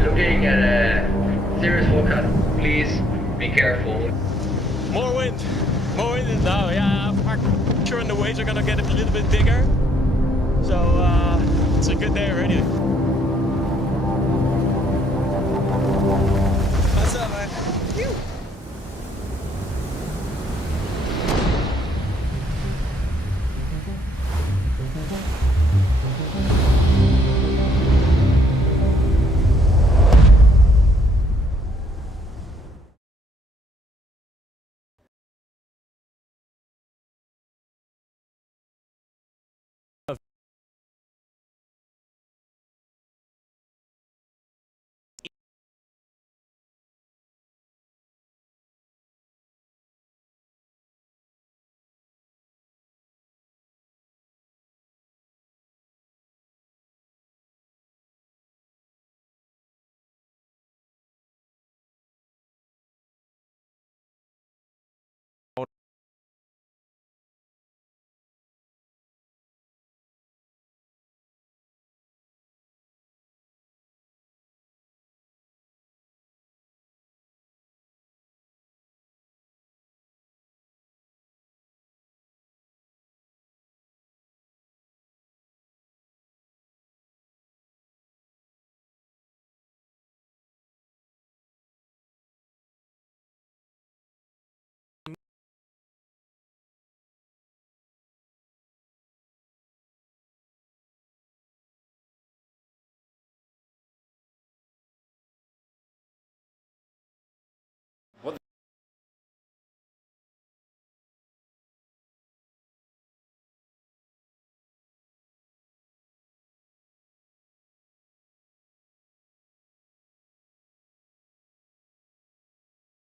We're looking at a serious forecast. Please be careful. More wind now. Yeah, I'm sure the waves are gonna get a little bit bigger. So it's a good day already. What's up, man? Phew.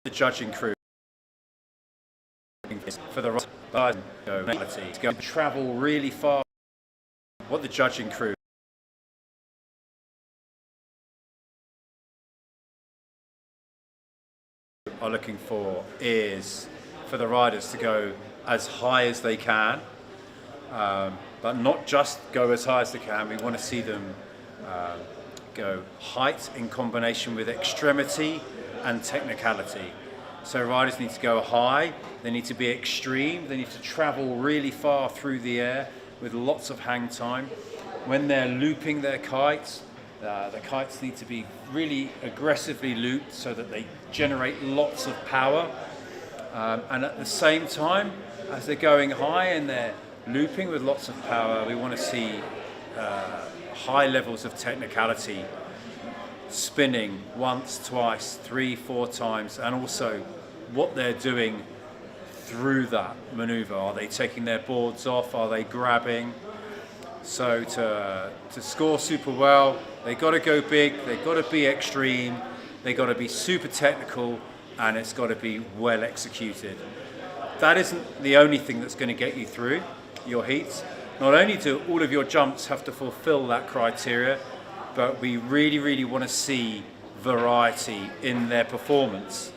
The judging crew for the to go travel really far. What the judging crew are looking for is for the riders to go as high as they can, but not just go as high as they can. We want to see them go height in combination with extremity and technicality. So riders need to go high, they need to be extreme, they need to travel really far through the air with lots of hang time. When they're looping their kites, the kites need to be really aggressively looped so that they generate lots of power. And at the same time, as they're going high and they're looping with lots of power, we want to see high levels of technicality, spinning once, twice, 3, 4 times, and also what they're doing through that maneuver. Are they taking their boards off? Are they grabbing? So to score super well, they got to go big, they got to be extreme, they got to be super technical, and it's got to be well executed. That isn't the only thing that's going to get you through your heats. Not only do all of your jumps have to fulfill that criteria, but we really, really want to see variety in their performance.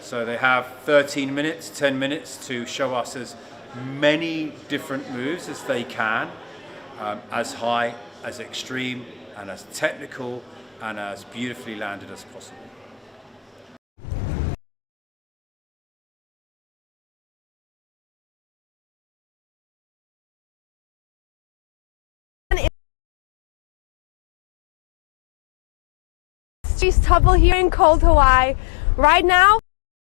So they have 13 minutes, 10 minutes to show us as many different moves as they can, as high, as extreme, and as technical, and as beautifully landed as possible. Topple here in cold Hawaii. Right now,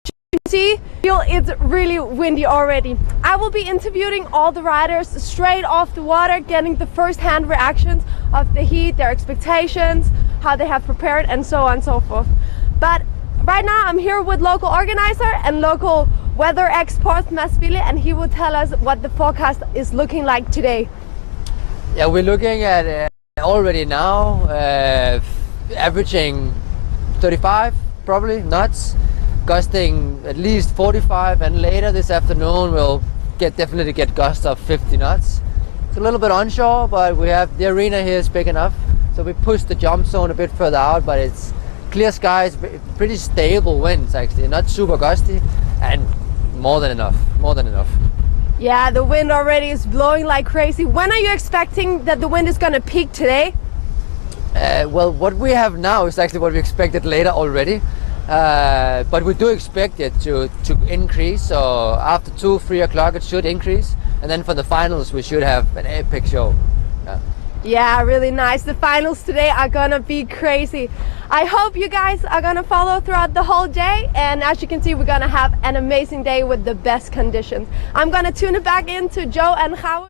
you can see it's really windy already. I will be interviewing all the riders straight off the water, getting the first-hand reactions of the heat, their expectations, how they have prepared, and so on and so forth. But right now I'm here with local organizer and local weather expert Mads Bille, and he will tell us what the forecast is looking like today. Yeah, we're looking at already now averaging 35 probably knots, gusting at least 45, and later this afternoon we'll definitely get gusts of 50 knots. It's a little bit onshore, but we have the arena here is big enough, so we pushed the jump zone a bit further out, but it's clear skies, pretty stable winds actually, not super gusty, and more than enough. Yeah, the wind already is blowing like crazy. When are you expecting that the wind is going to peak today? Well, what we have now is actually what we expected later already. But we do expect it to increase. So after 2-3 o'clock, it should increase. And then for the finals, we should have an epic show. Yeah, really nice. The finals today are gonna be crazy. I hope you guys are gonna follow throughout the whole day, and as you can see, we're gonna have an amazing day with the best conditions. I'm gonna tune it back into Joe and Howard.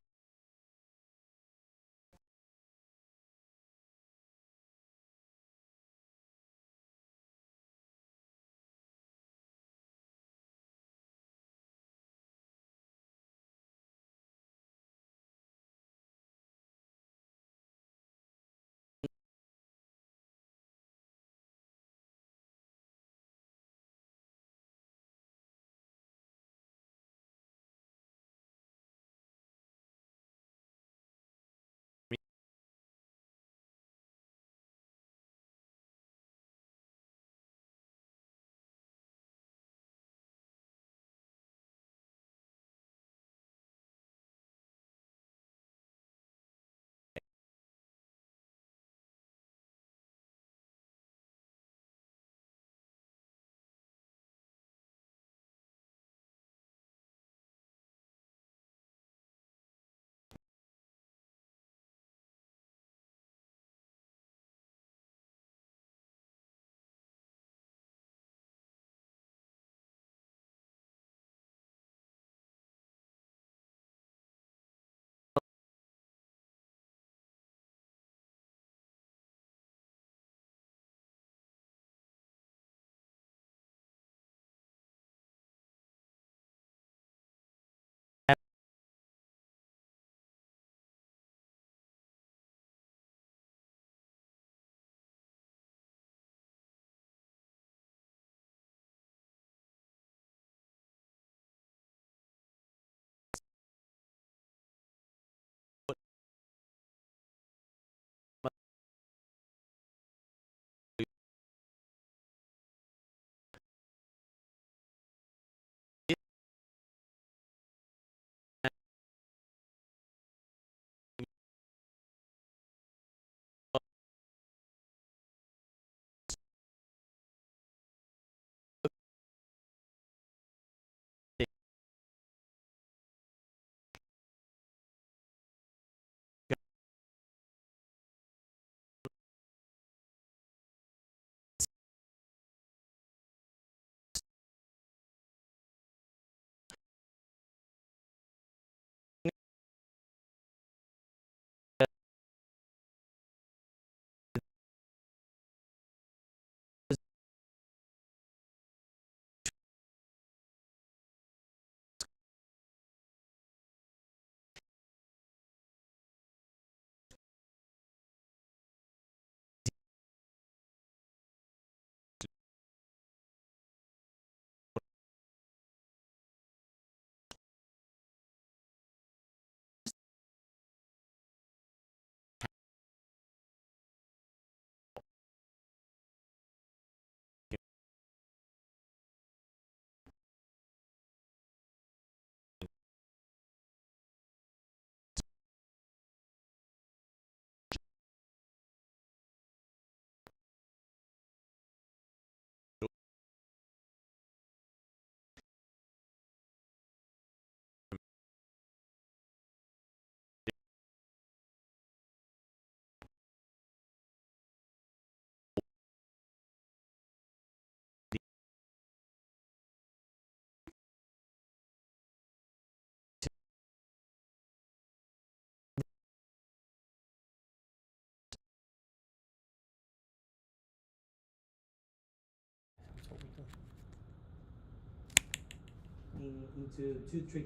Into 2-3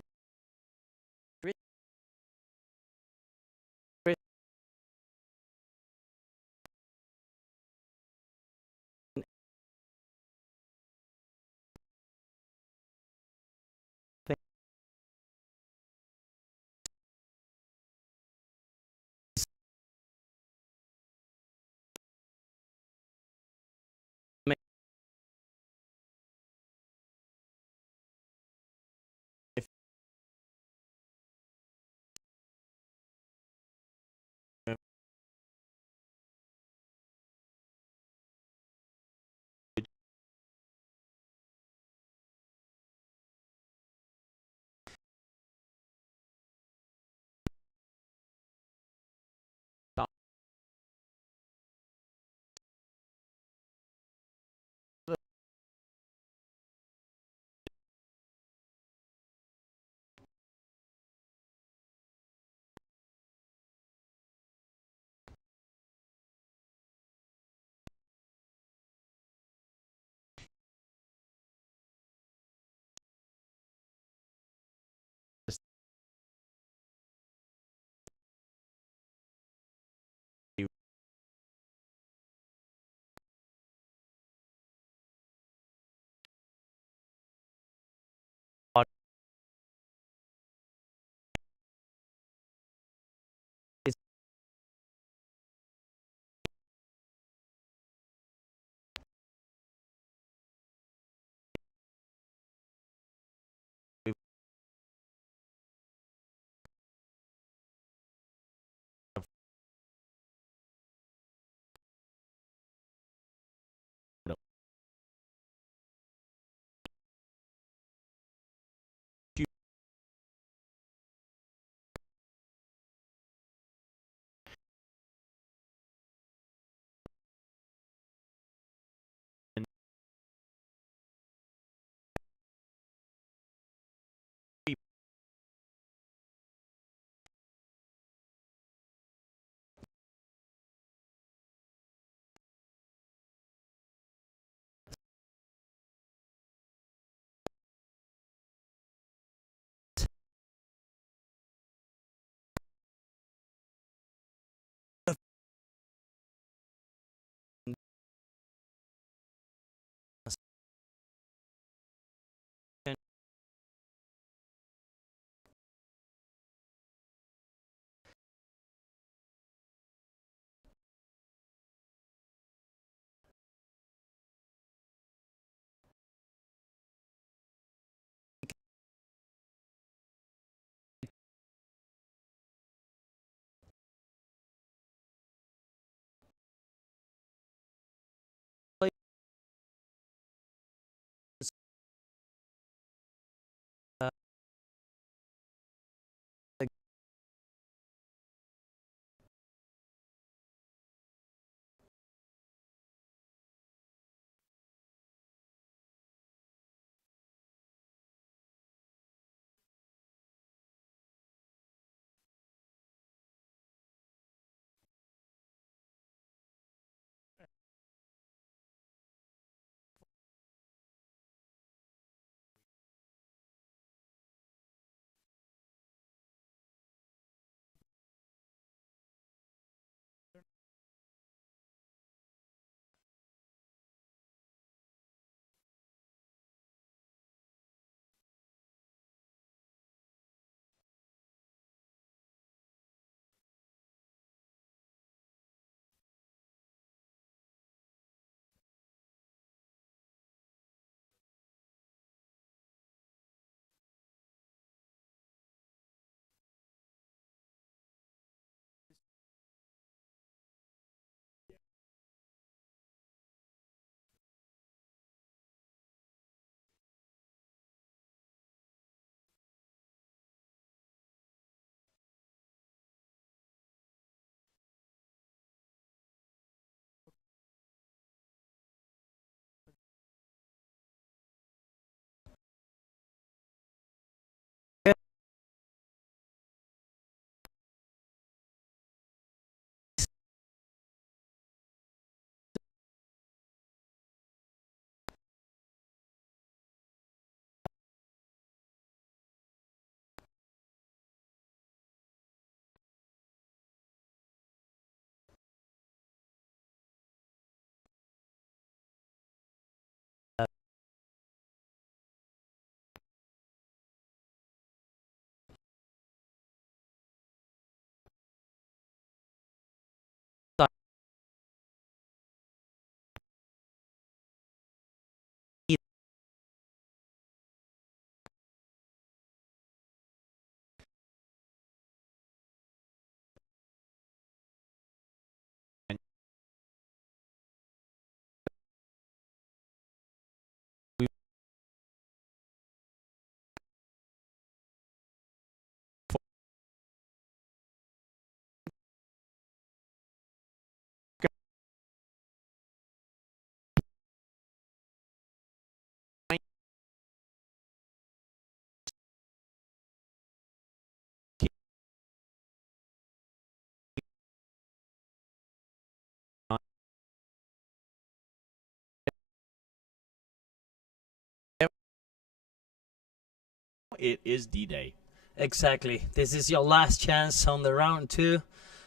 it is D-Day. Exactly. This is your last chance on the round 2.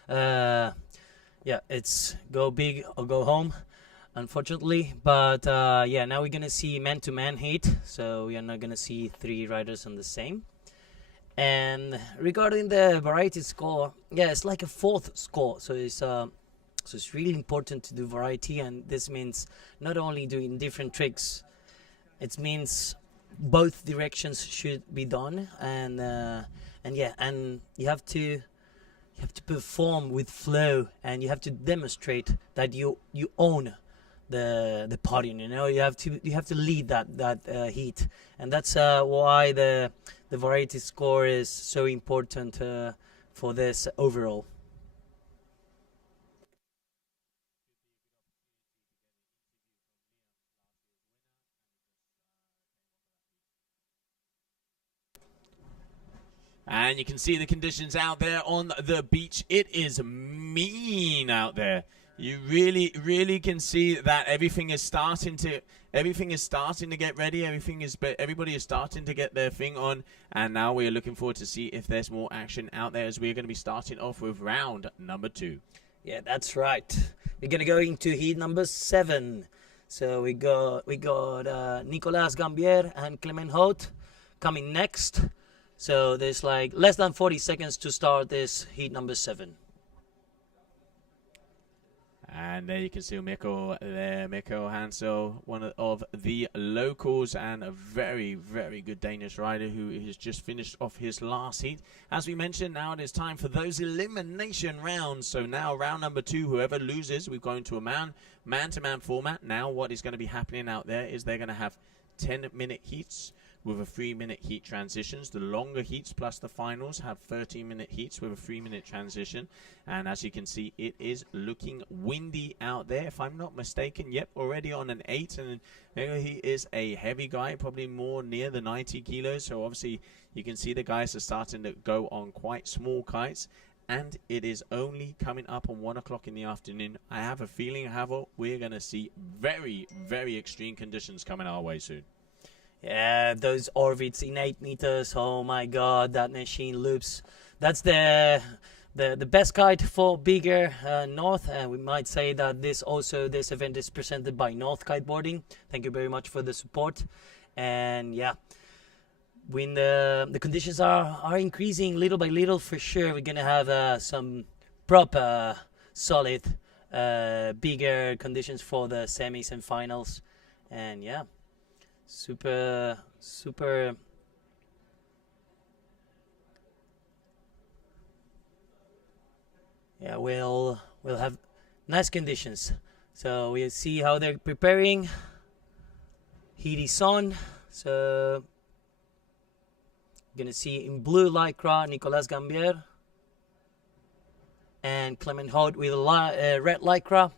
Yeah, it's go big or go home, unfortunately. But yeah, now we're gonna see man-to-man heat, so we are not gonna see 3 riders on the same. And regarding the variety score, yeah, it's like a 4th score, so it's really important to do variety, and this means not only doing different tricks, it means both directions should be done, and yeah, and you have to perform with flow, and you have to demonstrate that you own the podium. You know, you have to lead that heat, and that's why the variety score is so important for this overall. And you can see the conditions out there on the beach. It is mean out there. You really can see that everything is starting to get ready. Everybody is starting to get their thing on, and now we are looking forward to see if there's more action out there, as we're going to be starting off with round number 2. Yeah, that's right. We're gonna go into heat number 7. So we got Nicolas Gambier and Clement Haute coming next. So there's like less than 40 seconds to start this heat number 7. And there you can see Mikko there, Mikko Hansel, one of the locals and a very, very good Danish rider who has just finished off his last heat. As we mentioned, now it is time for those elimination rounds. So now round number 2, whoever loses, we've gone to a man-to-man format. Now what is going to be happening out there is they're going to have 10-minute heats with a 3-minute heat transitions. The longer heats plus the finals have 13-minute heats with a 3-minute transition. And as you can see, it is looking windy out there. If I'm not mistaken, yep, already on an 8. And he is a heavy guy, probably more near the 90 kilos. So obviously you can see the guys are starting to go on quite small kites. And it is only coming up on 1 o'clock in the afternoon. I have a feeling, Havel, we're going to see very, very extreme conditions coming our way soon. Yeah, those orbits in 8 meters. Oh my God, that machine loops. That's the best kite for bigger North. And we might say that this event is presented by North Kiteboarding. Thank you very much for the support. And yeah, when the conditions are increasing little by little, for sure we're gonna have some proper solid bigger conditions for the semis and finals. And yeah, super yeah, we'll have nice conditions. So we'll see how they're preparing. Heat is on. So gonna see in blue lycra Nicolas Gambier and Clement Haute with red lycra.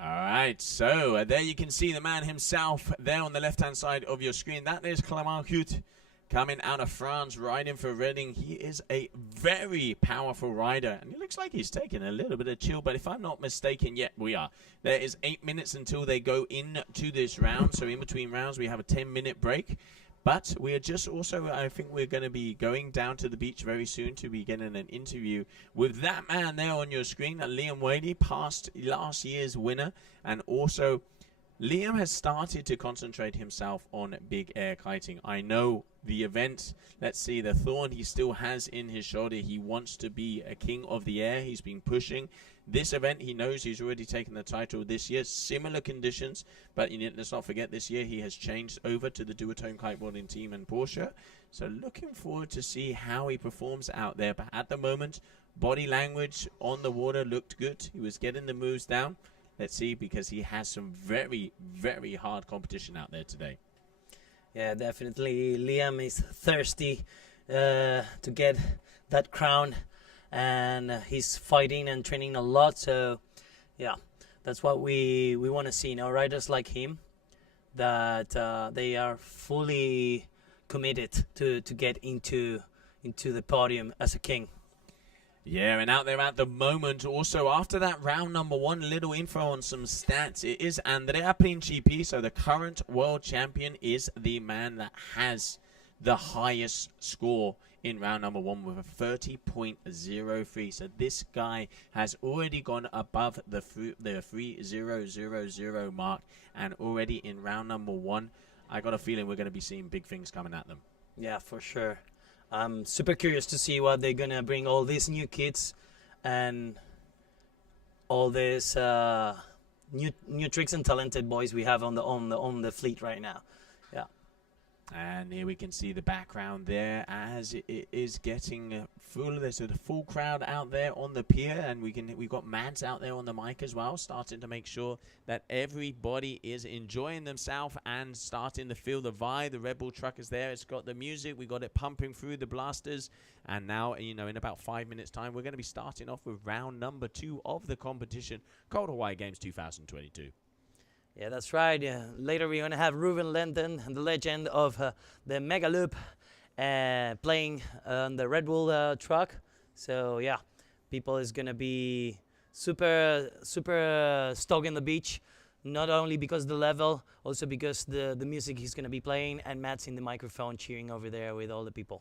Alright, so there you can see the man himself there on the left-hand side of your screen. That is Clement Haute coming out of France, riding for Reading. He is a very powerful rider, and it looks like he's taking a little bit of chill, but if I'm not mistaken, yet we are. There is 8 minutes until they go into this round, so in between rounds we have a 10-minute break. But we are just also, I think we're going to be going down to the beach very soon to be getting an interview with that man there on your screen, Liam Wadey, past last year's winner. And also, Liam has started to concentrate himself on big air kiting. I know the event, let's see, the thorn he still has in his shoulder. He wants to be a king of the air. He's been pushing. This event, he knows he's already taken the title this year. Similar conditions, but let's not forget this year he has changed over to the Duotone Kiteboarding team and Porsche. So looking forward to see how he performs out there. But at the moment, body language on the water looked good. He was getting the moves down. Let's see, because he has some very, very hard competition out there today. Yeah, definitely. Liam is thirsty to get that crown. And he's fighting and training a lot, so yeah, that's what we want to see. Riders like him, that they are fully committed to get into the podium as a king. Yeah, and out there at the moment, also after that round number 1, little info on some stats. It is Andrea Principi, so the current world champion is the man that has the highest score in round number 1 with a 30.03. So this guy has already gone above the 3000 mark, and already in round number 1, I got a feeling we're going to be seeing big things coming at them. Yeah, for sure. I'm super curious to see what they're gonna bring, all these new kids and all these new tricks and talented boys we have on the fleet right now. Yeah. And here we can see the background there as it is getting full. There's a full crowd out there on the pier, and we've got Mads out there on the mic as well, starting to make sure that everybody is enjoying themselves and starting to feel the vibe. The Red Bull truck is there. It's got the music. We got it pumping through the blasters. And now, you know, in about 5 minutes' time, we're going to be starting off with round number 2 of the competition, Cold Hawaii Games 2022. Yeah, that's right. Later we're going to have Ruben Lenton, the legend of the Mega Loop, playing on the Red Bull truck. So yeah, people is going to be super stoked in the beach, not only because of the level, also because the music he's going to be playing, and Matt's in the microphone cheering over there with all the people.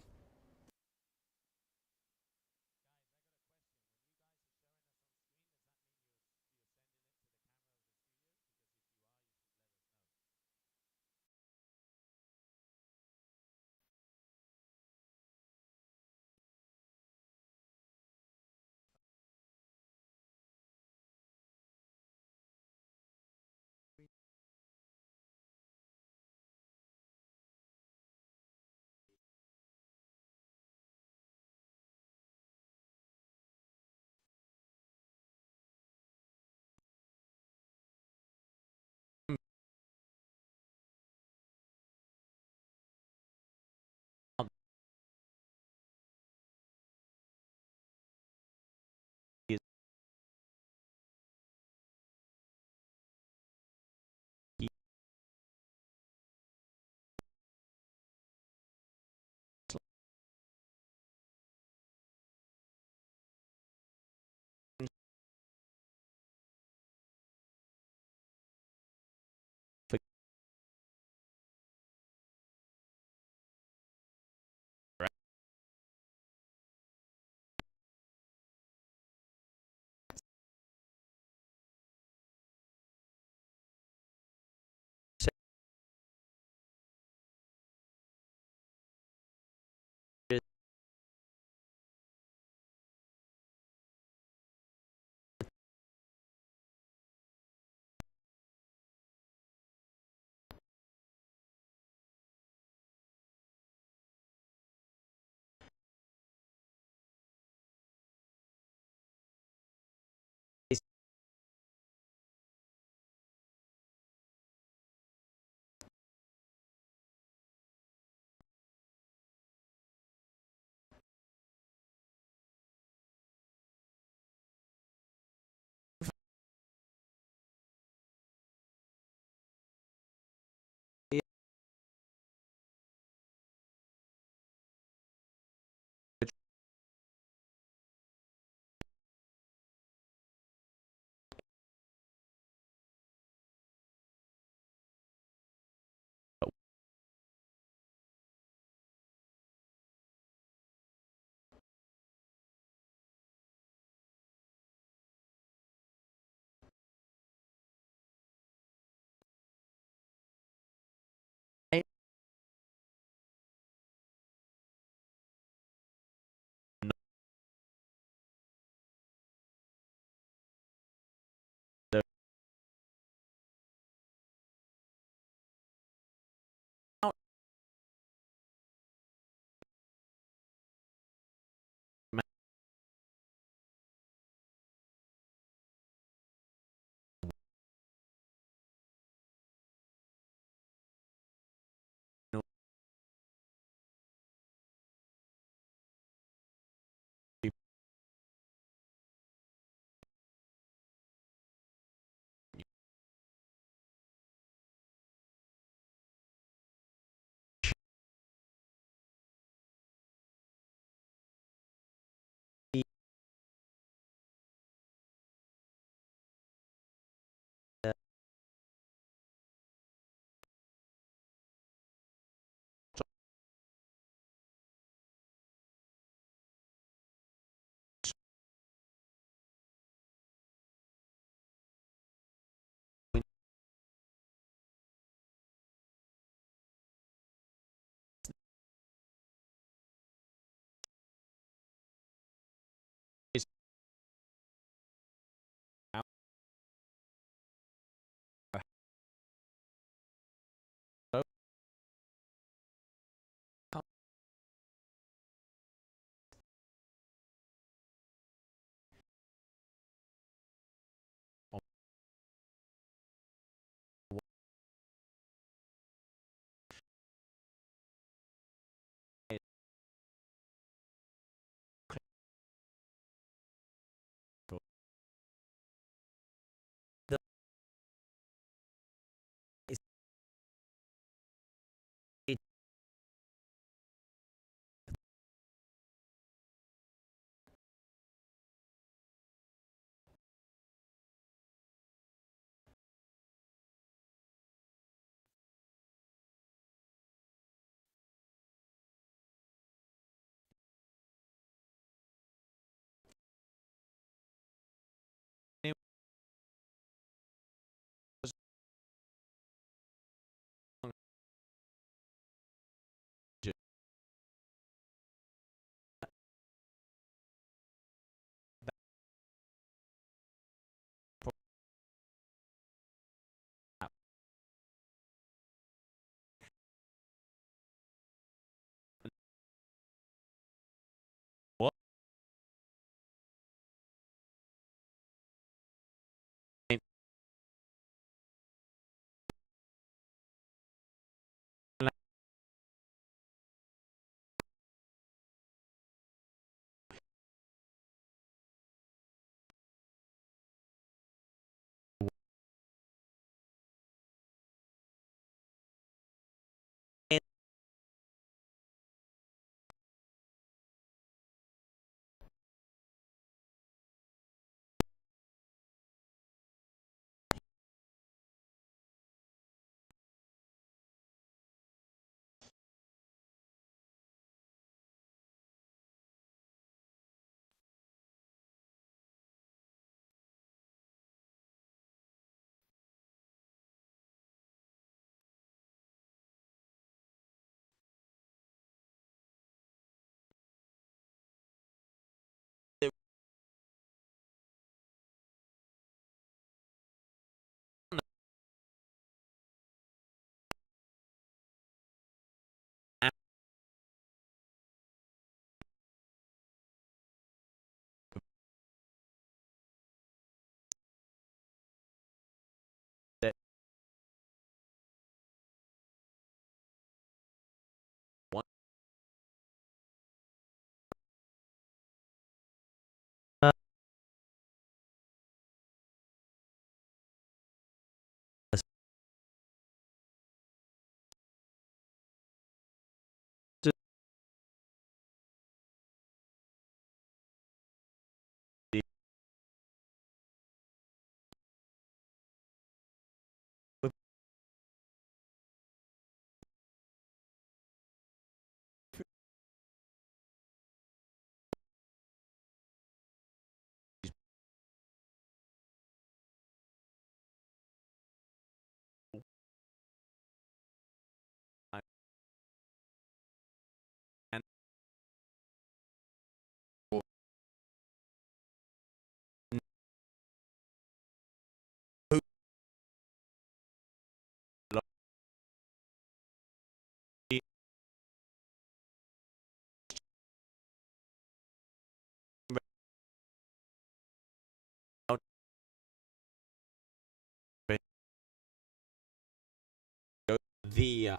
the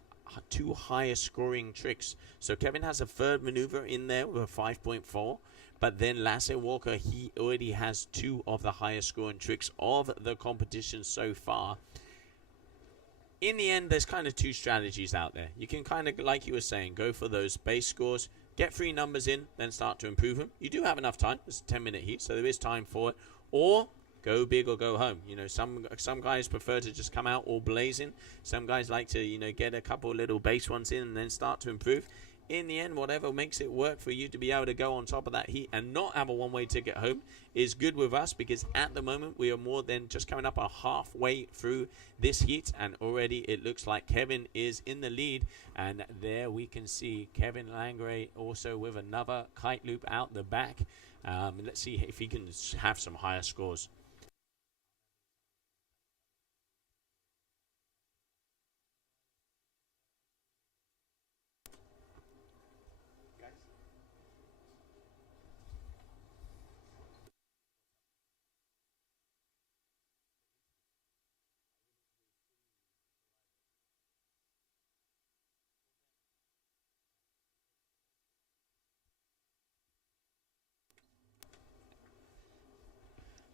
two highest scoring tricks. So Kevin has a third maneuver in there with a 5.4, but then Lasse Walker, he already has two of the highest scoring tricks of the competition so far. In the end, there's kind of two strategies out there. You can kind of, like you were saying, go for those base scores, get 3 numbers in, then start to improve them. You do have enough time. It's a 10-minute heat, so there is time for it. Or go big or go home. You know, some guys prefer to just come out all blazing. Some guys like to, you know, get a couple little base ones in and then start to improve. In the end, whatever makes it work for you to be able to go on top of that heat and not have a one-way ticket home is good with us, because at the moment we are more than just coming up on halfway through this heat, and already it looks like Kevin is in the lead. And there we can see Kevin Langray also with another kite loop out the back. Let's see if he can have some higher scores.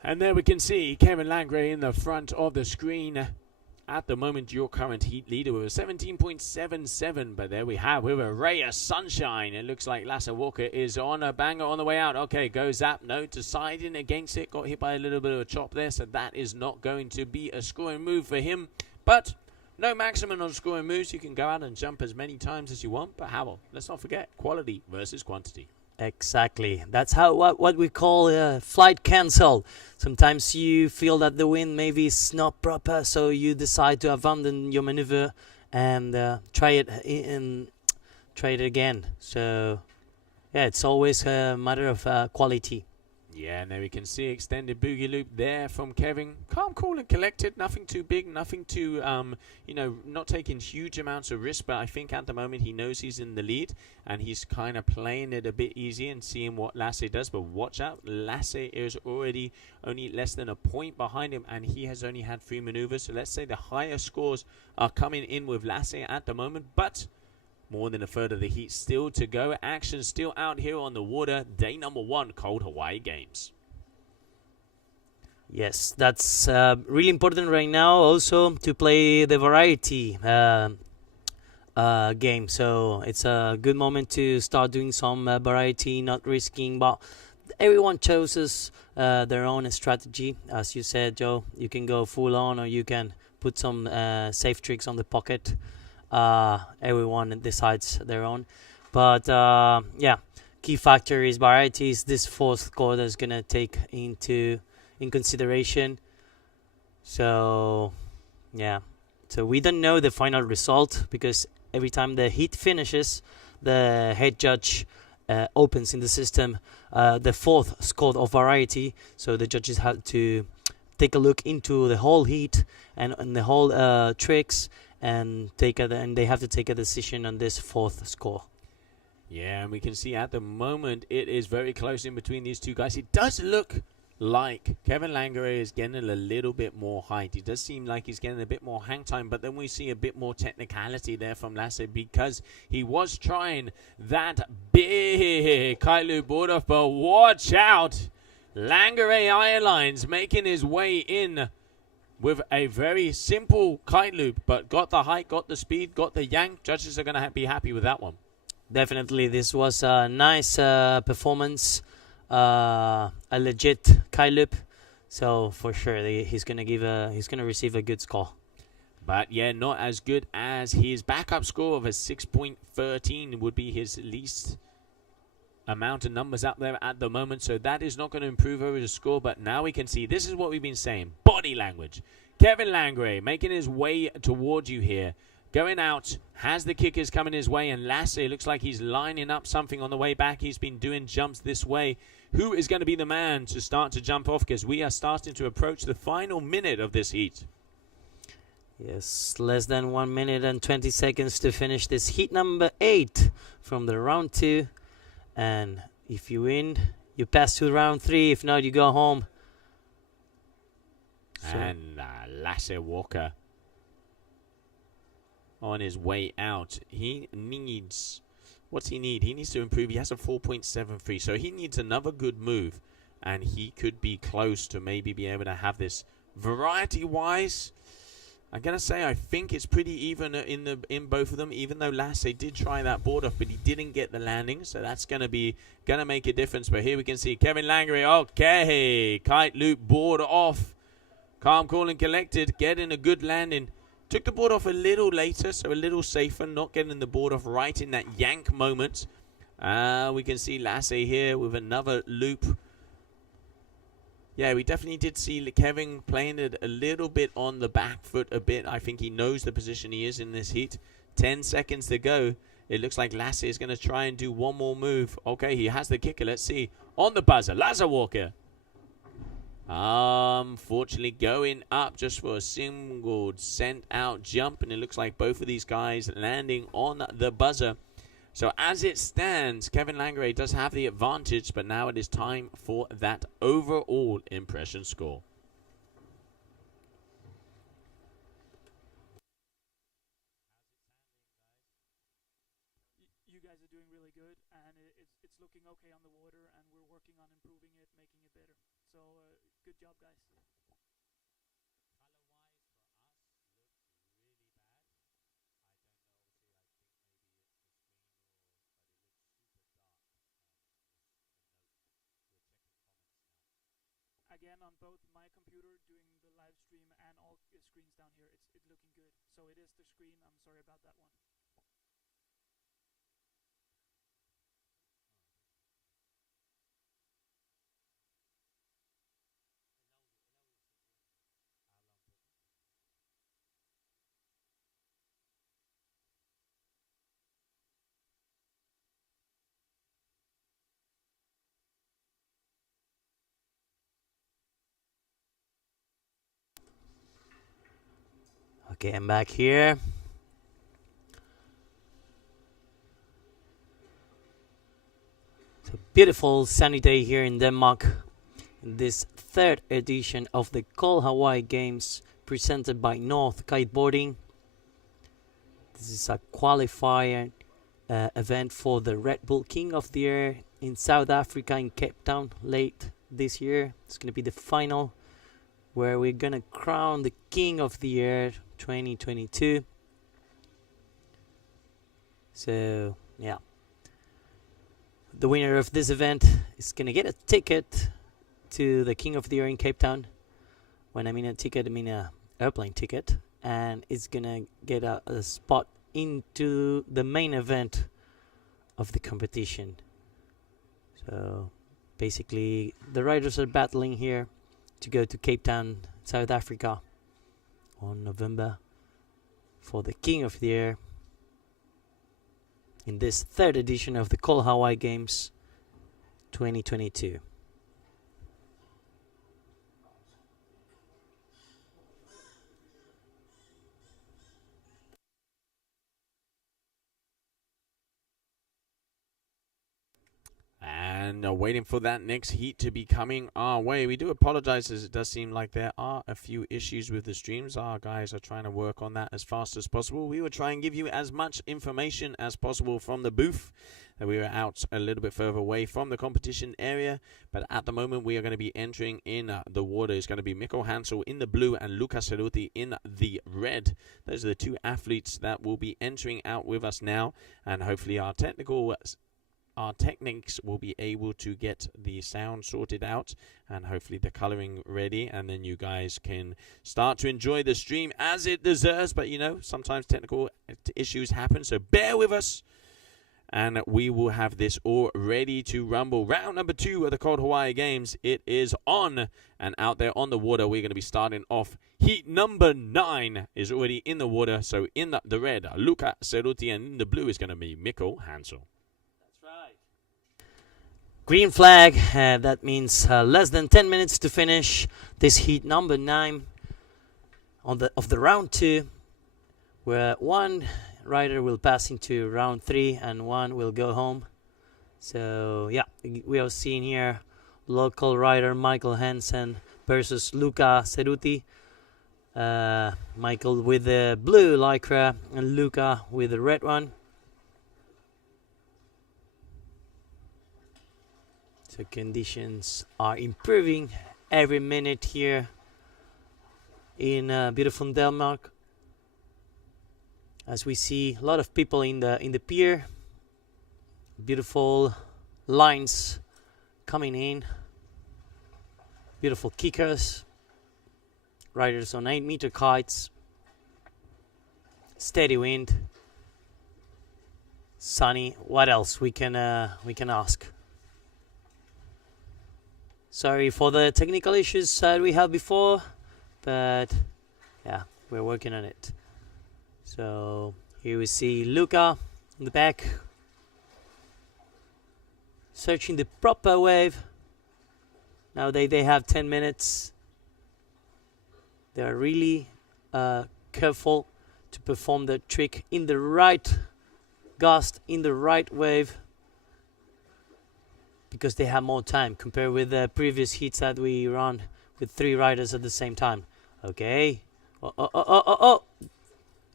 And there we can see Kevin Langray in the front of the screen. At the moment, your current heat leader with a 17.77. But there we have, with a ray of sunshine, it looks like Lasse Walker is on a banger on the way out. Okay, goes Zap. No, deciding against it. Got hit by a little bit of a chop there. So that is not going to be a scoring move for him. But no maximum on scoring moves. You can go out and jump as many times as you want. But how? Let's not forget, quality versus quantity. Exactly. That's how what we call flight cancel. Sometimes you feel that the wind maybe is not proper, so you decide to abandon your maneuver and try it again. So yeah, it's always a matter of quality. Yeah, and there we can see extended boogie loop there from Kevin. Calm, cool, and collected. Nothing too big, nothing too, you know, not taking huge amounts of risk. But I think at the moment he knows he's in the lead, and he's kind of playing it a bit easy and seeing what Lasse does. But watch out, Lasse is already only less than a point behind him, and he has only had 3 maneuvers. So let's say the higher scores are coming in with Lasse at the moment, but more than a third of the heat still to go. Action still out here on the water. Day number 1, Cold Hawaii Games. Yes, that's really important right now also to play the variety game. So it's a good moment to start doing some variety, not risking. But everyone chooses their own strategy. As you said, Joe, you can go full on, or you can put some safe tricks on the pocket. Everyone decides their own, but yeah, key factor is variety. Is this 4th score that's gonna take in consideration. So yeah, so we don't know the final result, because every time the heat finishes, the head judge opens in the system the 4th score of variety. So the judges have to take a look into the whole heat and the whole tricks, and they have to take a decision on this 4th score. Yeah, and we can see at the moment it is very close in between these two guys. It does look like Kevin Langray is getting a little bit more height. It does seem like he's getting a bit more hang time, but then we see a bit more technicality there from Lasse, because he was trying that big kite loop border. But watch out, Langray Airlines making his way in with a very simple kite loop, but got the height, got the speed, got the yank. Judges are going to be happy with that one. Definitely, this was a nice performance, a legit kite loop. So for sure, he's going to receive a good score. But yeah, not as good as his backup score of a 6.13 would be his least amount of numbers out there at the moment, so that is not going to improve over the score. But now we can see, this is what we've been saying, body language. Kevin Langray making his way towards you here, going out, has the kickers coming his way, and Lasse looks like he's lining up something on the way back. He's been doing jumps this way. Who is going to be the man to start to jump off, because we are starting to approach the final minute of this heat? Yes, less than 1 minute and 20 seconds to finish this heat number 8 from the round 2. And if you win, you pass to round 3. If not, you go home. So. And Lasse Walker. on his way out. He needs... What's he need? He needs to improve. He has a 4.73, so he needs another good move, and he could be close to maybe be able to have this. Variety-wise, I'm gonna say I think it's pretty even in both of them. Even though Lasse did try that board off, but he didn't get the landing, so that's gonna make a difference. But here we can see Kevin Langery. Okay, kite loop board off. Calm, cool, and collected, getting a good landing. Took the board off a little later, so a little safer, not getting the board off right in that yank moment. We can see Lasse here with another loop. Yeah, we definitely did see Kevin playing it a little bit on the back foot a bit. I think he knows the position he is in this heat. 10 seconds to go. It looks like Lasse is going to try and do one more move. Okay, he has the kicker. Let's see. On the buzzer, Lasse Walker. Unfortunately going up just for a single sent out jump, and it looks like both of these guys landing on the buzzer. So as it stands, Kevin Langery does have the advantage, but now it is time for that overall impression score. You guys are doing really good, and it's looking okay on the water, and we're working on improving it, making it better. So good job, guys. Again, on both my computer doing the live stream and all screens down here, it's looking good. So it is the screen. I'm sorry about that one. Okay, I'm back here. It's a beautiful sunny day here in Denmark. In this third edition of the Cold Hawaii Games presented by North Kiteboarding. This is a qualifier event for the Red Bull King of the Air in South Africa in Cape Town late this year. It's going to be the final, where we're gonna crown the King of the Air 2022. So yeah, the winner of this event is gonna get a ticket to the King of the Air in Cape Town. When I mean a ticket, I mean a airplane ticket, and it's gonna get a spot into the main event of the competition. So basically the riders are battling here to go to Cape Town, South Africa on November for the King of the Air in this third edition of the Cold Hawaii Games 2022. And waiting for that next heat to be coming our way. We do apologize, as it does seem like there are a few issues with the streams. Our guys are trying to work on that as fast as possible. We will try and give you as much information as possible from the booth. We were out a little bit further away from the competition area, but at the moment we are going to be entering in the water. It's going to be Mikko Hansel in the blue and Luca Ceruti in the red. Those are the two athletes that will be entering out with us now, and hopefully our techniques will be able to get the sound sorted out and hopefully the coloring ready, and then you guys can start to enjoy the stream as it deserves. But you know, sometimes technical issues happen, so bear with us, and we will have this all ready to rumble. Round number 2 of the Cold Hawaii Games, it is on, and out there on the water we're going to be starting off. Heat number 9 is already in the water, so in the red Luca Ceruti, and in the blue is going to be Mikko Hansel. Green flag, that means less than 10 minutes to finish this heat number 9 of the round 2, where one rider will pass into round 3 and one will go home. So yeah, we are seeing here local rider Michael Hansen versus Luca Ceruti. Michael with the blue lycra and Luca with the red one. So conditions are improving every minute here in beautiful Denmark, as we see a lot of people in the pier. Beautiful lines coming in, beautiful kickers, riders on 8-meter kites, steady wind, sunny. What else we can ask? Sorry for the technical issues that we had before, but yeah, we're working on it. So here we see Luca in the back, searching the proper wave. Now they have 10 minutes. They are really careful to perform the trick in the right gust, in the right wave, because they have more time compared with the previous heats that we run with 3 riders at the same time. Okay. Oh.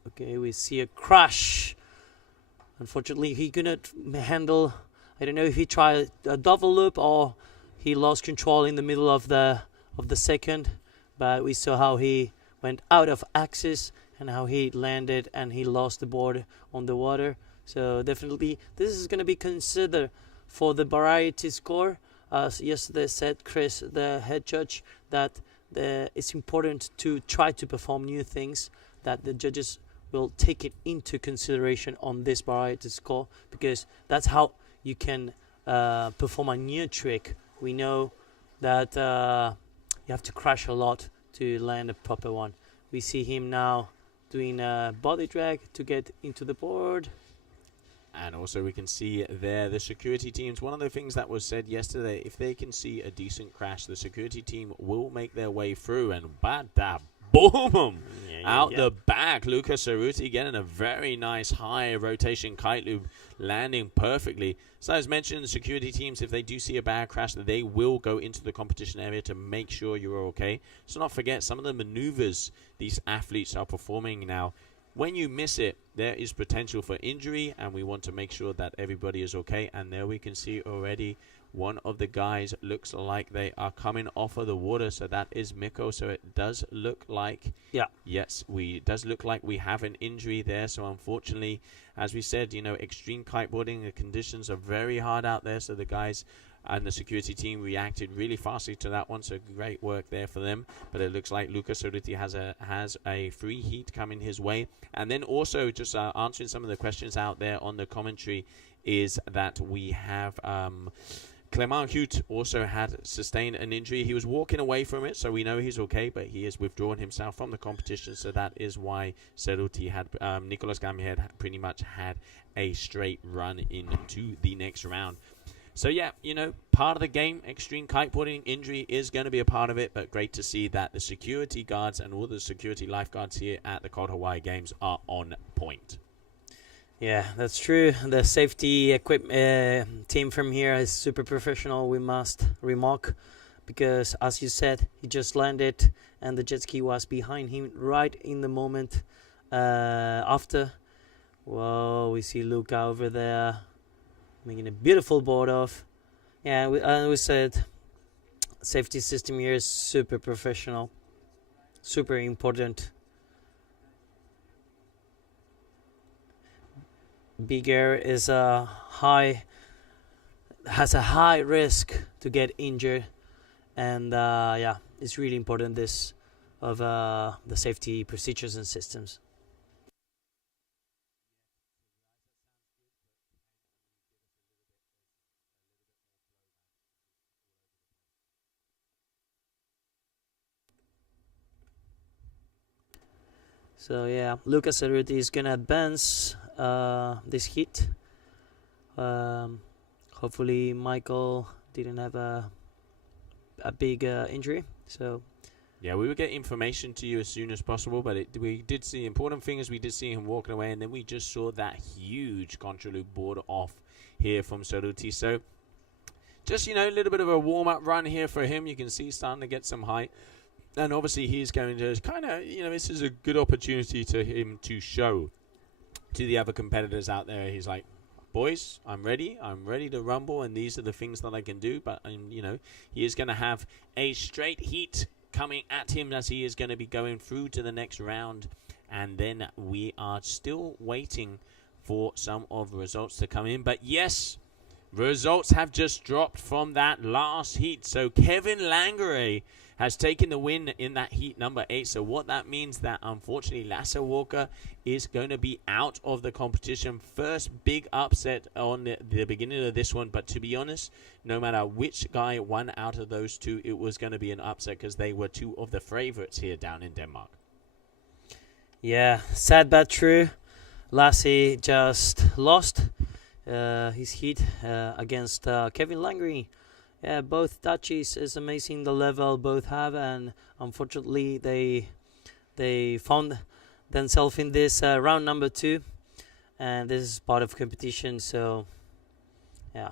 Okay, we see a crash. Unfortunately, he couldn't handle. I don't know if he tried a double loop or he lost control in the middle of the second, but we saw how he went out of axis and how he landed and he lost the board on the water. So definitely this is going to be considered for the variety score. As yesterday said Chris, the head judge, that it's important to try to perform new things, that the judges will take it into consideration on this variety score, because that's how you can perform a new trick. We know that you have to crash a lot to land a proper one. We see him now doing a body drag to get into the board. And also we can see there the security teams. One of the things that was said yesterday, if they can see a decent crash, the security team will make their way through. And bada boom! Out the back, Luca Cerruti getting a very nice high rotation kite loop, landing perfectly. So as mentioned, the security teams, if they do see a bad crash, they will go into the competition area to make sure you're okay. So not forget some of the maneuvers these athletes are performing now. When you miss it, there is potential for injury, and we want to make sure that everybody is okay. And there we can see already one of the guys looks like they are coming off of the water. So that is Mikko. So it does look like, yes, it does look like we have an injury there. So unfortunately, as we said, extreme kiteboarding, the conditions are very hard out there. So the guys and the security team reacted really fastly to that one, so great work there for them. But it looks like Luca Cerruti has a free heat coming his way. And then also just answering some of the questions out there on the commentary is that we have Clement Hute also had sustained an injury. He was walking away from it, so we know he's okay, but he has withdrawn himself from the competition, so that is why Cerruti had Nicolas Gami had pretty much had a straight run into the next round. So yeah, part of the game, extreme kiteboarding, injury is going to be a part of it, but great to see that the security guards and all the security lifeguards here at the Cold Hawaii Games are on point. Yeah, that's true. The safety team from here is super professional, we must remark, because as you said, he just landed and the jet ski was behind him right in the moment after. Whoa, we see Luca over there making a beautiful board off. Yeah, we said safety system here is super professional, super important. Big air has a high risk to get injured, and yeah, it's really important this of the safety procedures and systems. So yeah, Luca Cerruti is gonna advance this heat. Hopefully Michael didn't have a big injury. So yeah, we will get information to you as soon as possible, but we did see, important thing is we did see him walking away, and then we just saw that huge contra loop board off here from Cerruti. So just, a little bit of a warm-up run here for him. You can see he's starting to get some height. And obviously he's going to kind of, this is a good opportunity to him to show to the other competitors out there. He's like, boys, I'm ready to rumble, and these are the things that I can do. But he is going to have a straight heat coming at him as he is going to be going through to the next round. And then we are still waiting for some of the results to come in. But yes, results have just dropped from that last heat. So Kevin Langeray has taken the win in that heat number 8. So what that means that unfortunately Lasse Walker is going to be out of the competition. First big upset on the beginning of this one. But to be honest, no matter which guy won out of those two, it was going to be an upset because they were two of the favorites here down in Denmark. Yeah, sad but true. Lasse just lost his heat against Kevin Langeray. Yeah, both Dutchies is amazing the level both have, and unfortunately they found themselves in this round number 2, and this is part of competition. So yeah.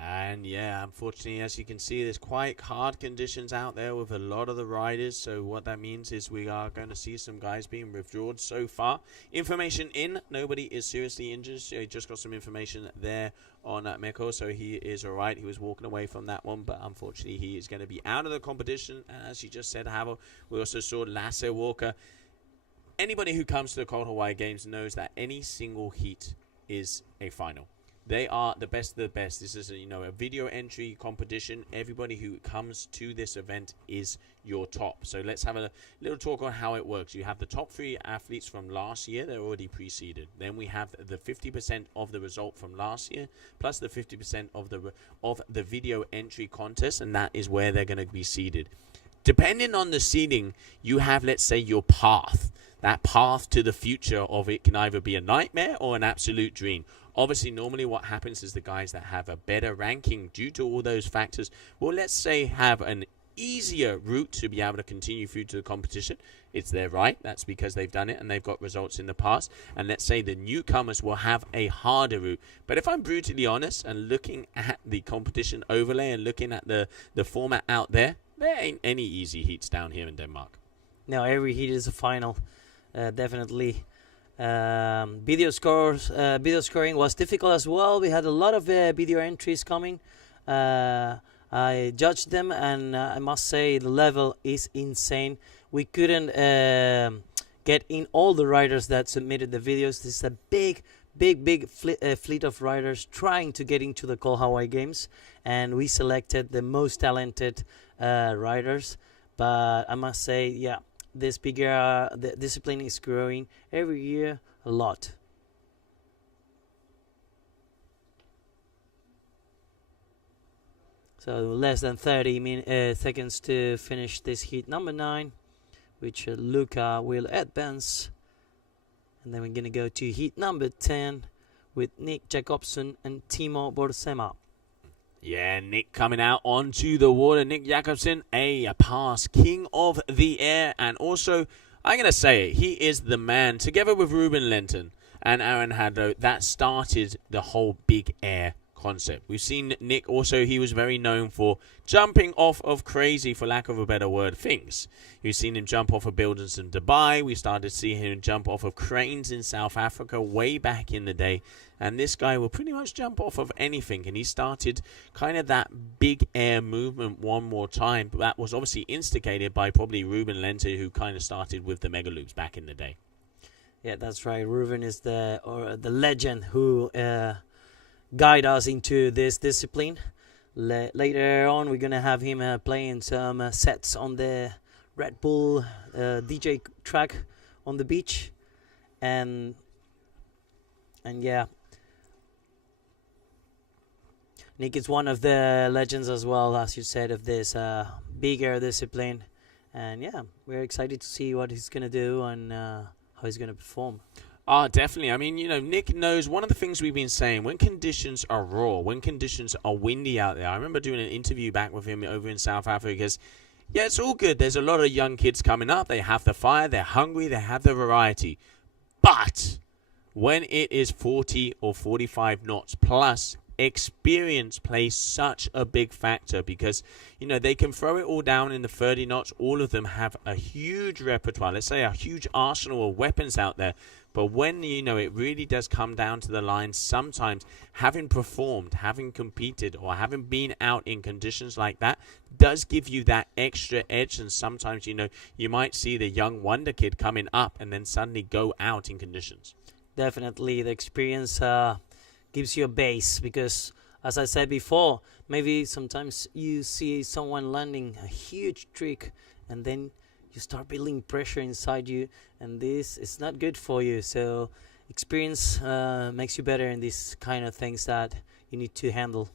And yeah, unfortunately, as you can see, there's quite hard conditions out there with a lot of the riders. So what that means is we are going to see some guys being withdrawn so far. Information in, nobody is seriously injured. So he just got some information there on Meko, so he is all right. He was walking away from that one, but unfortunately, he is going to be out of the competition. And as you just said, Havel, we also saw Lasse Walker. Anybody who comes to the Cold Hawaii Games knows that any single heat is a final. They are the best of the best. This is a video entry competition. Everybody who comes to this event is your top. So let's have a little talk on how it works. You have the top 3 athletes from last year. They're already pre-seeded. Then we have the 50% of the result from last year, plus the 50% of the video entry contest, and that is where they're going to be seeded. Depending on the seeding, you have, let's say, your path. That path to the future of it can either be a nightmare or an absolute dream. Obviously, normally what happens is the guys that have a better ranking due to all those factors will, let's say, have an easier route to be able to continue through to the competition. It's their right. That's because they've done it and they've got results in the past. And let's say the newcomers will have a harder route. But if I'm brutally honest and looking at the competition overlay and looking at the format out there ain't any easy heats down here in Denmark. No, every heat is a final. Definitely. Video scoring was difficult as well. We had a lot of video entries coming. I judged them, and I must say the level is insane. We couldn't get in all the riders that submitted the videos. This is a big fleet of riders trying to get into the Cold Hawaii Games, and we selected the most talented riders. But I must say, yeah, this bigger the discipline is growing every year a lot. So less than 30 seconds to finish this heat number 9, which Luca will advance. And then we're going to go to heat number 10 with Nick Jacobsen and Timo Borsema. Yeah, Nick coming out onto the water. Nick Jacobsen, a pass king of the air. And also, I'm going to say it, he is the man, together with Ruben Lenton and Aaron Hadlow, that started the whole big air concept. We've seen Nick also, he was very known for jumping off of crazy, for lack of a better word, things. You've seen him jump off of buildings in Dubai. We started seeing him jump off of cranes in South Africa way back in the day. And this guy will pretty much jump off of anything. And he started kind of that big air movement one more time. But that was obviously instigated by probably Ruben Lenter, who kind of started with the mega loops back in the day. Yeah, that's right. Ruben is the legend who guide us into this discipline. Later on, we're gonna have him playing some sets on the Red Bull DJ track on the beach, and yeah, Nick is one of the legends as well, as you said, of this bigger discipline, and yeah, we're excited to see what he's gonna do and how he's gonna perform. Oh, definitely. I mean, you know, Nick knows one of the things we've been saying, when conditions are raw, when conditions are windy out there. I remember doing an interview back with him over in South Africa because, yeah, it's all good. There's a lot of young kids coming up. They have the fire. They're hungry. They have the variety. But when it is 40 or 45 knots plus, experience plays such a big factor because, you know, they can throw it all down in the 30 knots. All of them have a huge repertoire, let's say a huge arsenal of weapons out there. But when, you know, it really does come down to the line, sometimes having performed, having competed, or having been out in conditions like that does give you that extra edge. And sometimes, you know, you might see the young wonder kid coming up and then suddenly go out in conditions. Definitely, the experience gives you a base because, as I said before, maybe sometimes you see someone landing a huge trick and then you start building pressure inside you, and this is not good for you. So experience makes you better in these kind of things that you need to handle.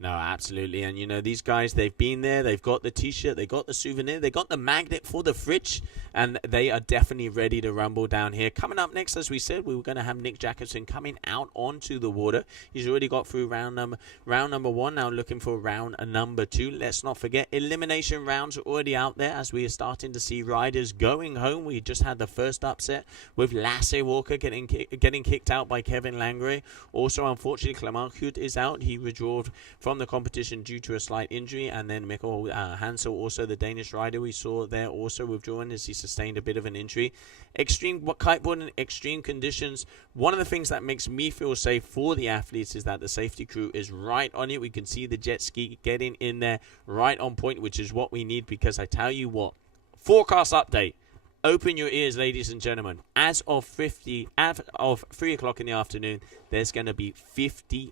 No, absolutely. And, you know, these guys, they've been there. They've got the T-shirt. They got the souvenir. They got the magnet for the fridge. And they are definitely ready to rumble down here. Coming up next, as we said, we were going to have Nick Jacobson coming out onto the water. He's already got through round number 1. Now looking for round number 2. Let's not forget, elimination rounds are already out there as we are starting to see riders going home. We just had the first upset with Lasse Walker getting kicked out by Kevin Langray. Also, unfortunately, Clement Hut is out. He withdrew from the competition due to a slight injury, and then Mikkel Hansel, also the Danish rider we saw there, also withdrawing as he sustained a bit of an injury. Extreme kiteboarding, extreme conditions. One of the things that makes me feel safe for the athletes is that the safety crew is right on it. We can see the jet ski getting in there right on point, which is what we need, because I tell you what, forecast update. Open your ears, ladies and gentlemen. As of 3 o'clock in the afternoon, there's going to be 50+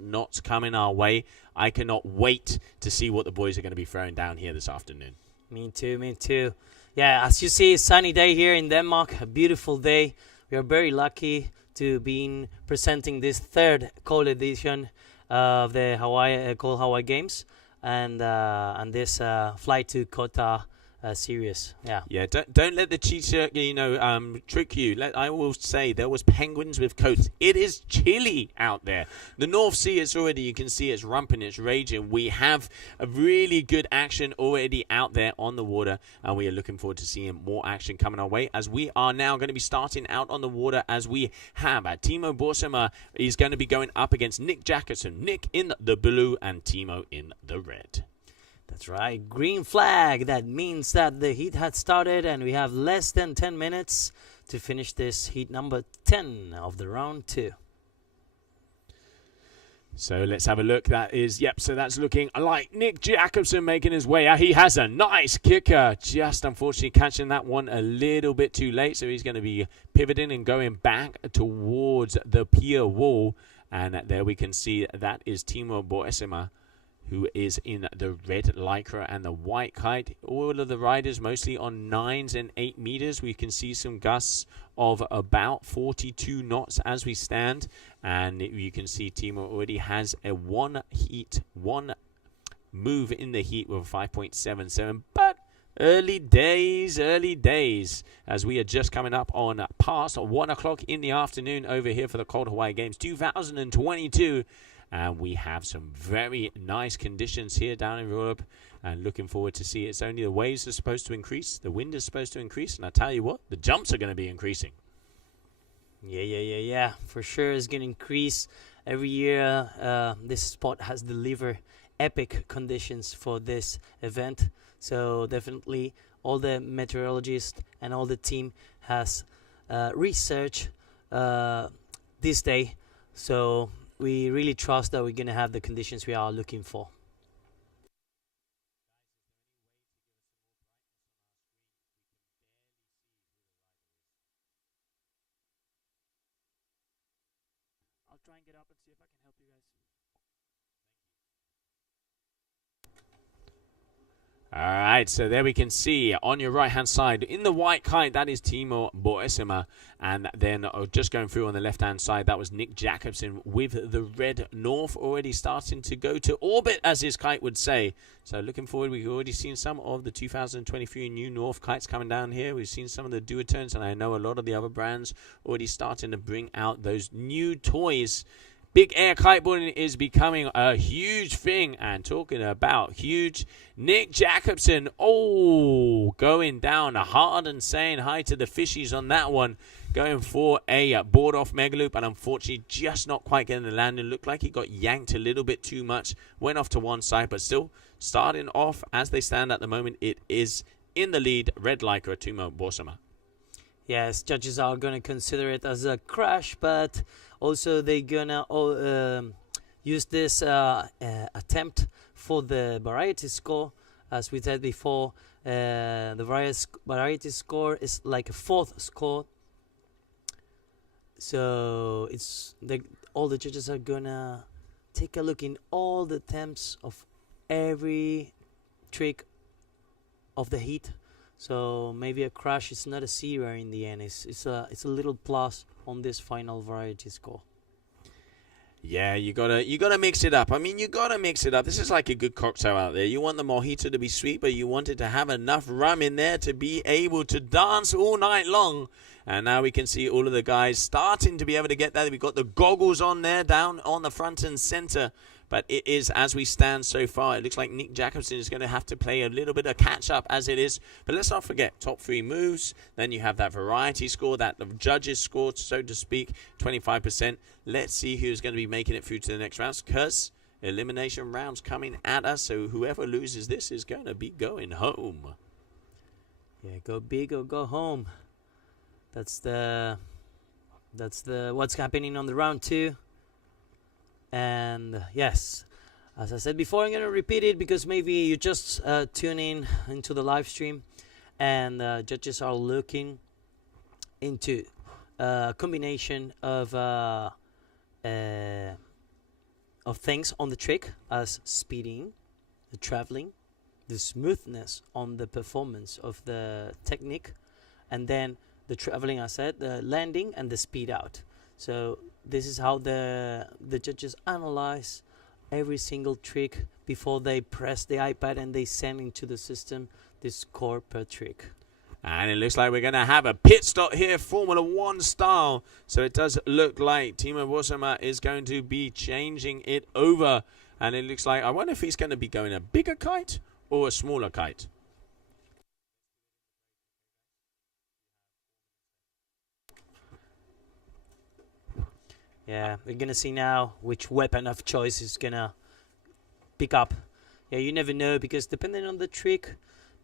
knots coming our way. I cannot wait to see what the boys are going to be throwing down here this afternoon. Me too. Yeah, as you see, sunny day here in Denmark, a beautiful day. We are very lucky to be presenting this third cold edition of the Cold Hawaii Games and this flight to Kota series. Yeah. Don't let the cheater, trick you. I will say there was penguins with coats. It is chilly out there. The North Sea is already, you can see it's rumping, it's raging. We have a really good action already out there on the water, and we are looking forward to seeing more action coming our way as we are now going to be starting out on the water, as we have Timo Borsema is going to be going up against Nick Jacobson. Nick in the blue and Timo in the red. That's right, green flag. That means that the heat had started and we have less than 10 minutes to finish this heat number 10 of the round 2. So let's have a look. So that's looking like Nick Jacobson making his way out. He has a nice kicker, just unfortunately catching that one a little bit too late. So he's going to be pivoting and going back towards the pier wall. And there we can see that is Timo Borsema, who is in the red lycra and the white kite. All of the riders mostly on 9s and 8 meters. We can see some gusts of about 42 knots as we stand. And you can see Timo already has a one move in the heat with 5.77. But early days, as we are just coming up on past 1 o'clock in the afternoon over here for the Cold Hawaii Games 2022. And we have some very nice conditions here down in Vorupør, and looking forward to see. It's only the waves are supposed to increase, the wind is supposed to increase, and I tell you what, the jumps are going to be increasing. Yeah. For sure, it's going to increase every year. This spot has delivered epic conditions for this event. So definitely, all the meteorologists and all the team has researched this day. So we really trust that we're going to have the conditions we are looking for. I'll try and get up and see if I can help you All right, so there we can see on your right-hand side, in the white kite, that is Timo Boesema. And then just going through on the left-hand side, that was Nick Jacobsen with the red North already starting to go to orbit, as his kite would say. So looking forward, we've already seen some of the 2023 new North kites coming down here. We've seen some of the Duoturns, and I know a lot of the other brands already starting to bring out those new toys. Big air kiteboarding is becoming a huge thing, and talking about huge, Nick Jacobsen, going down hard and saying hi to the fishies on that one, going for a board off mega loop, and unfortunately just not quite getting the landing. Looked like he got yanked a little bit too much, went off to one side, but still starting off as they stand at the moment. It is in the lead, Red Lycra, Timo Boesema. Yes, judges are going to consider it as a crash, but also they're going to use this attempt for the variety score. As we said before, the variety score is like a fourth score. So all the judges are going to take a look in all the attempts of every trick of the heat. So maybe a crash is not a zero in the end. It's a little plus on this final variety score. Yeah, you gotta mix it up. I mean, you gotta mix it up. This is like a good cocktail out there. You want the mojito to be sweet, but you want it to have enough rum in there to be able to dance all night long. And now we can see all of the guys starting to be able to get that. We've got the goggles on there, down on the front and center. But it is, as we stand so far, it looks like Nick Jacobsen is going to have to play a little bit of catch-up as it is. But let's not forget, top 3 moves. Then you have that variety score, that the judges scored, so to speak, 25%. Let's see who's going to be making it through to the next rounds, because elimination rounds coming at us. So whoever loses this is going to be going home. Yeah, go big or go home. That's the what's happening on the round 2. And yes, as I said before, I'm going to repeat it because maybe you just tune in into the live stream, and judges are looking into a combination of things on the trick, as speeding, the traveling, the smoothness on the performance of the technique, and then the traveling, I said, the landing and the speed out. So this is how the judges analyze every single trick before they press the iPad and they send into the system the score per trick. And it looks like we're going to have a pit stop here, Formula 1 style. So it does look like Timo Boesema is going to be changing it over. And it looks like, I wonder if he's going to be going a bigger kite or a smaller kite. Yeah, we're going to see now which weapon of choice is going to pick up. Yeah, you never know, because depending on the trick,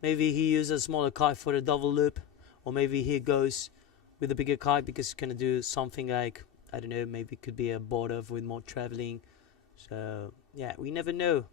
maybe he uses a smaller kite for the double loop, or maybe he goes with a bigger kite because he's going to do something like, I don't know, maybe it could be a border with more traveling. So, yeah, we never know.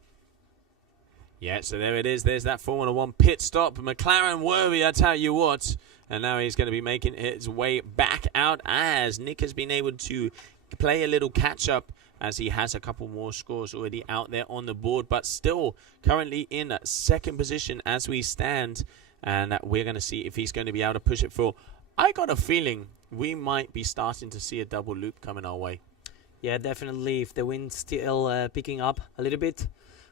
Yeah, so there it is. There's that Formula 1 pit stop. McLaren worthy, I tell you what. And now he's going to be making his way back out, as Nick has been able to play a little catch-up, as he has a couple more scores already out there on the board, but still currently in second position as we stand. And we're going to see if he's going to be able to push it through. I got a feeling we might be starting to see a double loop coming our way. Yeah, definitely. If the wind's still picking up a little bit,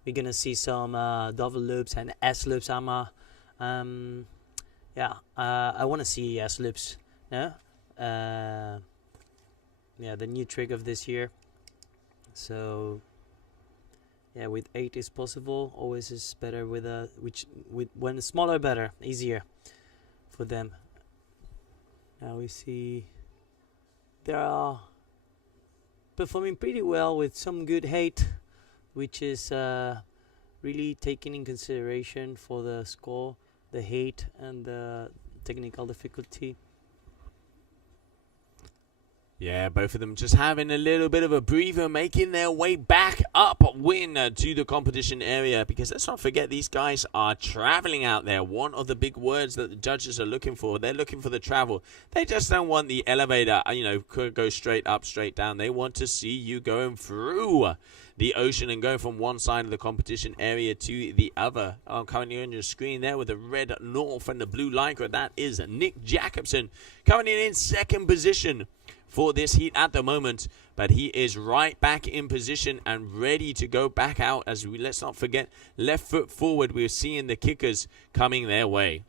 we're going to see some double loops and S loops. I want to see S loops. No? Yeah, the new trick of this year. So yeah, with 8 is possible. Always is better with when smaller, better, easier for them. Now we see they are performing pretty well with some good height, which is really taken in consideration for the score, the height and the technical difficulty. Yeah, both of them just having a little bit of a breather, making their way back upwind to the competition area. Because let's not forget, these guys are traveling out there. One of the big words that the judges are looking for, they're looking for the travel. They just don't want the elevator, could go straight up, straight down. They want to see you going through the ocean and going from one side of the competition area to the other. Currently on your screen there with the red North and the blue Lycra, that is Nick Jacobsen, coming in second position for this heat at the moment, but he is right back in position and ready to go back out. As we, let's not forget, left foot forward, we're seeing the kickers coming their way.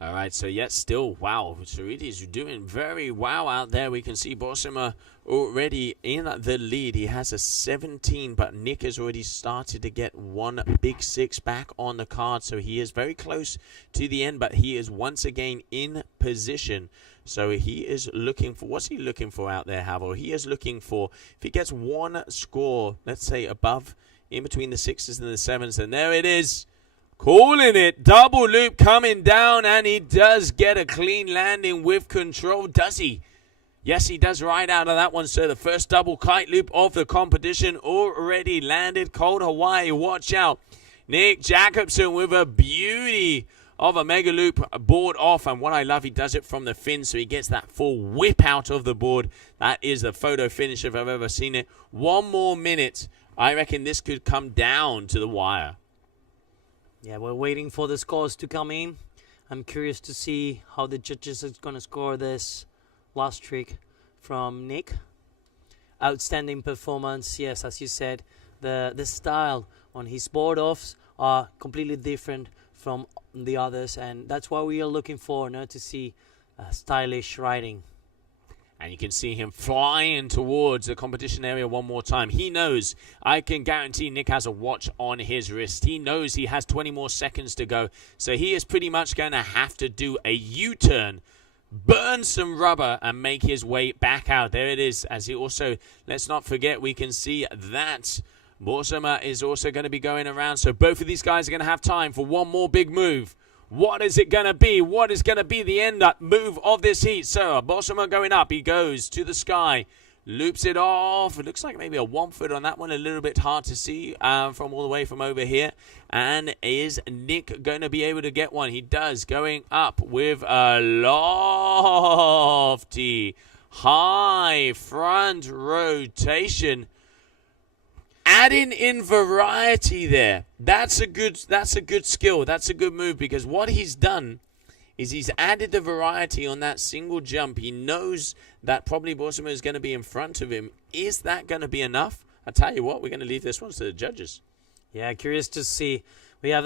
All right, so yet still, wow, Sariti's doing very well out there. We can see Bosima already in the lead. He has a 17, but Nick has already started to get one big 6 back on the card. So he is very close to the end, but he is once again in position. So he is looking for, what's he looking for out there, Havil? He is looking for, if he gets one score, let's say above, in between the 6s and the 7s, and there it is. Calling it, double loop coming down, and he does get a clean landing with control, does he? Yes, he does right out of that one, so the first double kite loop of the competition already landed. Cold Hawaii, watch out. Nick Jacobsen with a beauty of a mega loop board off, and what I love, he does it from the fin, so he gets that full whip out of the board. That is the photo finish if I've ever seen it. One more minute, I reckon this could come down to the wire. Yeah, we're waiting for the scores to come in. I'm curious to see how the judges are going to score this last trick from Nick. Outstanding performance. Yes, as you said, the style on his board offs are completely different from the others, and that's why we are looking for now to see stylish riding. And you can see him flying towards the competition area one more time. He knows, I can guarantee Nick has a watch on his wrist. He knows he has 20 more seconds to go. So he is pretty much going to have to do a U-turn, burn some rubber, and make his way back out. There it is. As he also, let's not forget, we can see that Borsama is also going to be going around. So both of these guys are going to have time for one more big move. What is it going to be? What is going to be the end move of this heat? So, Bossima going up. He goes to the sky. Loops it off. It looks like maybe a 1 foot on that one. A little bit hard to see from all the way from over here. And is Nick going to be able to get one? He does. Going up with a lofty, high front rotation. Adding in variety there. That's a good skill. That's a good move, because what he's done is he's added the variety on that single jump. He knows that probably Borsima is going to be in front of him. Is that going to be enough? I tell you what, we're going to leave this one to the judges. Yeah, curious to see. We have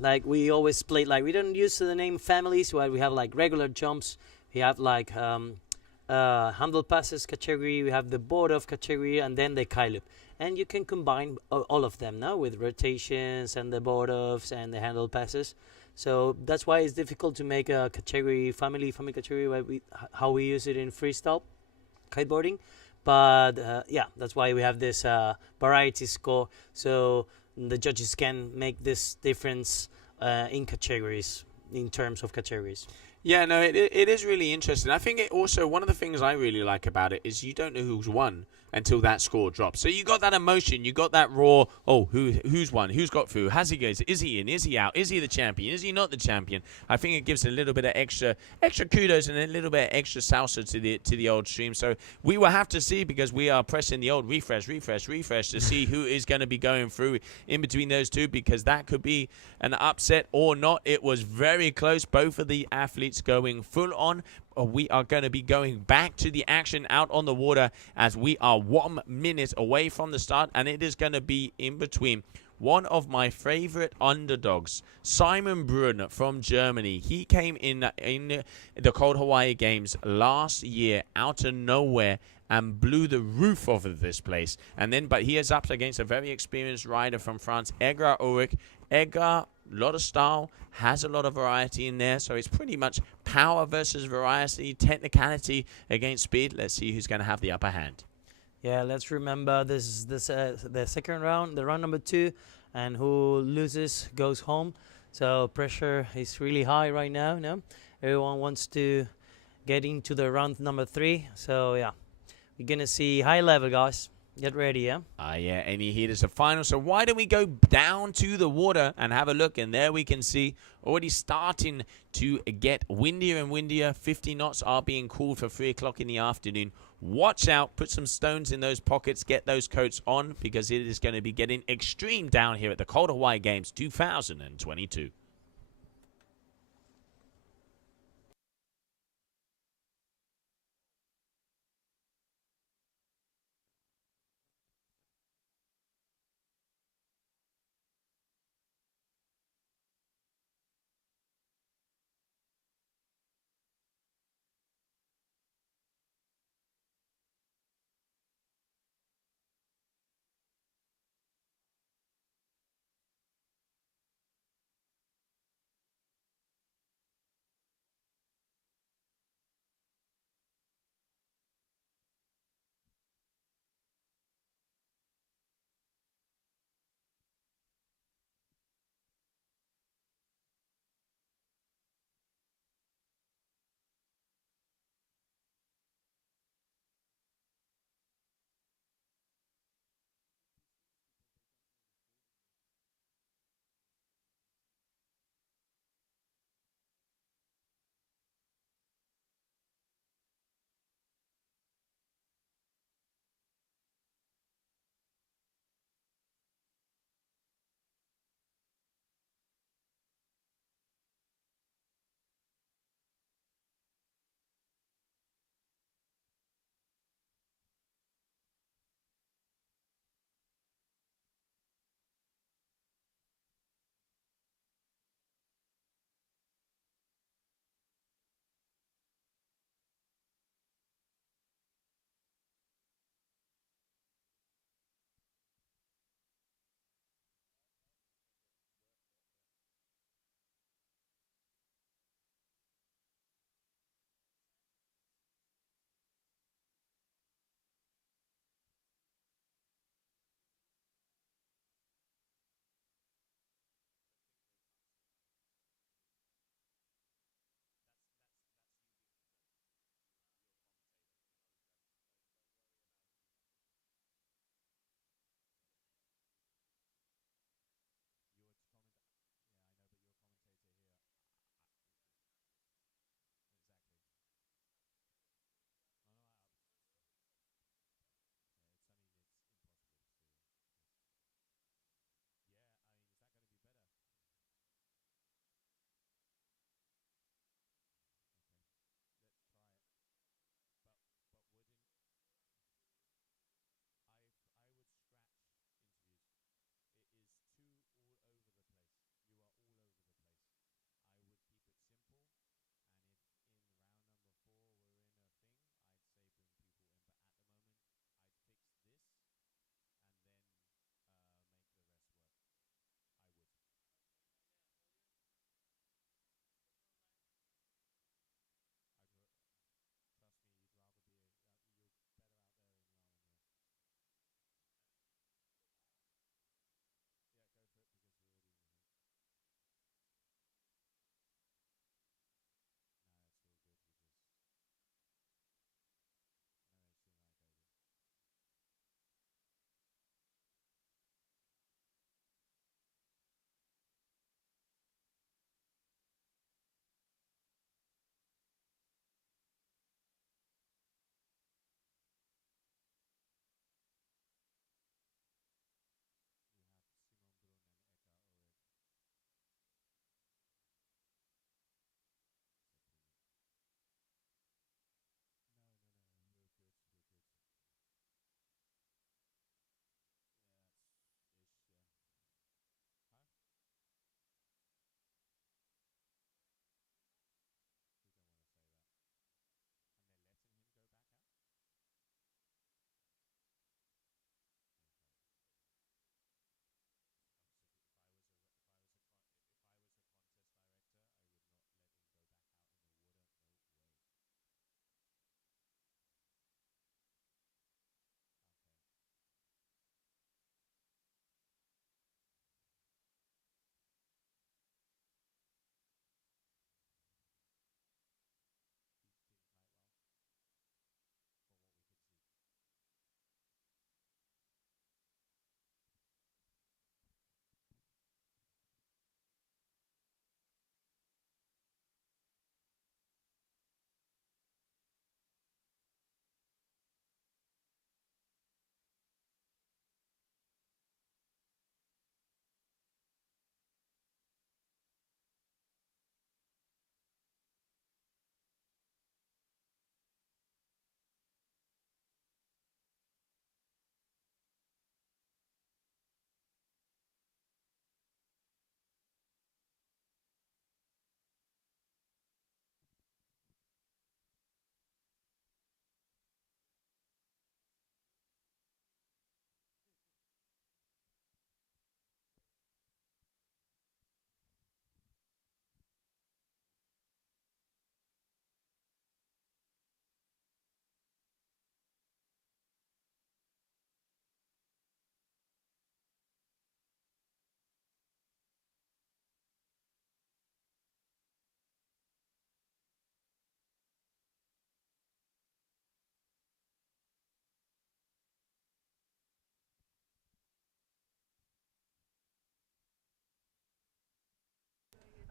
like we always split, like we don't use the name families, where we have like regular jumps. We have like handle passes category. We have the board off category, and then the kite loop. And you can combine all of them now with rotations and the board offs and the handle passes. So that's why it's difficult to make a category, family category, how we use it in freestyle kiteboarding. But yeah, that's why we have this variety score. So the judges can make this difference in categories, in terms of categories. Yeah, no, it is really interesting. I think it also, one of the things I really like about it is you don't know who's won until that score drops. So you got that emotion, you got that raw, oh, who's won, who's got through, is he in, is he out, is he the champion, is he not the champion? I think it gives a little bit of extra kudos and a little bit of extra salsa to the old stream. So we will have to see, because we are pressing the old refresh to see who is going to be going through in between those two, because that could be an upset or not. It was very close, both of the athletes going full on. We are going to be going back to the action out on the water, as we are 1 minute away from the start, and it is going to be in between one of my favorite underdogs, Simon Brunn from Germany. He came in the Cold Hawaii Games last year out of nowhere and blew the roof off of this place. But he is up against a very experienced rider from France, Edgar Ulrich. Edgar, a lot of style, has a lot of variety in there, so it's pretty much power versus variety, technicality against speed. Let's see who's going to have the upper hand. Yeah, let's remember this is the second round, the round number 2, and who loses goes home. So pressure is really high right now. No, everyone wants to get into the round number 3. So yeah, We're gonna see high level, guys. Get ready, yeah? Yeah, any heat is a final. So why don't we go down to the water and have a look? And there we can see already starting to get windier and windier. 50 knots are being called for 3 o'clock in the afternoon. Watch out. Put some stones in those pockets. Get those coats on because it is going to be getting extreme down here at the Cold Hawaii Games 2022.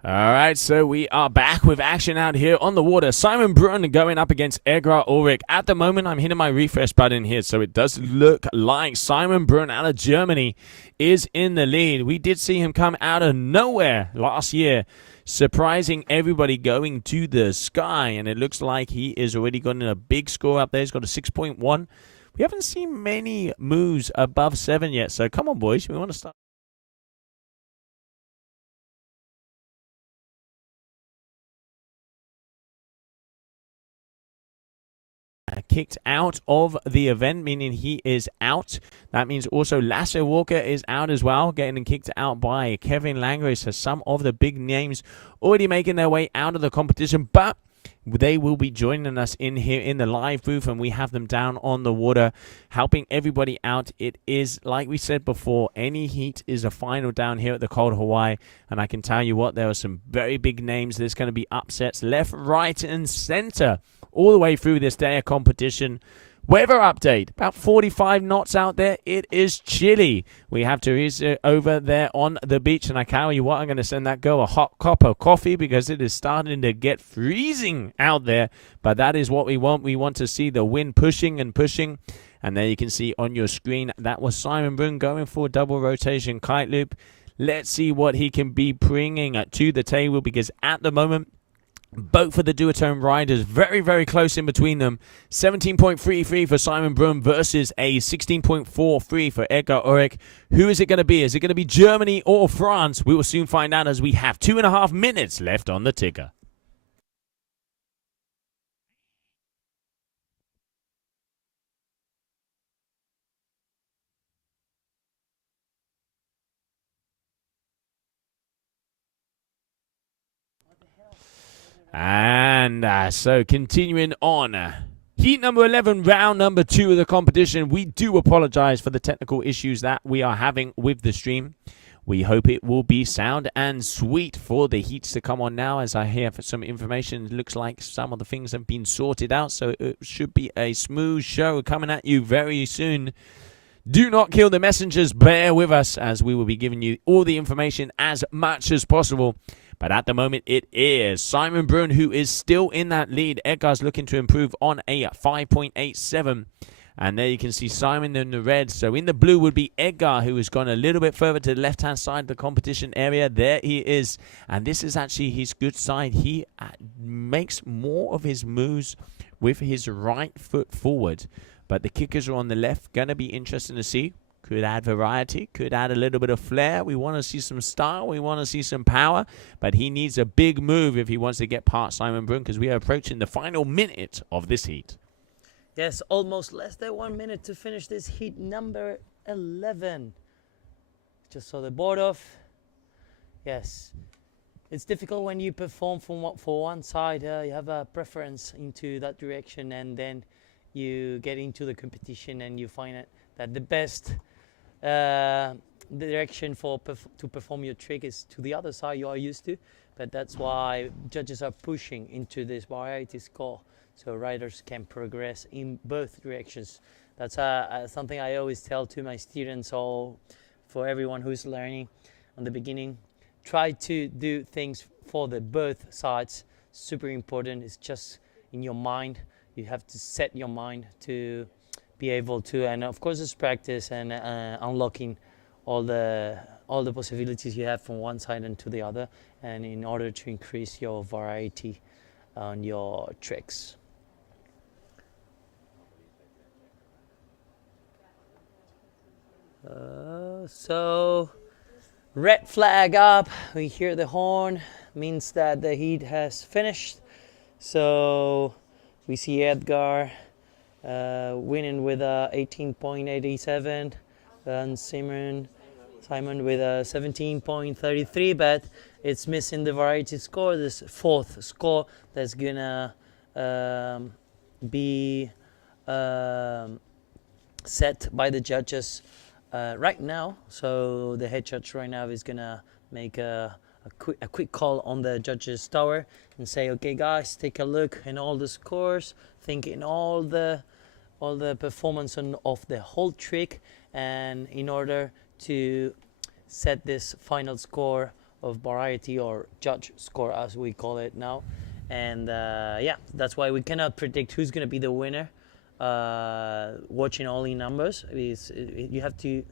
All right, so we are back with action out here on the water. Simon Brun going up against Edgar Ulrich. At the moment, I'm hitting my refresh button here, so it does look like Simon Brun out of Germany is in the lead. We did see him come out of nowhere last year, surprising everybody going to the sky, and it looks like he is already gotten a big score up there. He's got a 6.1. We haven't seen many moves above 7 yet, so come on, boys. We want to start. Kicked out of the event, meaning he is out. That means also Lasse Walker is out as well, getting kicked out by Kevin Langris. So some of the big names already making their way out of the competition, but they will be joining us in here in the live booth, and we have them down on the water helping everybody out. It is, like we said before, any heat is a final down here at the Cold Hawaii, and I can tell you what, there are some very big names. There's going to be upsets left, right, and center all the way through this day of competition. Weather update, about 45 knots out there. It is chilly. We have Teresa over there on the beach, and I tell you what, I'm going to send that girl a hot cup of coffee because it is starting to get freezing out there. But that is what we want. We want to see the wind pushing and pushing. And there you can see on your screen, that was Simon Brun going for a double rotation kite loop. Let's see what he can be bringing to the table, because at the moment, both for the duotone riders, very, very close in between them. 17.33 for Simon Brun versus a 16.43 for Edgar Ulrich. Who is it going to be? Is it going to be Germany or France? We will soon find out, as we have 2.5 minutes left on the ticker. And so continuing on, heat number 11, round number 2 of the competition. We do apologize for the technical issues that we are having with the stream. We hope it will be sound and sweet for the heats to come on now. As I hear some information, it looks like some of the things have been sorted out, so it should be a smooth show coming at you very soon. Do not kill the messengers. Bear with us, as we will be giving you all the information as much as possible. But at the moment, it is Simon Brun who is still in that lead. Edgar's looking to improve on a 5.87. And there you can see Simon in the red. So in the blue would be Edgar, who has gone a little bit further to the left-hand side of the competition area. There he is. And this is actually his good side. He makes more of his moves with his right foot forward. But the kickers are on the left. Going to be interesting to see. Could add variety, could add a little bit of flair. We want to see some style, we want to see some power, but he needs a big move if he wants to get past Simon Brun, because we are approaching the final minute of this heat. Yes, almost less than 1 minute to finish this heat number 11. Just saw the board off. Yes, it's difficult when you perform for one side. You have a preference into that direction, and then you get into the competition and you find it that the best direction to perform your trick is to the other side you are used to. But that's why judges are pushing into this variety score, so riders can progress in both directions. That's something I always tell to my students, or for everyone who's learning on the beginning. Try to do things for the both sides. Super important. It's just in your mind. You have to set your mind to be able to, and of course it's practice and unlocking all the possibilities you have from one side and to the other, and in order to increase your variety on your tricks. So red flag up, we hear the horn, means that the heat has finished. So we see Edgar winning with a 18.87, and Simon with a 17.33, but it's missing the variety score, this fourth score that's gonna be set by the judges right now. So the head judge right now is gonna make a quick call on the judges tower and say, okay guys, take a look in all the scores, think in all the performance of the whole trick, and in order to set this final score of variety, or judge score as we call it now. And yeah, that's why we cannot predict who's going to be the winner. Watching only numbers, you have to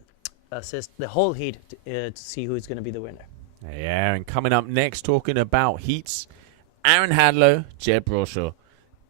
assess the whole heat to see who's going to be the winner. Yeah, and coming up next, talking about heats, Aaron Hadlow, Jett Bradshaw.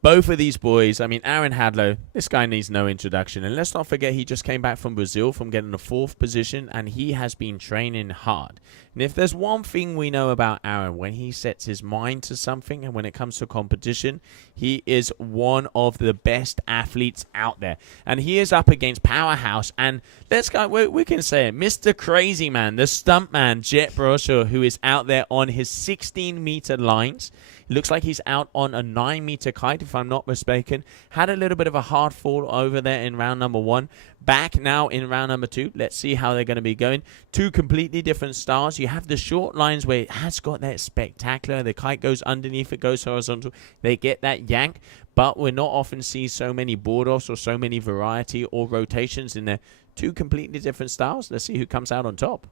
Both of these boys, I mean, Aaron Hadlow, this guy needs no introduction. And let's not forget, he just came back from Brazil from getting the 4th position, and he has been training hard. And if there's one thing we know about Aaron, when he sets his mind to something and when it comes to competition, he is one of the best athletes out there. And he is up against powerhouse. And let's go, we can say it, Mr. Crazy Man, the stunt man, Jett Bradshaw, who is out there on his 16-meter lines. Looks like he's out on a 9-meter kite, if I'm not mistaken. Had a little bit of a hard fall over there in round number 1. Back now in round number 2. Let's see how they're going to be going. 2 completely different styles. You have the short lines where it has got that spectacular. The kite goes underneath, it goes horizontal. They get that yank, but we're not often see so many board offs or so many variety or rotations in there. 2 completely different styles. Let's see who comes out on top.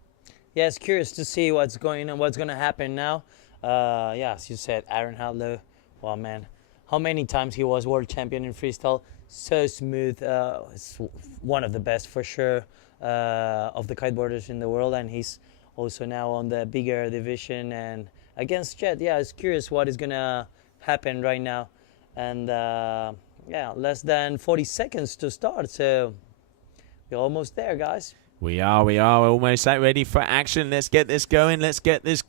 Yeah, it's curious to see what's going to happen now. Yeah, as you said, Aaron Hadlow, well, man, how many times he was world champion in freestyle? So smooth. It's one of the best for sure of the kiteboarders in the world, and he's also now on the bigger division and against Jett. Yeah, it's curious what is gonna happen right now, and yeah, less than 40 seconds to start, so we're almost there, guys. We are almost ready for action. Let's get this going. This is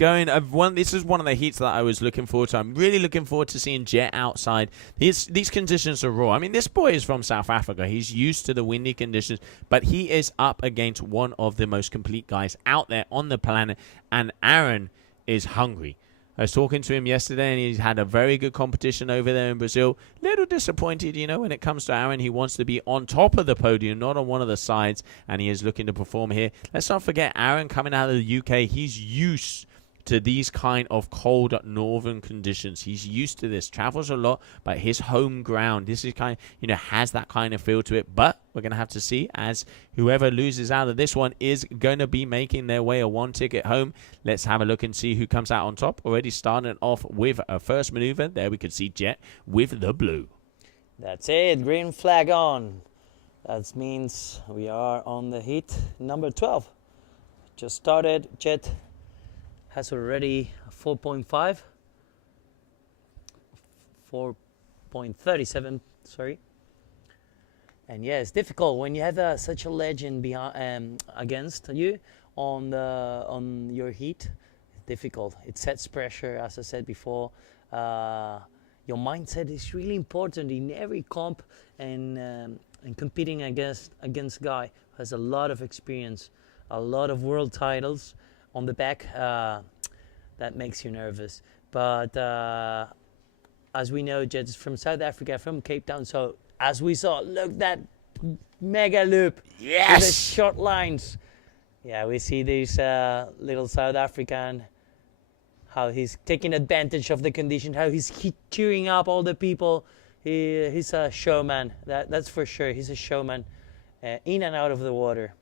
one of the heats that I was looking forward to. I'm really looking forward to seeing Jett outside. These conditions are raw. I mean, this boy is from South Africa. He's used to the windy conditions, but he is up against one of the most complete guys out there on the planet, and Aaron is hungry. I was talking to him yesterday, and he's had a very good competition over there in Brazil. Little disappointed, you know, when it comes to Aaron. He wants to be on top of the podium, not on one of the sides, and he is looking to perform here. Let's not forget, Aaron coming out of the UK, he's used to these kind of cold northern conditions. He's used to this, travels a lot, but his home ground, this is kind of, you know, has that kind of feel to it. But we're going to have to see, as whoever loses out of this one is going to be making their way a 1 ticket home. Let's have a look and see who comes out on top. Already starting off with a first maneuver. There we could see Jett with the blue. That's it, green flag on. That means we are on the heat number 12. Just started. Jett has already 4.5, 4.37, sorry. And yeah, it's difficult when you have such a legend behind, against you on your heat. It's difficult. It sets pressure, as I said before. Your mindset is really important in every comp, and competing against guy who has a lot of experience, a lot of world titles on the back. That makes you nervous. But as we know, Jett is from South Africa, from Cape Town. So as we saw, look, that mega loop. Yes! With the short lines. Yeah, we see this little South African, how he's taking advantage of the condition, how he's cheering up all the people. He's a showman. That's for sure. He's a showman in and out of the water.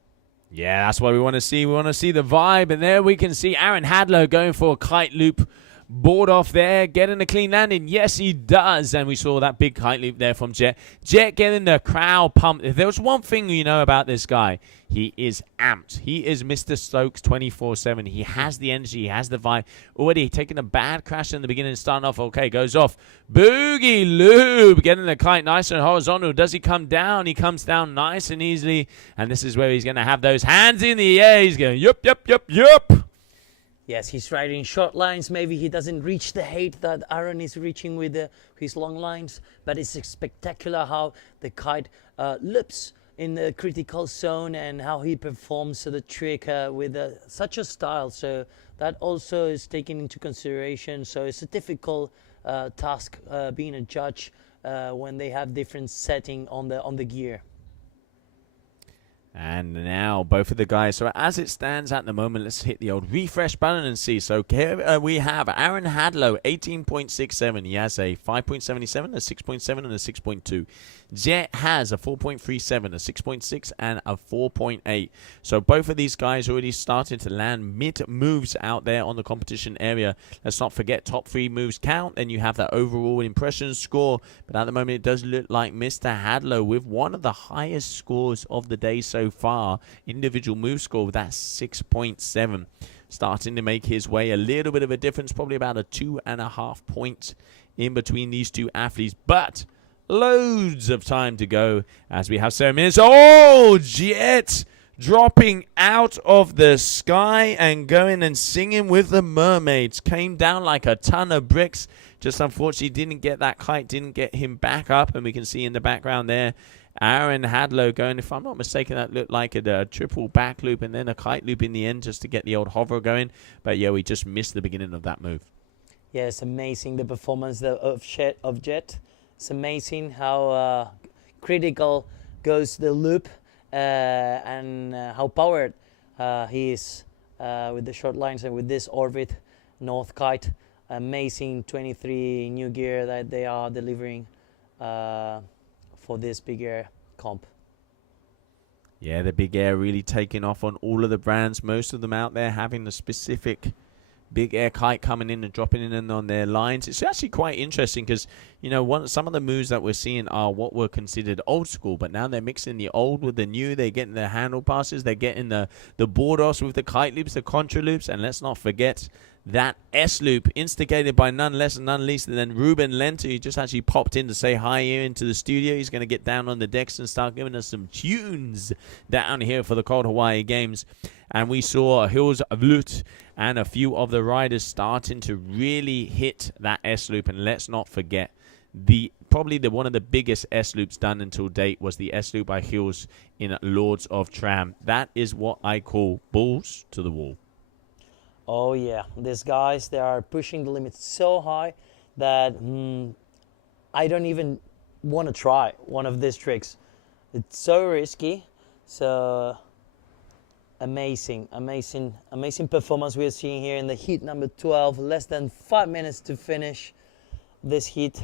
Yeah, that's what we want to see. We want to see the vibe. And there we can see Aaron Hadlow going for a kite loop. Board off there, getting a clean landing. Yes, he does. And we saw that big kite loop there from Jett. Jett getting the crowd pumped. If there was one thing you know about this guy, he is amped. He is Mr. Stokes 24/7. He has the energy. He has the vibe. Already taking a bad crash in the beginning, starting off okay, goes off. Boogie loop, getting the kite nice and horizontal. Does he come down? He comes down nice and easily. And this is where he's going to have those hands in the air. He's going, yup, yup, yup, yup. Yes, he's riding short lines. Maybe he doesn't reach the height that Aaron is reaching with his long lines, but it's spectacular how the kite loops in the critical zone and how he performs the trick with such a style. So that also is taken into consideration. So it's a difficult task being a judge when they have different setting on the gear. And now both of the guys. So as it stands at the moment, let's hit the old refresh button and see. So here we have Aaron Hadlow, 18.67. He has a 5.77, a 6.7, and a 6.2. Jett has a 4.37, a 6.6, and a 4.8. So both of these guys already started to land mid moves out there on the competition area. Let's not forget top 3 moves count. Then you have that overall impression score. But at the moment, it does look like Mr. Hadlow with one of the highest scores of the day so far. Individual move score with that 6.7. Starting to make his way. A little bit of a difference, probably about a 2.5 points in between these two athletes. But loads of time to go as we have 7 minutes. Oh, Jett dropping out of the sky and going and singing with the mermaids. Came down like a ton of bricks. Just unfortunately didn't get that kite, didn't get him back up. And we can see in the background there, Aaron Hadlow going, if I'm not mistaken, that looked like a triple back loop and then a kite loop in the end just to get the old hover going. But yeah, we just missed the beginning of that move. Yeah, it's amazing, the performance of Jett. It's amazing how critical goes the loop and how powered he is with the short lines and with this orbit north kite. Amazing 23 new gear that they are delivering for this big air comp. Yeah, the big air really taking off on all of the brands. Most of them out there having the specific big air kite coming in and dropping in on their lines. It's actually quite interesting because, you know, some of the moves that we're seeing are what were considered old school, but now they're mixing the old with the new. They're getting the handle passes. They're getting the board offs with the kite loops, the contra loops, and let's not forget that S loop instigated by none less and none least than Ruben Lenter, who just actually popped in to say hi here into the studio. He's going to get down on the decks and start giving us some tunes down here for the Cold Hawaii Games. And we saw Hills Vlut and a few of the riders starting to really hit that S loop. And let's not forget, probably one of the biggest S loops done until date was the S loop by Hills in Lords of Tram. That is what I call balls to the wall. Oh yeah, these guys, they are pushing the limits so high that I don't even want to try one of these tricks. It's so risky. So amazing performance we are seeing here in the heat number 12. Less than 5 minutes to finish this heat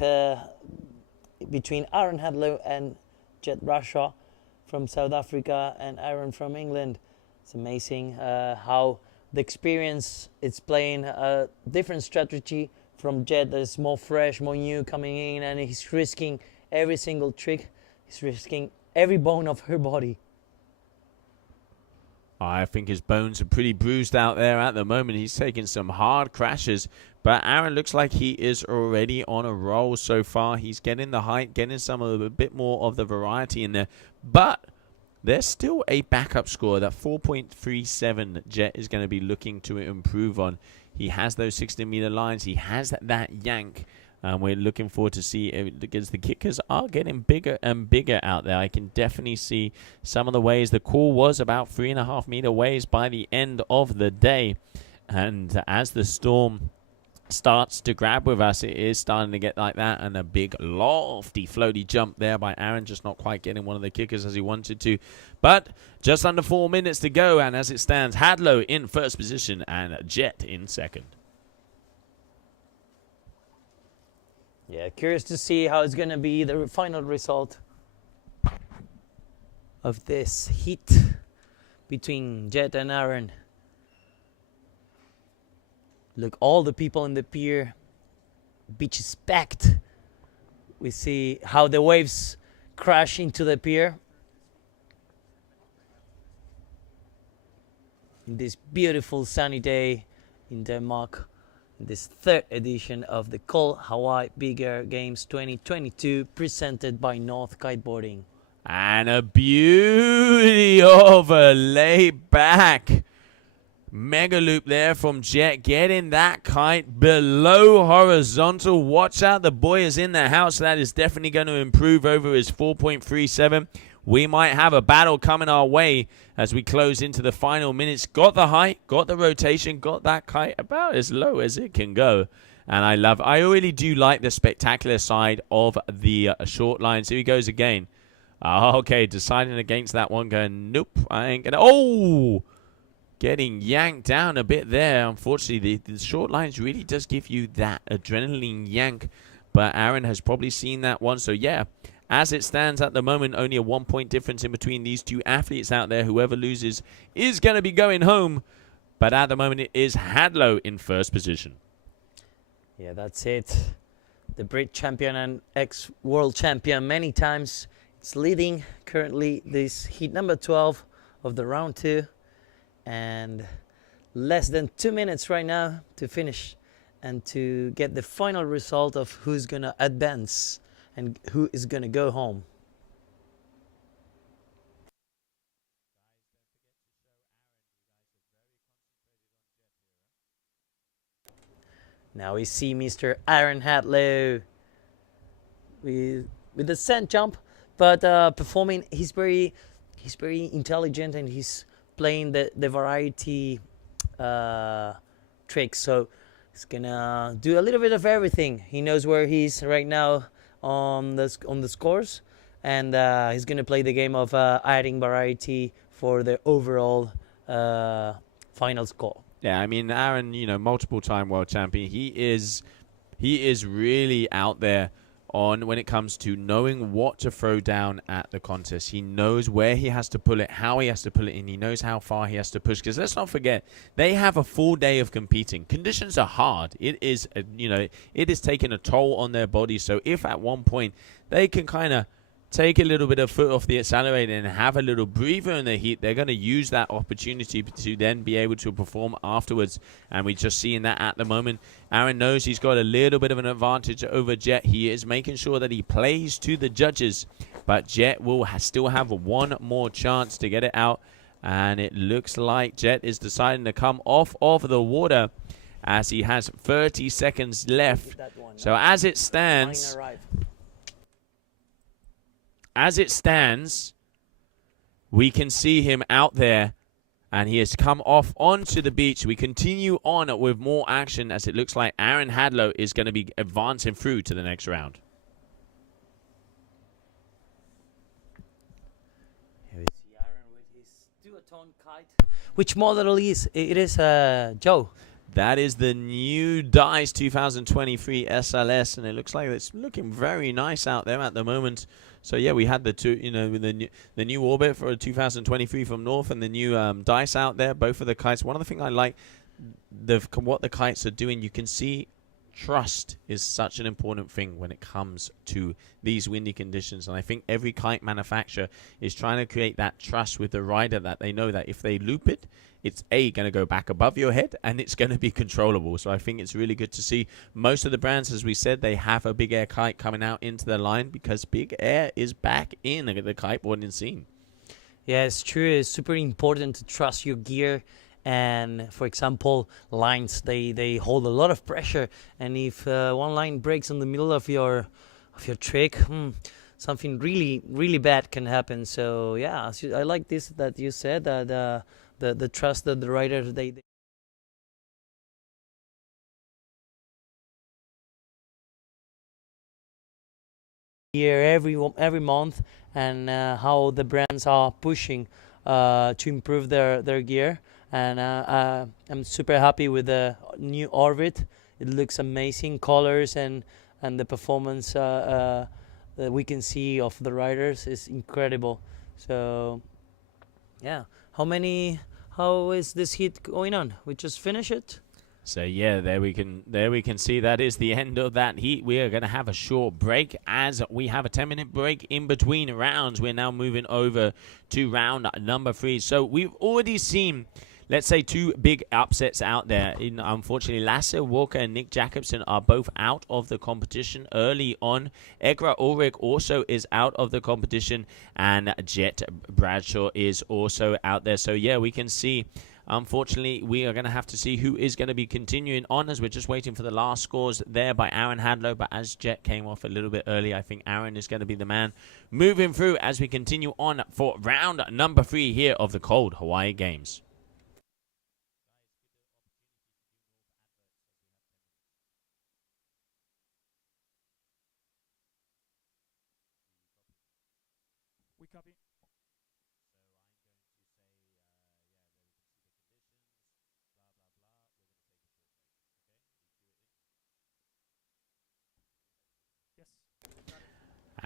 between Aaron Hadlow and Jett Russia from South Africa and Aaron from England. It's amazing how the experience, it's playing a different strategy from Jett that is more fresh, more new coming in, and he's risking every single trick. He's risking every bone of her body. I think his bones are pretty bruised out there at the moment. He's taking some hard crashes, but Aaron looks like he is already on a roll so far. He's getting the height, getting a bit more of the variety in there, but there's still a backup score. That 4.37 Jett is going to be looking to improve on. He has those 16-meter lines. He has that yank. And we're looking forward to see it because the kickers are getting bigger and bigger out there. I can definitely see some of the waves. The call was about 3.5-meter waves by the end of the day. And as the storm starts to grab with us, it is starting to get like that, and a big lofty floaty jump there by Aaron, just not quite getting one of the kickers as he wanted to. But just under 4 minutes to go, and as it stands, Hadlow in first position and Jett in second. Yeah, curious to see how it's going to be the final result of this heat between Jett and Aaron. Look, all the people in the pier, beach is packed. We see how the waves crash into the pier. In this beautiful sunny day in Denmark, in this third edition of the Cold Hawaii Big Air Games 2022, presented by North Kiteboarding. And a beauty of a laid-back mega loop there from Jett, getting that kite below horizontal. Watch out, the boy is in the house. That is definitely going to improve over his 4.37. We might have a battle coming our way as we close into the final minutes. Got the height, got the rotation, got that kite about as low as it can go. And I really do like the spectacular side of the short lines. Here he goes again. Okay, deciding against that one, going, nope, I ain't gonna. Oh! Getting yanked down a bit there. Unfortunately, the short lines really does give you that adrenaline yank. But Aaron has probably seen that one. So, yeah, as it stands at the moment, only a 1 point difference in between these two athletes out there. Whoever loses is going to be going home. But at the moment, it is Hadlow in first position. Yeah, that's it. The Brit champion and ex-world champion many times. It's leading currently this heat number 12 of the round 2. And less than 2 minutes right now to finish and to get the final result of who's going to advance and who is going to go home. Now we see Mr. Aaron Hadlow with the sand jump, but performing. He's very intelligent, and he's playing the variety tricks. So he's gonna do a little bit of everything. He knows where he's right now on the scores, and he's gonna play the game of adding variety for the overall final score. Yeah, I mean, Aaron, multiple-time world champion. He is really out there on when it comes to knowing what to throw down at the contest. He knows where he has to pull it, how he has to pull it in. He knows how far he has to push. Because let's not forget, they have a full day of competing. Conditions are hard. It is, it is taking a toll on their body. So if at one point they can kind of take a little bit of foot off the accelerator and have a little breather in the heat, they're going to use that opportunity to then be able to perform afterwards. And we're just seeing that at the moment. Aaron knows he's got a little bit of an advantage over Jett. He is making sure that he plays to the judges, but Jett will still have one more chance to get it out. And it looks like Jett is deciding to come off of the water as he has 30 seconds left. So as it stands, we can see him out there, and he has come off onto the beach. We continue on with more action as it looks like Aaron Hadlow is going to be advancing through to the next round. Here we see Aaron with his duotone kite. Which model is it? Is Joe? That is the new DICE 2023 SLS, and it looks like it's looking very nice out there at the moment. So yeah, we had the two, the new orbit for 2023 from North, and the new DICE out there. Both of the kites. One of the things I like, what the kites are doing. You can see trust is such an important thing when it comes to these windy conditions, and I think every kite manufacturer is trying to create that trust with the rider, that they know that if they loop it, it's going to go back above your head, and it's going to be controllable. So I think it's really good to see. Most of the brands, as we said, they have a Big Air kite coming out into the line because Big Air is back in the kiteboarding scene. Yeah, it's true. It's super important to trust your gear. And for example, lines, they hold a lot of pressure. And if one line breaks in the middle of your trick, something really bad can happen. So yeah, I like this that you said, that the trust that the riders they here every month, and how the brands are pushing to improve their gear. And I'm super happy with the new Orbit. It looks amazing, colors and the performance that we can see of the riders is incredible. So yeah, how is this heat going on? We just finished it. So yeah, there we can see that is the end of that heat. We are going to have a short break as we have a 10-minute break in between rounds. We're now moving over to round number 3. So we've already seen, let's say, 2 big upsets out there. Unfortunately, Lasse Walker and Nick Jacobsen are both out of the competition early on. Egra Ulrich also is out of the competition, and Jett Bradshaw is also out there. So yeah, we can see, unfortunately, we are going to have to see who is going to be continuing on, as we're just waiting for the last scores there by Aaron Hadlow. But as Jett came off a little bit early, I think Aaron is going to be the man moving through as we continue on for round number 3 here of the Cold Hawaii Games.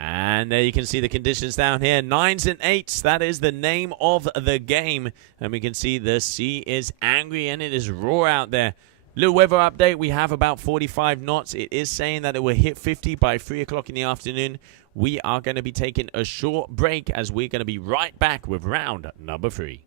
And there you can see the conditions down here. 9s and 8s. That is the name of the game. And we can see the sea is angry and it is raw out there. Little weather update. We have about 45 knots. It is saying that it will hit 50 by 3 o'clock in the afternoon. We are going to be taking a short break as we're going to be right back with round number 3.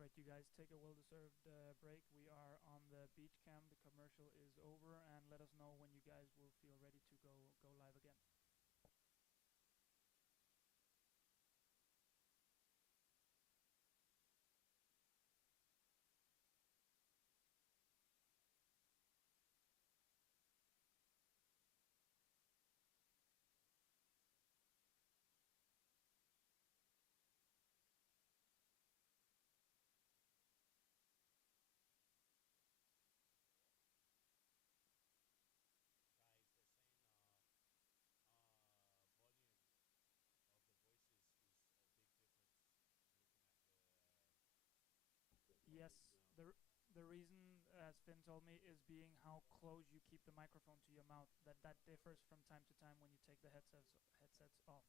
Great, you guys take a well-deserved break. We are on the beach cam. The commercial is over, and let us know when you guys will feel ready to go live again. Yes, the reason, as Finn told me, is being how close you keep the microphone to your mouth. That differs from time to time when you take the headsets off.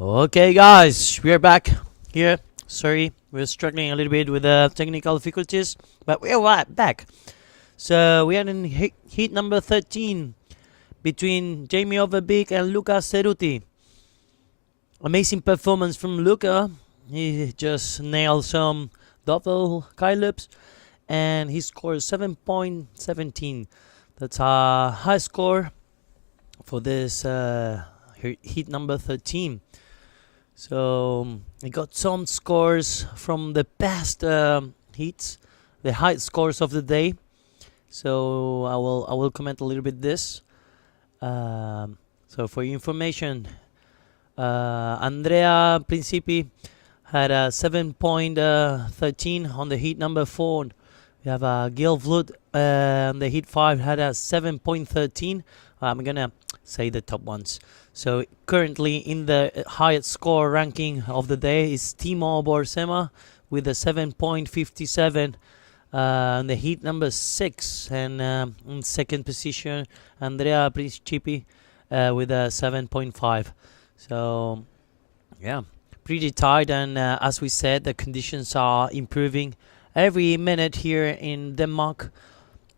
Okay, guys, we're back here. Sorry, we're struggling a little bit with technical difficulties, but we're back. So we are in heat number 13 between Jamie Overbeek and Luca Ceruti. Amazing performance from Luca. He just nailed some double kite loops, and he scored 7.17. That's a high score for this heat number 13. So I got some scores from the past heats, the high scores of the day. So I will comment a little bit this. So for your information, Andrea Principi had a 7.13 on the heat number 4. We have Gil Vlut on the heat 5 had a 7.13. I'm gonna say the top ones. So currently in the highest score ranking of the day is Timo Borsema with a 7.57 on the heat number 6, and in second position Andrea Principi with a 7.5. So yeah, pretty tight, and as we said, the conditions are improving every minute here in Denmark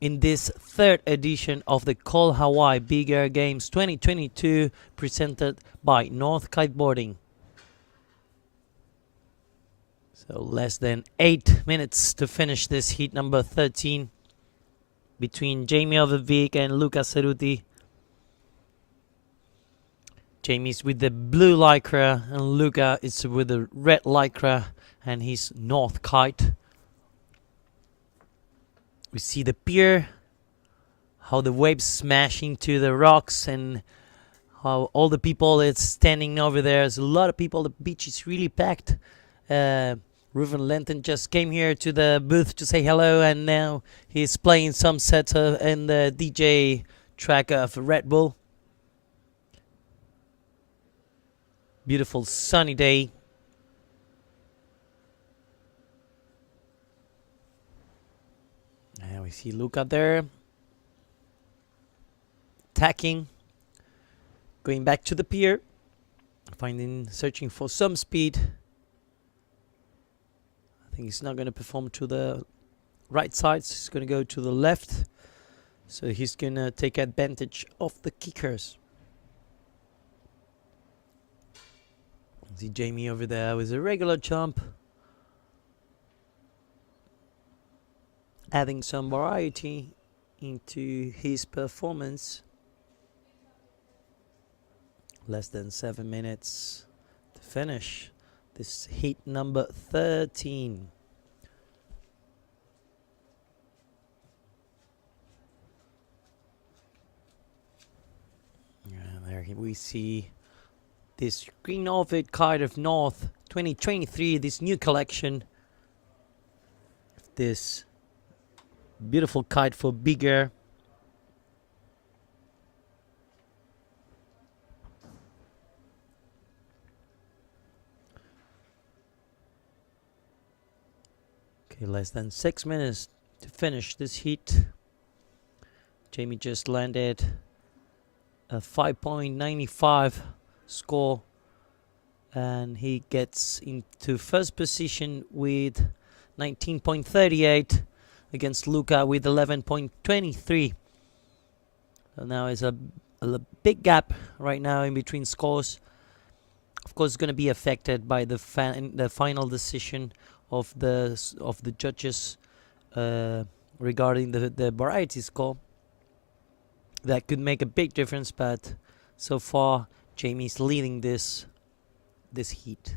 in this third edition of the Cold Hawaii Big Air Games 2022, presented by North Kiteboarding. So less than 8 minutes to finish this heat number 13 between Jamie Overbeek and Luca Ceruti. Jamie's with the blue lycra and Luca is with the red lycra and his North Kite. We see the pier, how the waves smash into the rocks, and how all the people that's standing over there. There's a lot of people. The beach is really packed. Ruven Lenton just came here to the booth to say hello, and now he's playing some sets in the DJ track of Red Bull. Beautiful sunny day. And we see Luca there tacking, going back to the pier, searching for some speed. I think he's not going to perform to the right side, so he's going to go to the left. So he's going to take advantage of the kickers. See Jamie over there with a regular jump, adding some variety into his performance. Less than 7 minutes to finish this heat number 13. And there we see this Green Ovid Kite of North 2023, this new collection. This beautiful kite for big air. Okay, less than 6 minutes to finish this heat. Jamie just landed a 5.95 score, and he gets into first position with 19.38 against Luca with 11.23. So now is a big gap right now in between scores. Of course, it's going to be affected by the final decision of the judges regarding the variety score. That could make a big difference, but so far Jamie's leading this heat.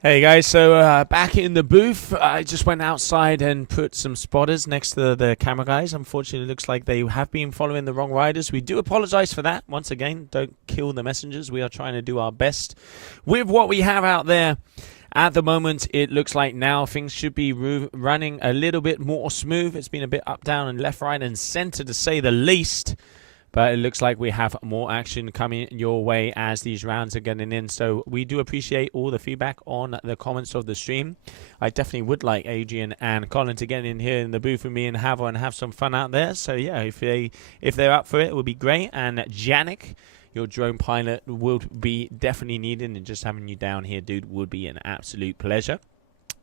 Hey guys, so back in the booth. I just went outside and put some spotters next to the camera guys. Unfortunately, it looks like they have been following the wrong riders. We do apologize for that. Once again, don't kill the messengers. We are trying to do our best with what we have out there. At the moment, it looks like now things should be running a little bit more smooth. It's been a bit up, down, and left, right, and center, to say the least. But it looks like we have more action coming your way as these rounds are getting in. So we do appreciate all the feedback on the comments of the stream. I definitely would like Adrian and Colin to get in here in the booth with me and have some fun out there. So yeah, if they're up for it, it would be great. And Janik, your drone pilot would be definitely needed, and just having you down here, dude, would be an absolute pleasure.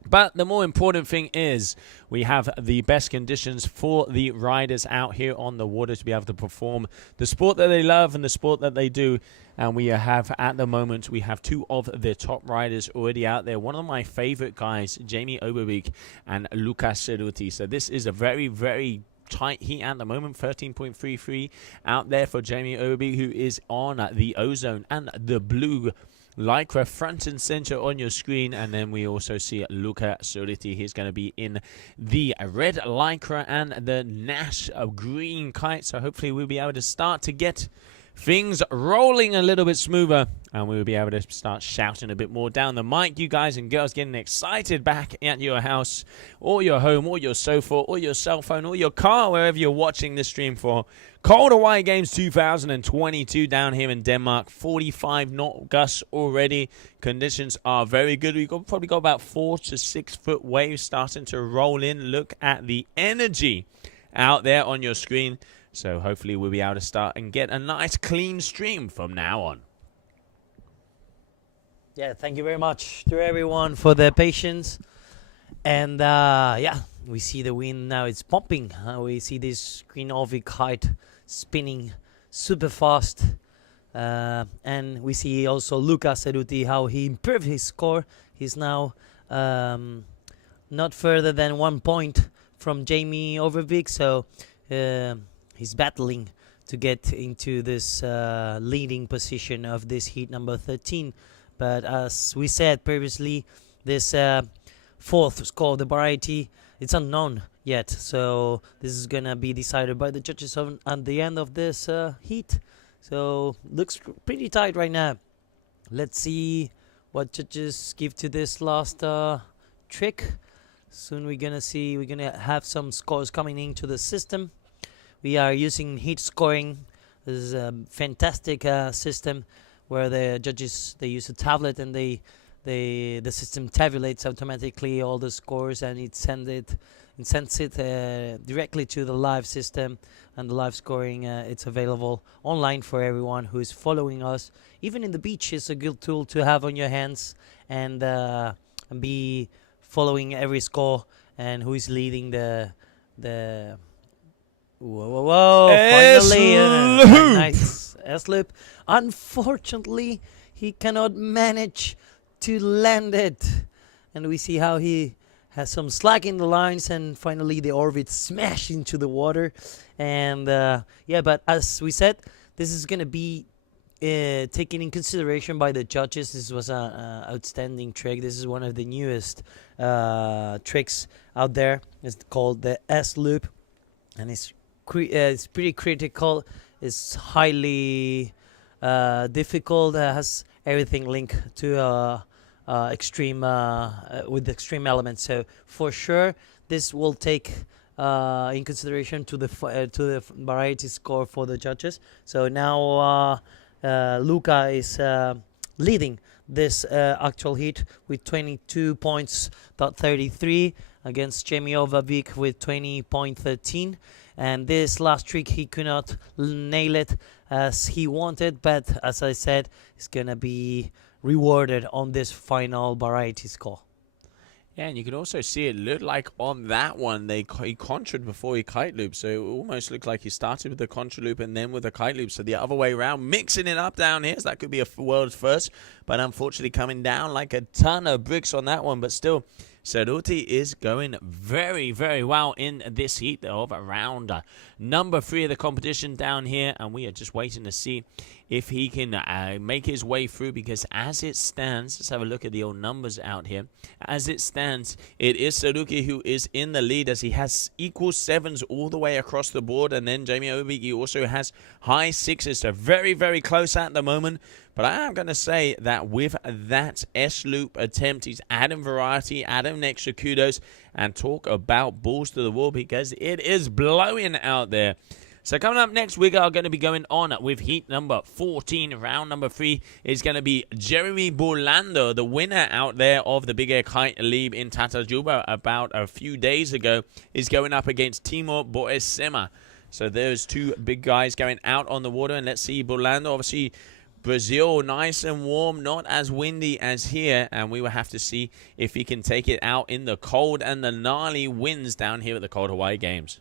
But the more important thing is we have the best conditions for the riders out here on the water to be able to perform the sport that they love and the sport that they do. And we have, at the moment, we have two of the top riders already out there. One of my favorite guys, Jamie Oberbeek and Luca Ceruti. So this is a very, very tight heat at the moment. 13.33 out there for Jamie Oberbeek, who is on the ozone and the blue Lycra front and center on your screen. And then we also see Luca Ceruti. He's going to be in the red Lycra and the Nash green kite. So hopefully we'll be able to start to get things rolling a little bit smoother, and we will be able to start shouting a bit more down the mic. You guys and girls getting excited back at your house or your home or your sofa or your cell phone or your car, wherever you're watching this stream for. Cold Hawaii Games 2022 down here in Denmark. 45 knot gusts already. Conditions are very good. We've probably got about 4 to 6 foot waves starting to roll in. Look at the energy out there on your screen. So hopefully we'll be able to start and get a nice clean stream from now on. Yeah, thank you very much to everyone for their patience. And yeah, we see the wind now. It's pumping. We see this green Orville kite spinning super fast. And we see also Luca Ceruti, how he improved his score. He's now not further than 1 point from Jamie Overbeek. So he's battling to get into this leading position of this heat number 13. But as we said previously, this fourth score of the variety, it's unknown yet. So this is going to be decided by the judges at the end of this heat. So looks pretty tight right now. Let's see what judges give to this last trick. Soon we're going to have some scores coming into the system. We are using heat scoring. This is a fantastic system where the judges, they use a tablet and the system tabulates automatically all the scores, and it sends it directly to the live system, and the live scoring it's available online for everyone who is following us. Even in the beach, it's a good tool to have on your hands and be following every score and who is leading the Whoa, finally a nice S-loop. Unfortunately, he cannot manage to land it. And we see how he has some slack in the lines, and finally the orbit smashed into the water. And yeah, but as we said, this is going to be taken in consideration by the judges. This was an outstanding trick. This is one of the newest tricks out there. It's called the S-loop, and it's pretty critical. It's highly difficult. Has everything linked to extreme with extreme elements. So for sure, this will take in consideration to the variety score for the judges. So now Luca is leading this actual heat with 22 points, 33 against Jamie Overbeek with 20.13. And this last trick, he could not nail it as he wanted, but as I said, he's going to be rewarded on this final variety score. Yeah, and you can also see it looked like on that one, he contraed before he kite looped. So it almost looked like he started with the contra loop and then with the kite loop. So the other way around, mixing it up down here. So that could be a world's first. But unfortunately coming down like a ton of bricks on that one. But still, Ceruti is going very, very well in this heat of round number 3 of the competition down here. And we are just waiting to see if he can make his way through, because as it stands, let's have a look at the old numbers out here. As it stands, it is Ceruti who is in the lead, as he has equal 7s all the way across the board. And then Jamie Oberbeek also has high 6s. So very, very close at the moment. But I am going to say that with that S-loop attempt, he's adding variety, adding extra kudos, and talk about balls to the wall, because it is blowing out there. So coming up next, we are going to be going on with heat number 14. Round number 3 is going to be Jeremy Burlando, the winner out there of the Big Air Kite League in Tatajuba about a few days ago, is going up against Timur Boesema. So there's two big guys going out on the water. And let's see, Bolando, obviously, Brazil, nice and warm, not as windy as here. And we will have to see if he can take it out in the cold and the gnarly winds down here at the Cold Hawaii Games.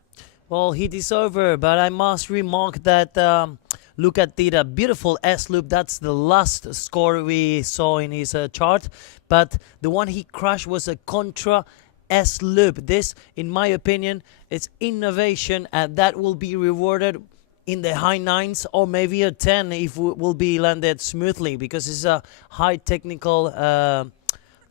Well, heat is over, but I must remark that look at the beautiful S-loop. That's the last score we saw in his chart. But the one he crashed was a contra S-loop. This, in my opinion, is innovation, and that will be rewarded in the high 9s or maybe a 10 if it will be landed smoothly, because it's a high technical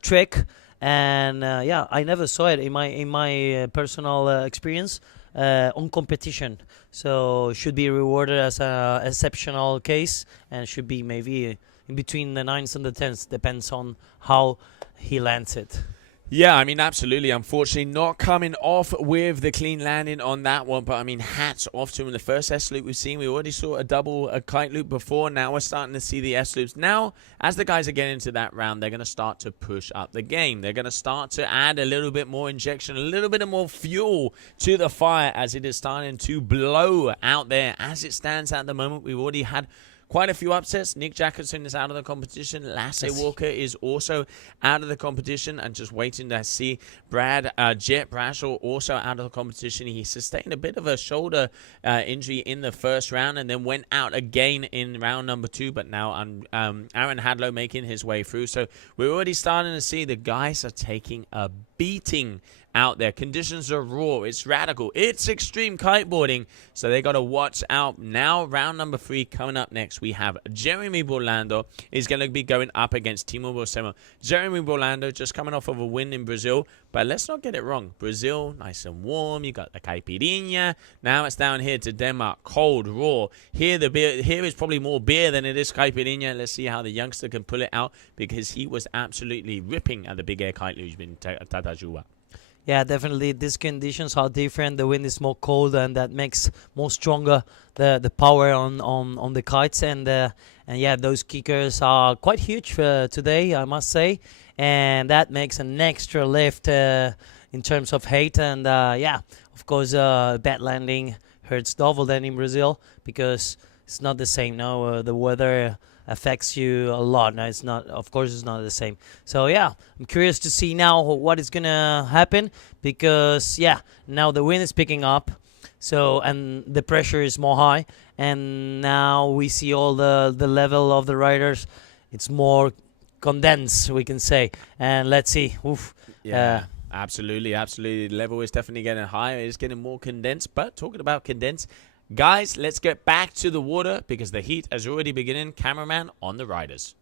trick. And yeah, I never saw it in my personal experience on competition. So should be rewarded as an exceptional case, and should be maybe in between the 9s and the 10s, depends on how he lands it. Yeah, I mean, absolutely. Unfortunately, not coming off with the clean landing on that one. But, I mean, hats off to him. The first S-loop we've seen, we already saw a kite loop before. Now we're starting to see the S-loops. Now, as the guys are getting into that round, they're going to start to push up the game. They're going to start to add a little bit more injection, a little bit of more fuel to the fire as it is starting to blow out there. As it stands at the moment, we've already had quite a few upsets. Nick Jacobson is out of the competition. Lasse Walker is also out of the competition, and just waiting to see Jett Brashall also out of the competition. He sustained a bit of a shoulder injury in the first round and then went out again in round number 2. But now Aaron Hadlow making his way through. So we're already starting to see the guys are taking a beating out there. Conditions are raw. It's radical. It's extreme kiteboarding. So they got to watch out. Now, round number 3 coming up next. We have Jeremy Bolando is going to be going up against Timo Borsema. Jeremy Bolando just coming off of a win in Brazil. But let's not get it wrong. Brazil, nice and warm. You got the caipirinha. Now it's down here to Denmark, cold, raw. Here the beer. Here is probably more beer than it is caipirinha. Let's see how the youngster can pull it out, because he was absolutely ripping at the big air kite luge in Tatajuba. Yeah, definitely. These conditions are different. The wind is more cold, and that makes more stronger the power on the kites. And yeah, those kickers are quite huge today, I must say. And that makes an extra lift in terms of height. And yeah, of course, bad landing hurts double than in Brazil, because it's not the same. No, the weather affects you a lot. No, it's not. Of course, it's not the same. So yeah, I'm curious to see now what is gonna happen, because yeah, now the wind is picking up, so, and the pressure is more high, and now we see all the level of the riders. It's more condensed, we can say. And let's see. Oof. Yeah. Absolutely. The level is definitely getting higher. It's getting more condensed. But talking about condensed, guys, let's get back to the water, because the heat has already begun. Cameraman on the riders.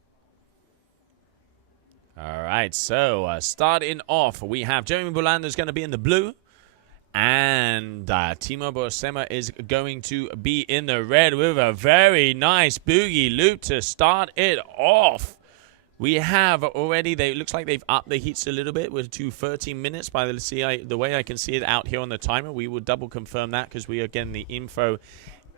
All right, so starting off, we have Jeremy Bolando is going to be in the blue, and Timo Borsema is going to be in the red with a very nice boogie loop to start it off. We have already, it looks like they've upped the heats a little bit to 13 minutes by the way I can see it out here on the timer. We will double confirm that, because we are getting the info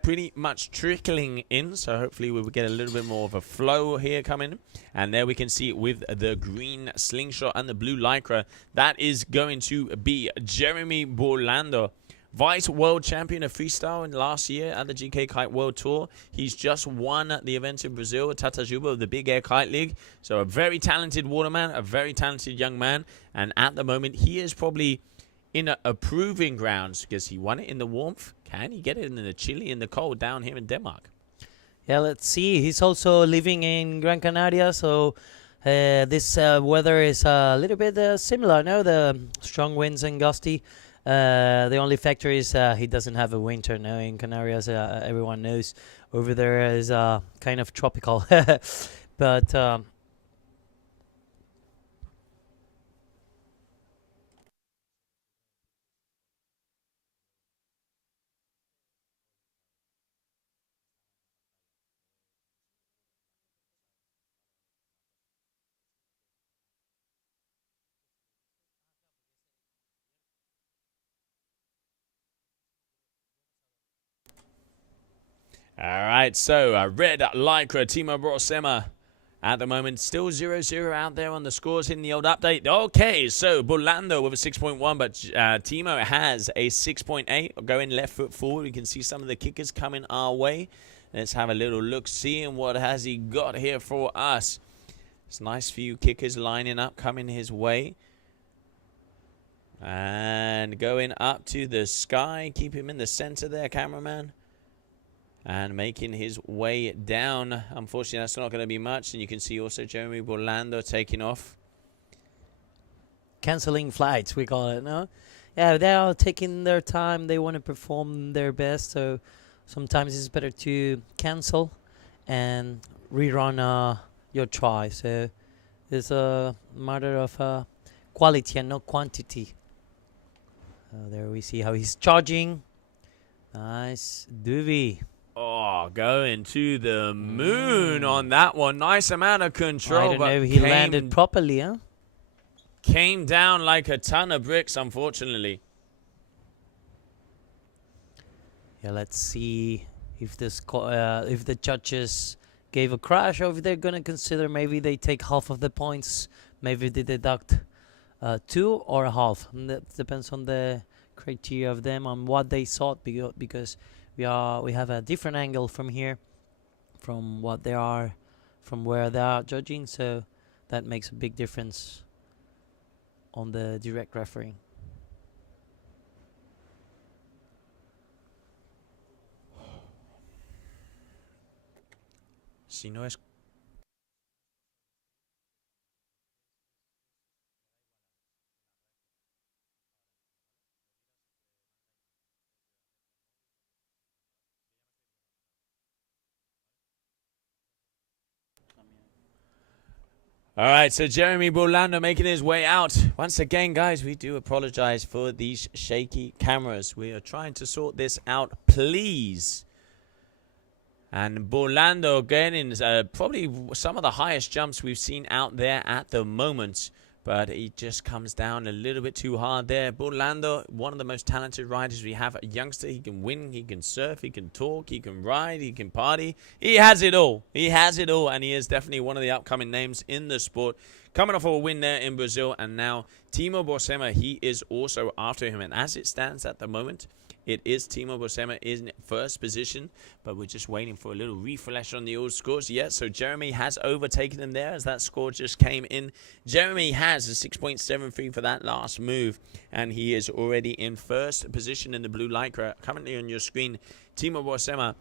pretty much trickling in. So hopefully we will get a little bit more of a flow here coming. And there we can see it with the green slingshot and the blue lycra. That is going to be Jeremy Bolando, Vice World Champion of Freestyle in last year at the GK Kite World Tour. He's just won the event in Brazil at Tatajuba of the Big Air Kite League. So a very talented waterman, a very talented young man. And at the moment, he is probably in a proving grounds, because he won it in the warmth. Can he get it in the chilly and the cold down here in Denmark? Yeah, let's see. He's also living in Gran Canaria, so this weather is a little bit similar. No, the strong winds and gusty. The only factor is he doesn't have a winter now in Canarias. Everyone knows over there is kind of tropical. But all right, so red lycra, Timo Borsema At the moment, still 0-0 out there on the scores in the old update. Okay, so Bolando with a 6.1, but Timo has a 6.8. Going left foot forward, we can see some of the kickers coming our way. Let's have a little look, seeing what has he got here for us. It's a nice few kickers lining up, coming his way. And going up to the sky. Keep him in the center there, cameraman. And making his way down. Unfortunately, that's not going to be much. And you can see also Jeremy Bolando taking off. Canceling flights, we call it, no? Yeah, they are taking their time. They want to perform their best. So sometimes it's better to cancel and rerun your try. So it's a matter of quality and not quantity. There we see how he's charging. Nice. Doovie. Oh, going to the moon on that one. Nice amount of control. I don't know if he landed properly, huh? Came down like a ton of bricks, unfortunately. Yeah, let's see if if the judges gave a crash, or if they're going to consider maybe they take half of the points. Maybe they deduct 2 or a half. And that depends on the criteria of them, on what they sought, because we have a different angle from here, from what they are, from where they are judging. So that makes a big difference on the direct refereeing. Si no es All right, so Jeremy Bolando making his way out. Once again, guys, we do apologize for these shaky cameras. We are trying to sort this out, please. And Bolando getting probably some of the highest jumps we've seen out there at the moment. But he just comes down a little bit too hard there. Bolando, one of the most talented riders we have. A youngster, he can win, he can surf, he can talk, he can ride, he can party. He has it all. He has it all, and he is definitely one of the upcoming names in the sport. Coming off of a win there in Brazil, and now Timo Borsema, he is also after him. And as it stands at the moment, it is Timo Borsema in first position, but we're just waiting for a little refresh on the old scores. Yeah, so Jeremy has overtaken him there as that score just came in. Jeremy has a 6.73 for that last move, and he is already in first position in the blue lycra. Currently on your screen, Timo Borsema.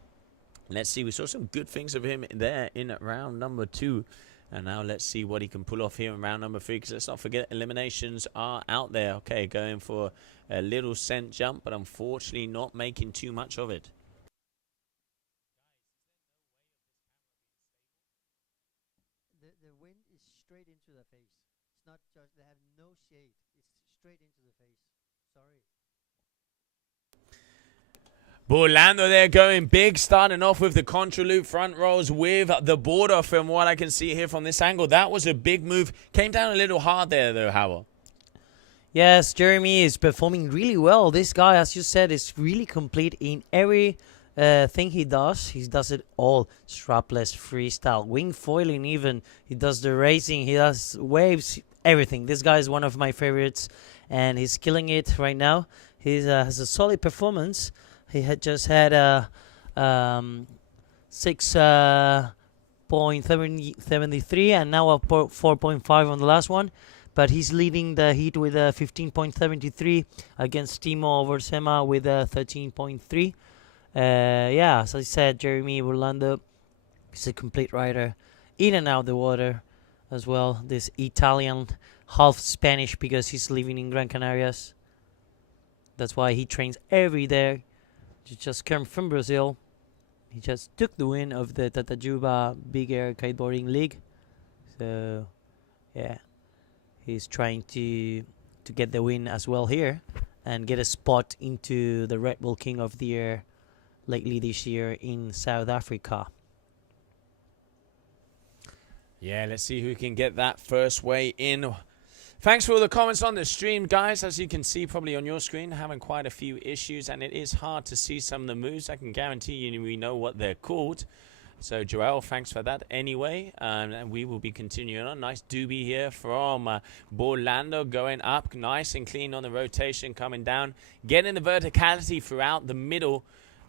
Let's see, we saw some good things of him there in round number 2. And now let's see what he can pull off here in round number 3, because let's not forget eliminations are out there. Okay, going for a little scent jump, but unfortunately not making too much of it. The wind is straight into the face. It's not just, they have no shade. It's straight into the face. Sorry. Bolando there going big, starting off with the contra loop front rolls with the border from what I can see here from this angle. That was a big move. Came down a little hard there though, Howell. Yes, Jeremy is performing really well. This guy, as you said, is really complete in every thing he does. He does it all. Strapless, freestyle, wing foiling even. He does the racing, he does waves, everything. This guy is one of my favorites, and he's killing it right now. He has a solid performance. He had just had a 6.73 and now a 4.5 on the last one. But he's leading the heat with a 15.73 against Timo Borsema with a 13.3. Yeah, as I said, Jeremy Bolando is a complete rider. In and out the water as well. This Italian, half Spanish because he's living in Gran Canarias. That's why he trains every day. He just came from Brazil. He just took the win of the Tatajuba Big Air Kiteboarding League. So, yeah. He's trying to get the win as well here and get a spot into the Red Bull King of the Year lately this year in South Africa. Yeah, let's see who can get that first way in. Thanks for all the comments on the stream, guys. As you can see probably on your screen, having quite a few issues, and it is hard to see some of the moves. I can guarantee you we know what they're called. So, Joel, thanks for that anyway. And we will be continuing on. Nice doobie here from Borlando going up. Nice and clean on the rotation, coming down. Getting the verticality throughout the middle.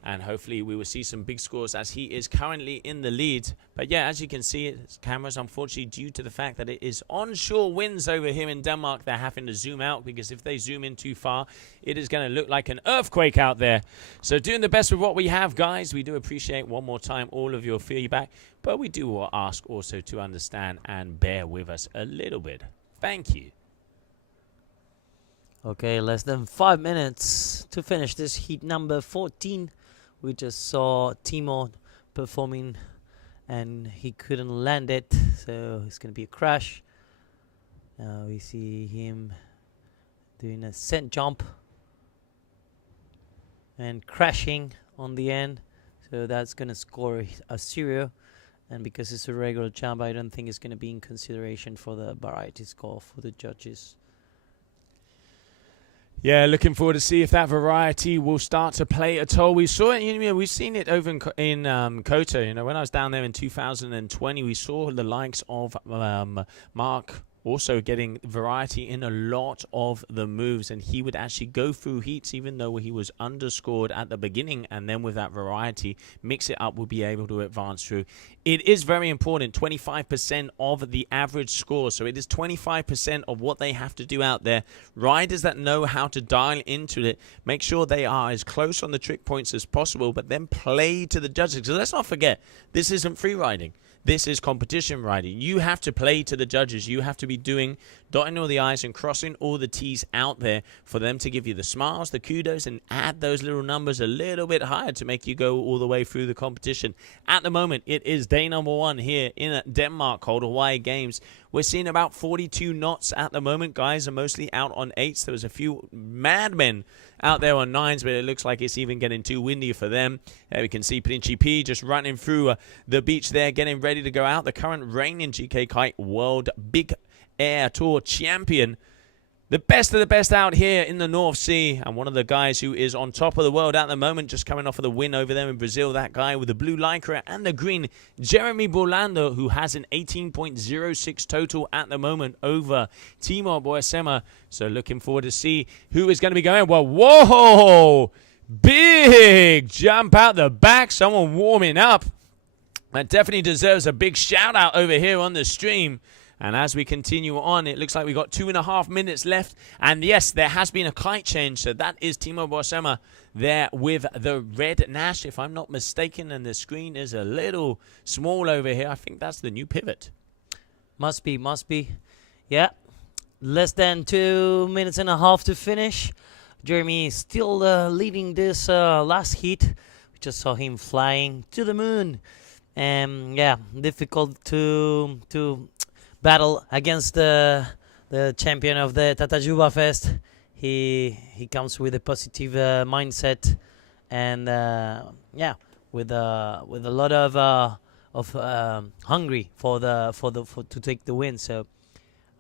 And hopefully we will see some big scores as he is currently in the lead. But yeah, as you can see, his camera's unfortunately, due to the fact that it is onshore winds over here in Denmark, they're having to zoom out, because if they zoom in too far, it is going to look like an earthquake out there. So doing the best with what we have, guys. We do appreciate one more time all of your feedback, but we do ask also to understand and bear with us a little bit. Thank you. Okay, less than 5 minutes to finish this heat number 14. We just saw Timo performing and he couldn't land it, so it's going to be a crash. Now we see him doing a cent jump and crashing on the end, so that's going to score a 0. And because it's a regular jump, I don't think it's going to be in consideration for the variety score for the judges. Yeah, looking forward to see if that variety will start to play at all. We saw it, we've seen it over in Kota. When I was down there in 2020, we saw the likes of Mark also getting variety in a lot of the moves, and he would actually go through heats even though he was underscored at the beginning, and then with that variety, mix it up, will be able to advance through. It is very important, 25% of the average score, so it is 25% of what they have to do out there. Riders that know how to dial into it, make sure they are as close on the trick points as possible, but then play to the judges. Because let's not forget, this isn't free riding. This is competition riding. You have to play to the judges. You have to be dotting all the I's and crossing all the T's out there for them to give you the smiles, the kudos, and add those little numbers a little bit higher to make you go all the way through the competition. At the moment, it is day number 1 here in Denmark, called Hawaii Games. We're seeing about 42 knots at the moment. Guys are mostly out on 8s. There was a few madmen out there on 9s, but it looks like it's even getting too windy for them. There we can see Principe just running through the beach there, getting ready to go out. The current reigning GK Kite World Big Air Tour champion. The best of the best out here in the North Sea, and one of the guys who is on top of the world at the moment, just coming off of the win over there in Brazil, that guy with the blue lycra and the green, Jeremy Borlando, who has an 18.06 total at the moment over Timo Boasema. So looking forward to see who is going to be going. Well, whoa! Big jump out the back. Someone warming up. That definitely deserves a big shout out over here on the stream. And as we continue on, it looks like we got 2.5 minutes left. And yes, there has been a kite change. So that is Timo Boasema there with the red Nash, if I'm not mistaken. And the screen is a little small over here. I think that's the new pivot. Must be. Yeah. Less than 2.5 minutes to finish. Jeremy is still leading this last heat. We just saw him flying to the moon. And yeah, difficult to battle against the champion of the Tatajuba Fest. He comes with a positive mindset, and yeah, with a lot of hungry to take the win. So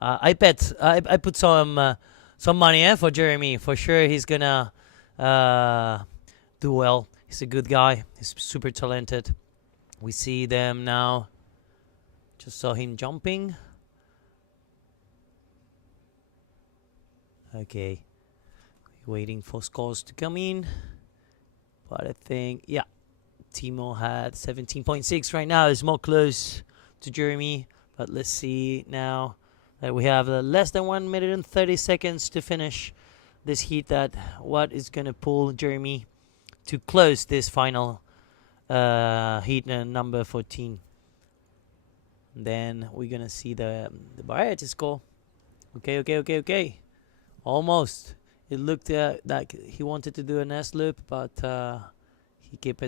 I put some money for Jeremy. For sure, he's gonna do well. He's a good guy. He's super talented. We see them now. Just saw him jumping. Okay, waiting for scores to come in, but I think, yeah, Timo had 17.6 right now. It's more close to Jeremy, but let's see now that we have less than 1 minute and 30 seconds to finish this heat, that what is going to pull Jeremy to close this final heat number 14. Then we're going to see the variety score. Okay. Almost. It looked like he wanted to do an S loop, but he kept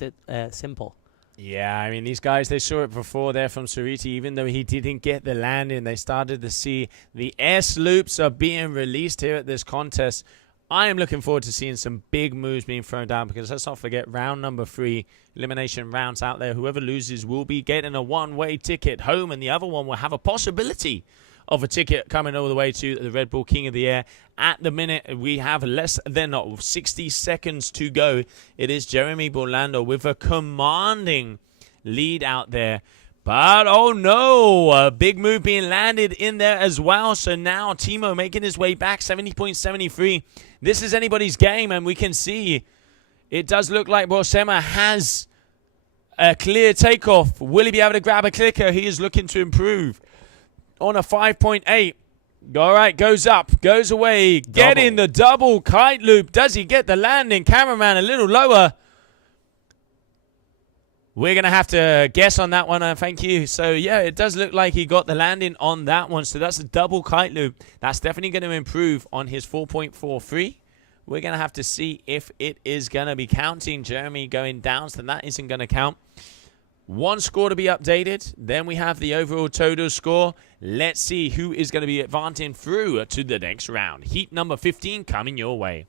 it simple. Yeah, I mean, these guys, they saw it before there from Sariti. Even though he didn't get the landing, they started to see the S loops are being released here at this contest. I am looking forward to seeing some big moves being thrown down, because let's not forget, round number 3, elimination rounds out there. Whoever loses will be getting a one-way ticket home, and the other one will have a possibility of a ticket coming all the way to the Red Bull King of the Air. At the minute, we have less than 60 seconds to go. It is Jeremy Borlando with a commanding lead out there. But, oh no, a big move being landed in there as well. So now Timo making his way back, 70.73. This is anybody's game, and we can see it does look like Borsema has a clear takeoff. Will he be able to grab a clicker? He is looking to improve on a 5.8. All right, goes up, goes away, getting the double kite loop. Does he get the landing? Cameraman a little lower. We're going to have to guess on that one, thank you. So, yeah, it does look like he got the landing on that one. So, that's a double kite loop. That's definitely going to improve on his 4.43. We're going to have to see if it is going to be counting. Jeremy going down, so that isn't going to count. One score to be updated. Then we have the overall total score. Let's see who is going to be advancing through to the next round. Heat number 15 coming your way.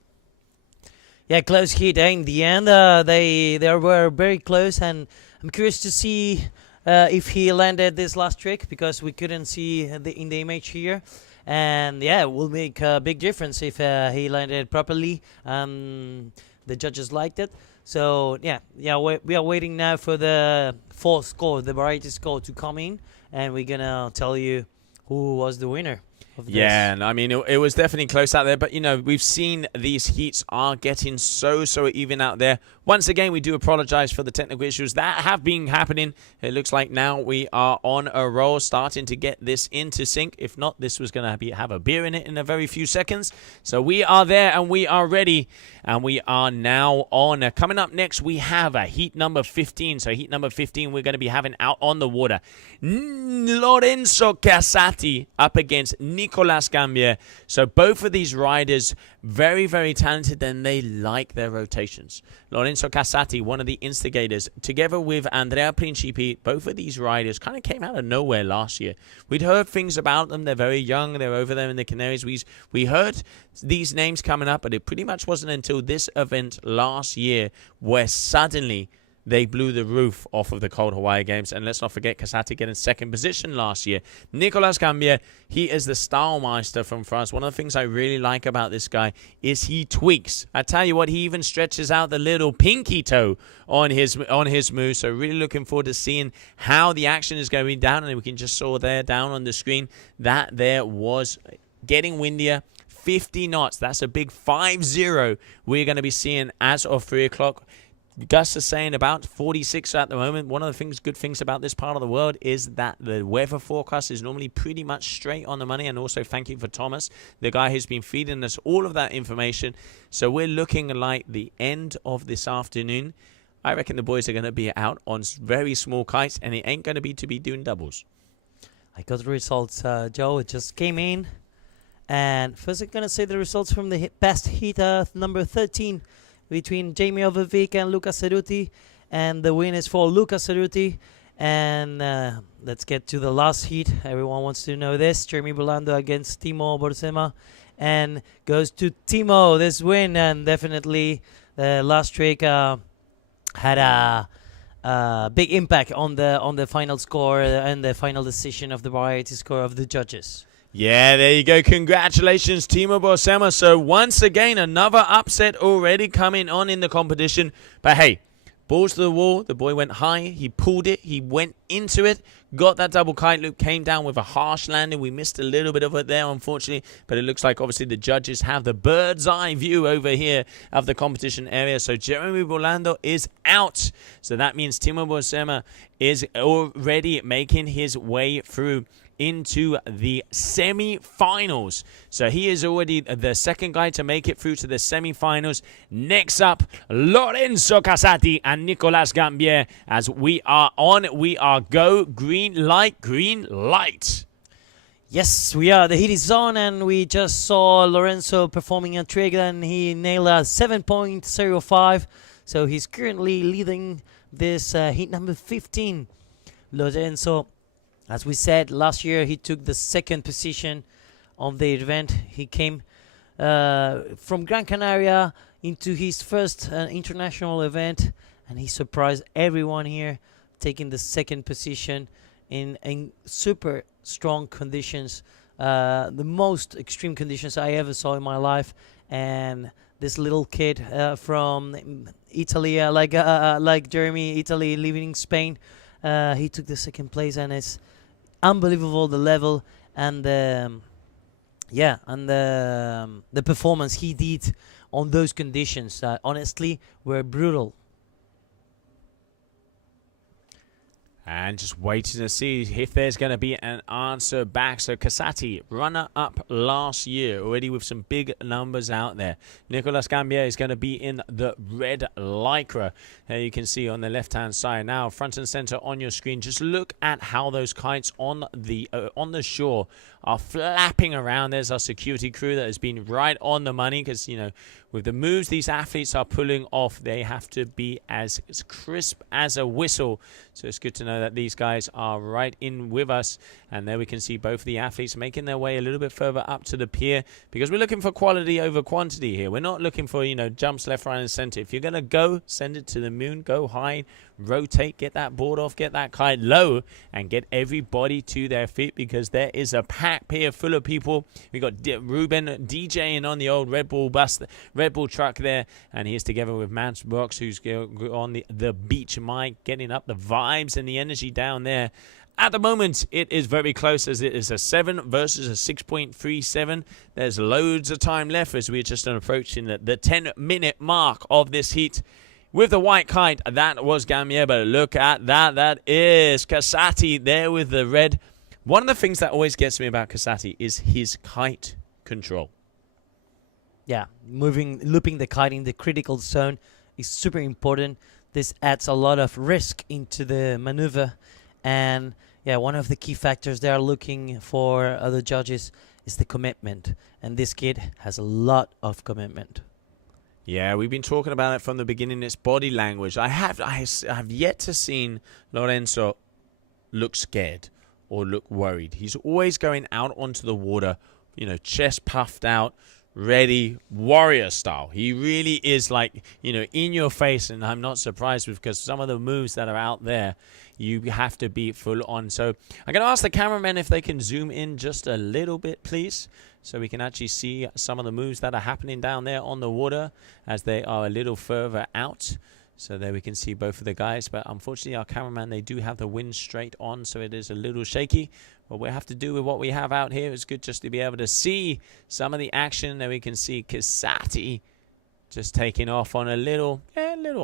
Yeah, close heat. In the end, they were very close, and I'm curious to see if he landed this last trick, because we couldn't see in the image here. And yeah, it will make a big difference if he landed properly. The judges liked it. So yeah, we are waiting now for the fourth score, the variety score, to come in, and we're gonna tell you who was the winner. Yeah, and I mean, it was definitely close out there, but, you know, we've seen these heats are getting so even out there. Once again, we do apologize for the technical issues that have been happening. It looks like now we are on a roll, starting to get this into sync. If not, this was going to have a beer in it in a very few seconds. So we are there, and we are ready, and we are now on. Coming up next, we have a heat number 15. So heat number 15, we're going to be having out on the water Lorenzo Casati up against Nicolas Gambier. So both of these riders, very, very talented, and they like their rotations. Lorenzo Casati, one of the instigators, together with Andrea Principi, both of these riders kind of came out of nowhere last year. We'd heard things about them. They're very young. They're over there in the Canaries. We heard these names coming up, but it pretty much wasn't until this event last year where suddenly they blew the roof off of the Cold Hawaii Games. And let's not forget Casati getting second position last year. Nicolas Gambier, he is the Stylmeister from France. One of the things I really like about this guy is he tweaks. I tell you what, he even stretches out the little pinky toe on his move. So really looking forward to seeing how the action is going down. And we can just saw there down on the screen that there was getting windier. 50 knots. That's a big 5-0 we're going to be seeing as of 3 o'clock. Gus is saying about 46 at the moment. One of the good things about this part of the world is that the weather forecast is normally pretty much straight on the money. And also thank you for Thomas, the guy who's been feeding us all of that information. So we're looking like the end of this afternoon. I reckon the boys are going to be out on very small kites, and it ain't going to be doing doubles. I got the results, Joe. It just came in. And first I'm going to say the results from the best heat number 13. Between Jamie Overvik and Luca Cerruti, and the win is for Luca Cerruti. And let's get to the last heat. Everyone wants to know this. Jeremy Bolando against Timo Borsema, and goes to Timo this win. And definitely the last trick had a big impact on the final score and the final decision of the variety score of the judges. Yeah, there you go. Congratulations, Timo Borsema. So once again, another upset already coming on in the competition. But hey, balls to the wall. The boy went high. He pulled it. He went into it. Got that double kite loop. Came down with a harsh landing. We missed a little bit of it there, unfortunately. But it looks like obviously the judges have the bird's eye view over here of the competition area. So Jeremy Bolando is out. So that means Timo Borsema is already making his way through into the semi-finals. So he is already the second guy to make it through to the semi-finals. Next up, Lorenzo Casati and Nicolas Gambier. As we are on, we are go. Green light. Yes, we are. The heat is on, and we just saw Lorenzo performing a trick, and he nailed a 7.05. So he's currently leading this heat number 15. Lorenzo, as we said, last year he took the second position on the event. He came from Gran Canaria into his first international event, and he surprised everyone here, taking the second position in super strong conditions, the most extreme conditions I ever saw in my life. And this little kid from Italy, like Jeremy, Italy, living in Spain, he took the second place, and it's unbelievable the level and the the performance he did on those conditions that honestly were brutal. And just waiting to see if there's going to be an answer back. So Casati, runner-up last year, already with some big numbers out there. Nicolas Gambier is going to be in the red lycra. There you can see on the left-hand side. Now, front and center on your screen, just look at how those kites on the shore are flapping around. There's our security crew that has been right on the money because, you know, with the moves these athletes are pulling off, they have to be as crisp as a whistle. So it's good to know that these guys are right in with us. And there we can see both of the athletes making their way a little bit further up to the pier because we're looking for quality over quantity here. We're not looking for, you know, jumps left, right, and center. If you're going to go, send it to the moon, go high, rotate, get that board off, get that kite low, and get everybody to their feet because there is a pack here full of people. We got Ruben DJing on the old Red Bull bus, Red Bull truck there, and he's together with Mans Box, who's on the beach mic, getting up the vibes and the energy down there. At the moment, it is very close as it is a 7 versus a 6.37. There's loads of time left as we're just approaching the 10-minute mark of this heat. With the white kite, that was Gambier, but look at that. That is Casati there with the red. One of the things that always gets me about Casati is his kite control. Yeah, looping the kite in the critical zone is super important. This adds a lot of risk into the maneuver. And yeah, one of the key factors they are looking for other judges is the commitment. And this kid has a lot of commitment. Yeah, we've been talking about it from the beginning. It's body language. I have yet to see Lorenzo look scared or look worried. He's always going out onto the water, you know, chest puffed out, ready, warrior style. He really is like, you know, in your face, and I'm not surprised because some of the moves that are out there, you have to be full on. So I'm going to ask the cameraman if they can zoom in just a little bit, please, so we can actually see some of the moves that are happening down there on the water as they are a little further out. So there we can see both of the guys, but unfortunately our cameraman, they do have the wind straight on, so it is a little shaky. What we have to do with what we have out here is good just to be able to see some of the action. There we can see Casati just taking off on a little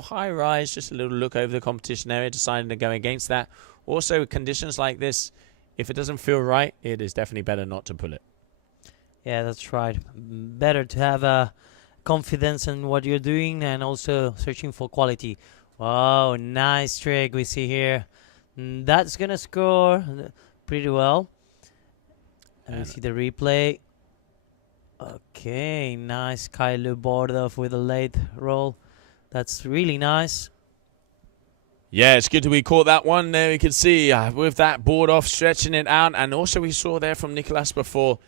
high rise, just a little look over the competition area, deciding to go against that. Also, conditions like this, if it doesn't feel right, it is definitely better not to pull it. Yeah, that's right. Better to have confidence in what you're doing and also searching for quality. Wow, nice trick we see here. That's gonna score pretty well. And we see the replay. Okay, nice Kylo board off with a late roll. That's really nice. Yeah, it's good that we caught that one. There we can see with that board off, stretching it out. And also we saw there from Nicolas before,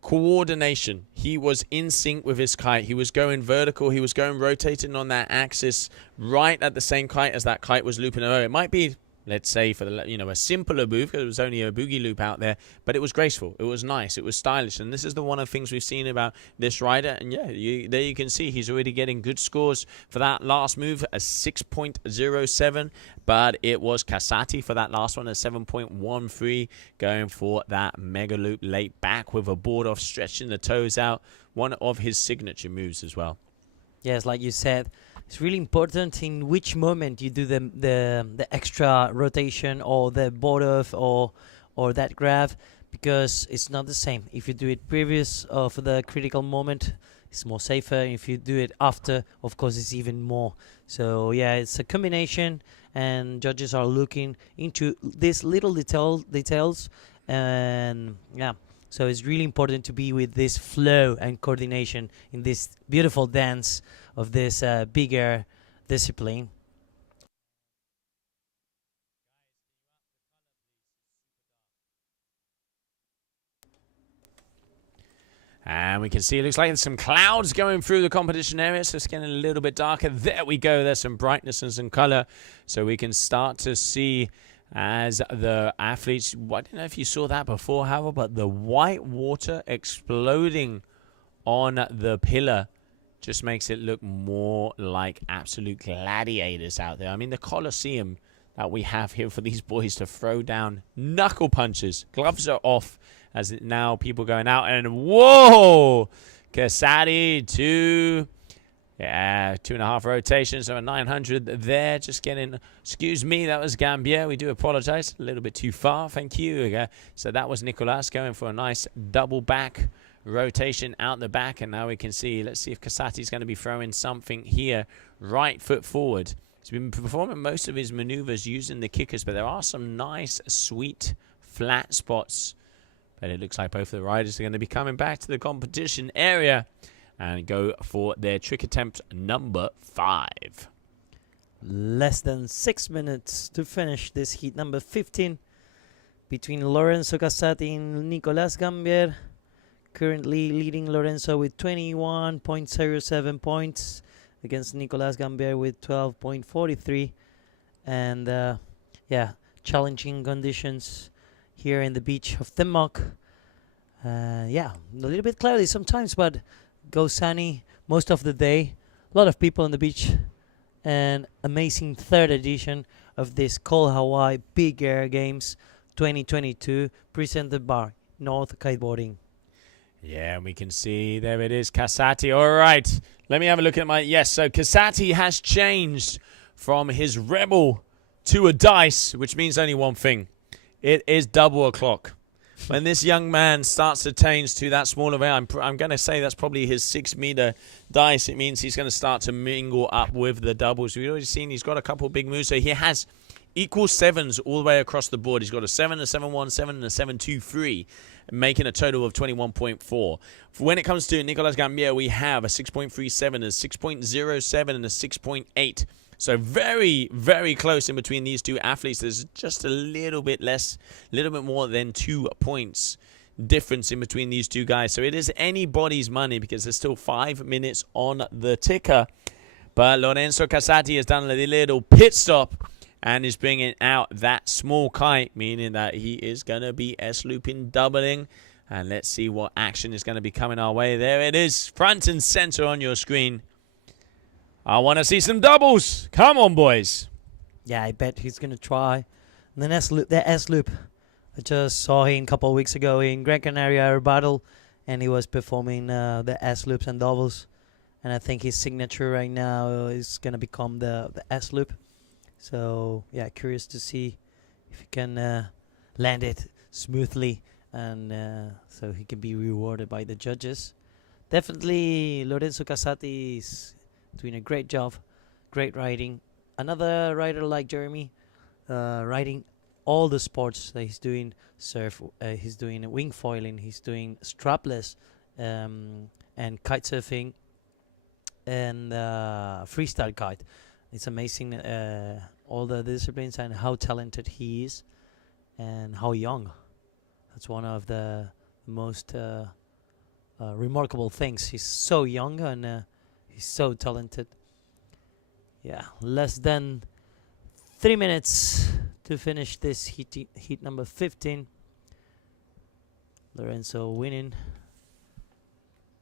coordination. He was in sync with his kite. He was going vertical. He was going rotating on that axis right at the same kite as that kite was looping over. It might be, let's say, for the, you know, a simpler move because it was only a boogie loop out there, but it was graceful. It was nice. It was stylish. And this is the one of the things we've seen about this rider. And yeah, there you can see he's already getting good scores for that last move, a 6.07. But it was Casati for that last one, a 7.13, going for that mega loop late back with a board off, stretching the toes out. One of his signature moves as well. Yes, like you said, it's really important in which moment you do the extra rotation or the board off or that grab, because it's not the same. If you do it previous of the critical moment, it's more safer. If you do it after, of course, it's even more. So yeah, it's a combination, and judges are looking into these little details, and yeah. So it's really important to be with this flow and coordination in this beautiful dance of this bigger discipline. And we can see it looks like there's some clouds going through the competition area, so it's getting a little bit darker. There we go. There's some brightness and some color, so we can start to see as the athletes, I don't know if you saw that before, however, but the white water exploding on the pillar just makes it look more like absolute gladiators out there. I mean, the Colosseum, that we have here for these boys to throw down knuckle punches. Gloves are off as now people going out. And whoa! Kasati, 2.5 rotations, so a 900 there. Just getting, excuse me, that was Gambier. We do apologize. A little bit too far. Thank you. So that was Nicolas going for a nice double back rotation out the back. And now we can see, let's see if Kasati's going to be throwing something here. Right foot forward. He's been performing most of his maneuvers using the kickers, but there are some nice, sweet, flat spots. But it looks like both of the riders are going to be coming back to the competition area and go for their trick attempt number 5. Less than 6 minutes to finish this heat number 15 between Lorenzo Casati and Nicolas Gambier. Currently leading Lorenzo with 21.07 points against Nicolas Gambier with 12.43. And yeah, challenging conditions here in the beach of Denmark. Yeah, a little bit cloudy sometimes, but goes sunny most of the day. A lot of people on the beach. And amazing third edition of this Cold Hawaii Big Air Games 2022 presented by Nørre Kiteboarding. Yeah, we can see there it is, Kasati. All right, let me have a look at my... Yes, so Kasati has changed from his Rebel to a Dice, which means only one thing. It is double o'clock. When this young man starts to change to that smaller variant, I'm going to say that's probably his 6-meter dice. It means he's going to start to mingle up with the doubles. We've already seen he's got a couple big moves. So he has equal 7s all the way across the board. He's got a 7, a 7-1, 7, and a 7-2-3, making a total of 21.4. When it comes to Nicolas Gambier, we have a 6.37, a 6.07, and a 6.8. So very, very close in between these two athletes. There's just a little bit less, a little bit more than 2 points difference in between these two guys. So it is anybody's money because there's still 5 minutes on the ticker. But Lorenzo Casati has done a little pit stop and is bringing out that small kite, meaning that he is going to be S-looping, doubling. And let's see what action is going to be coming our way. There it is, front and center on your screen. I want to see some doubles. Come on, boys. Yeah, I bet he's going to try. And then the S-loop. I just saw him a couple of weeks ago in Gran Canaria Battle, and he was performing the S-loops and doubles. And I think his signature right now is going to become the S-loop. So, yeah, curious to see if he can land it smoothly and so he can be rewarded by the judges. Definitely, Lorenzo Casati is doing a great job, great riding. Another rider like Jeremy, riding all the sports that he's doing. Surf, he's doing wing foiling, he's doing strapless, and kite surfing, and freestyle kite. It's amazing all the disciplines and how talented he is, and how young. That's one of the most remarkable things. He's so young and he's so talented. Yeah, less than 3 minutes to finish this heat number 15. Lorenzo winning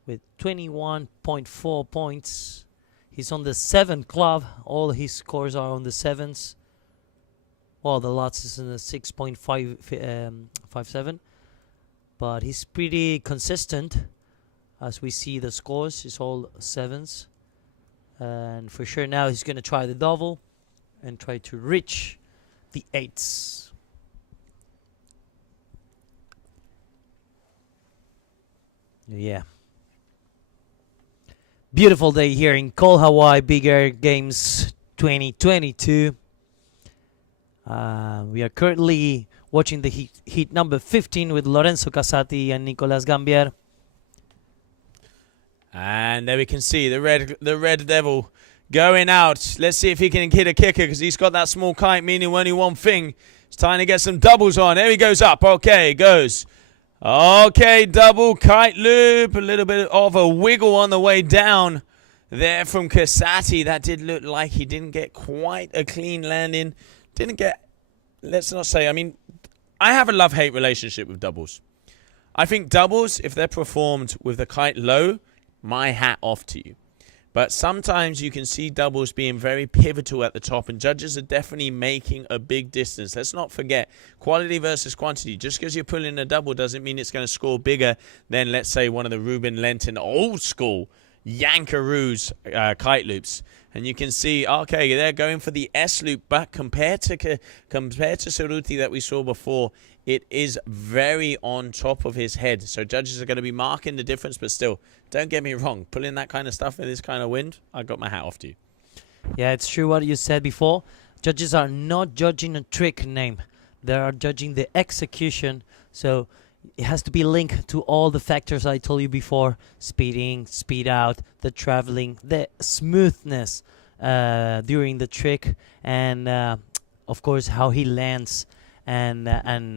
with 21.4 points. He's on the 7th club. All his scores are on the 7s. Well, the lots is in the 6.57. But he's pretty consistent. As we see the scores, it's all 7s. And for sure now he's going to try the double and try to reach the 8s. Yeah. Beautiful day here in Cold Hawaii Big Air Games 2022. We are currently watching the heat number 15 with Lorenzo Casati and Nicolas Gambier. And there we can see the red devil going out. Let's see if he can hit a kicker because he's got that small kite, meaning only one thing. It's time to get some doubles on. There he goes up. Okay, goes. Okay, double kite loop. A little bit of a wiggle on the way down there from Casati. That did look like he didn't get quite a clean landing. Didn't get, let's not say, I mean, I have a love-hate relationship with doubles. I think doubles, if they're performed with the kite low, my hat off to you. But sometimes you can see doubles being very pivotal at the top, and judges are definitely making a big distance. Let's not forget, quality versus quantity. Just because you're pulling a double doesn't mean it's going to score bigger than, let's say, one of the Ruben Lenton old school Yankaroos kite loops. And you can see, okay, they're going for the S loop, but compared to Cerruti that we saw before, it is very on top of his head. So judges are going to be marking the difference, but still, don't get me wrong, pulling that kind of stuff in this kind of wind, I got my hat off to you. Yeah, it's true what you said before. Judges are not judging a trick name. They are judging the execution. So it has to be linked to all the factors I told you before. Speed in, speed out, the traveling, the smoothness during the trick, and of course how he lands, and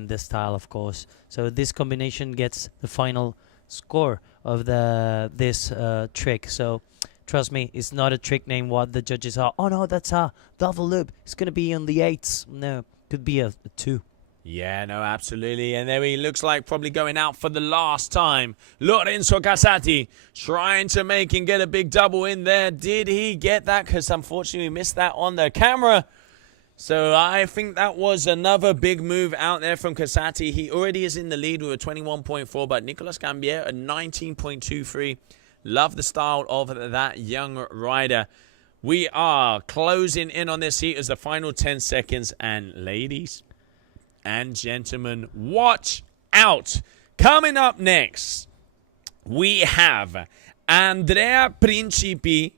the style, of course. So this combination gets the final score of this trick. So trust me, it's not a trick name what the judges are. Oh no, that's a double loop. It's going to be on the 8s. No, could be a 2. Yeah, no, absolutely. And there he looks like probably going out for the last time. Lorenzo Casati trying to make and get a big double in there. Did he get that? Because unfortunately we missed that on the camera. So I think that was another big move out there from Casati. He already is in the lead with a 21.4, but Nicolas Gambier a 19.23. Love the style of that young rider. We are closing in on this heat as the final 10 seconds. And ladies and gentlemen, watch out. Coming up next, we have Andrea Principi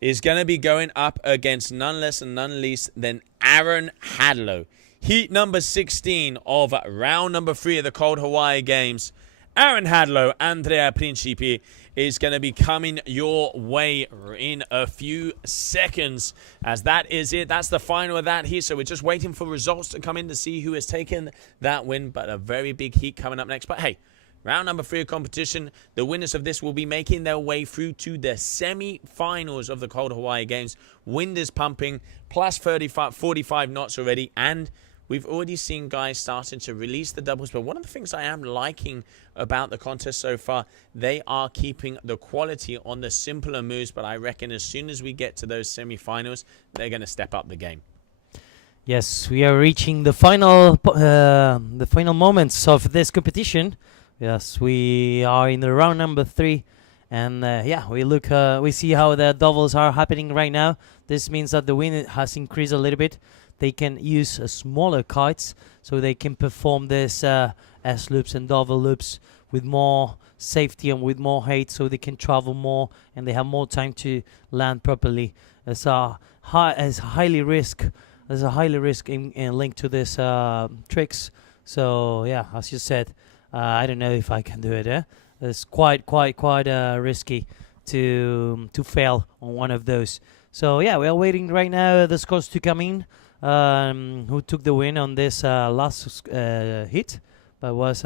is going to be going up against none less and none least than Aaron Hadlow. Heat number 16 of round number 3 of the Cold Hawaii Games. Aaron Hadlow, Andrea Principi is going to be coming your way in a few seconds, as that is it. That's the final of that heat, so we're just waiting for results to come in to see who has taken that win, but a very big heat coming up next. But hey, round number 3 of competition, the winners of this will be making their way through to the semi-finals of the Cold Hawaii Games. Wind is pumping, plus 45 knots already, and we've already seen guys starting to release the doubles. But one of the things I am liking about the contest so far, they are keeping the quality on the simpler moves. But I reckon as soon as we get to those semi-finals, they're going to step up the game. Yes, we are reaching the final moments of this competition. Yes, we are in the round number 3, and yeah, we see how the doubles are happening right now. This means that the wind has increased a little bit. They can use smaller kites, so they can perform this S loops and double loops with more safety and with more height, so they can travel more and they have more time to land properly. There's a highly risk in linked to this tricks. So yeah, as you said, I don't know if I can do it. It's quite risky to fail on one of those. So yeah, we are waiting right now the scores to come in. Who took the win on this last hit, but was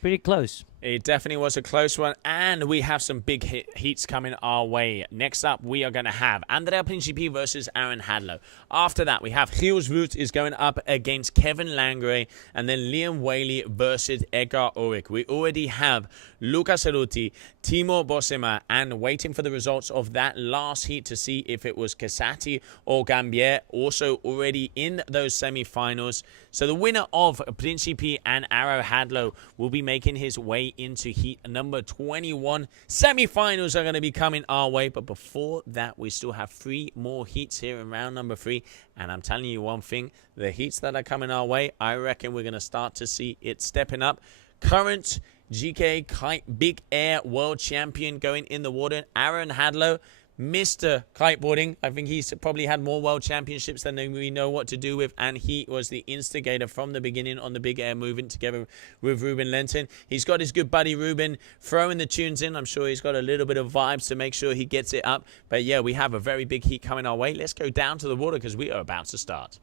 pretty close. It definitely was a close one, and we have some big heats coming our way. Next up, we are going to have Andrea Principi versus Aaron Hadlow. After that, we have Giels Root is going up against Kevin Langray, and then Liam Whaley versus Edgar Ulrich. We already have Luca Cerruti, Timo Bosema, and waiting for the results of that last heat to see if it was Casati or Gambier, also already in those semi-finals. So the winner of Principi and Aaron Hadlow will be making his way into heat number 21. Semi-finals are going to be coming our way, but before that, we still have 3 more heats here in round number 3. And I'm telling you one thing, the heats that are coming our way, I reckon we're going to start to see it stepping up. Current GK Kite Big Air World Champion going in the water, Aaron Hadlow, Mr. Kiteboarding. I think he's probably had more world championships than we know what to do with, and he was the instigator from the beginning on the big air movement together with Ruben Lenton. He's got his good buddy Ruben throwing the tunes in. I'm sure he's got a little bit of vibes to make sure he gets it up. But yeah, we have a very big heat coming our way. Let's go down to the water because we are about to start.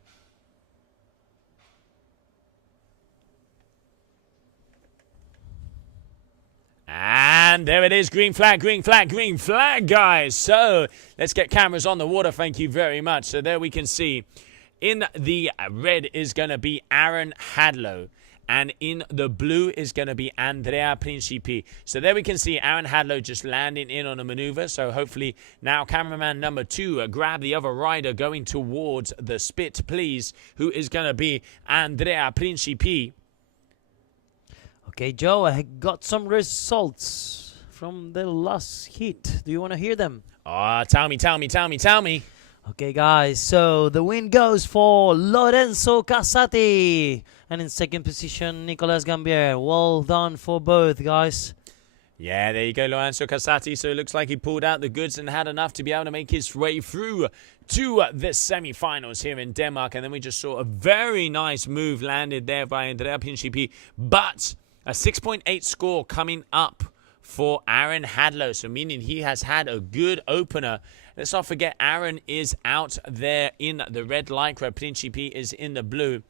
And there it is, green flag, green flag, green flag, guys. So let's get cameras on the water, thank you very much. So there we can see in the red is going to be Aaron Hadlow. And in the blue is going to be Andrea Principi. So there we can see Aaron Hadlow just landing in on a maneuver. So hopefully now cameraman number 2 grab the other rider going towards the spit, please, who is going to be Andrea Principi. Okay, Joe, I got some results from the last heat. Do you want to hear them? Tell me. Okay, guys, so the win goes for Lorenzo Casati. And in second position, Nicolas Gambier. Well done for both, guys. Yeah, there you go, Lorenzo Casati. So it looks like he pulled out the goods and had enough to be able to make his way through to the semi-finals here in Denmark. And then we just saw a very nice move landed there by Andrea Principi. But a 6.8 score coming up for Aaron Hadlow. So meaning he has had a good opener. Let's not forget Aaron is out there in the red lycra. Principi is in the blue.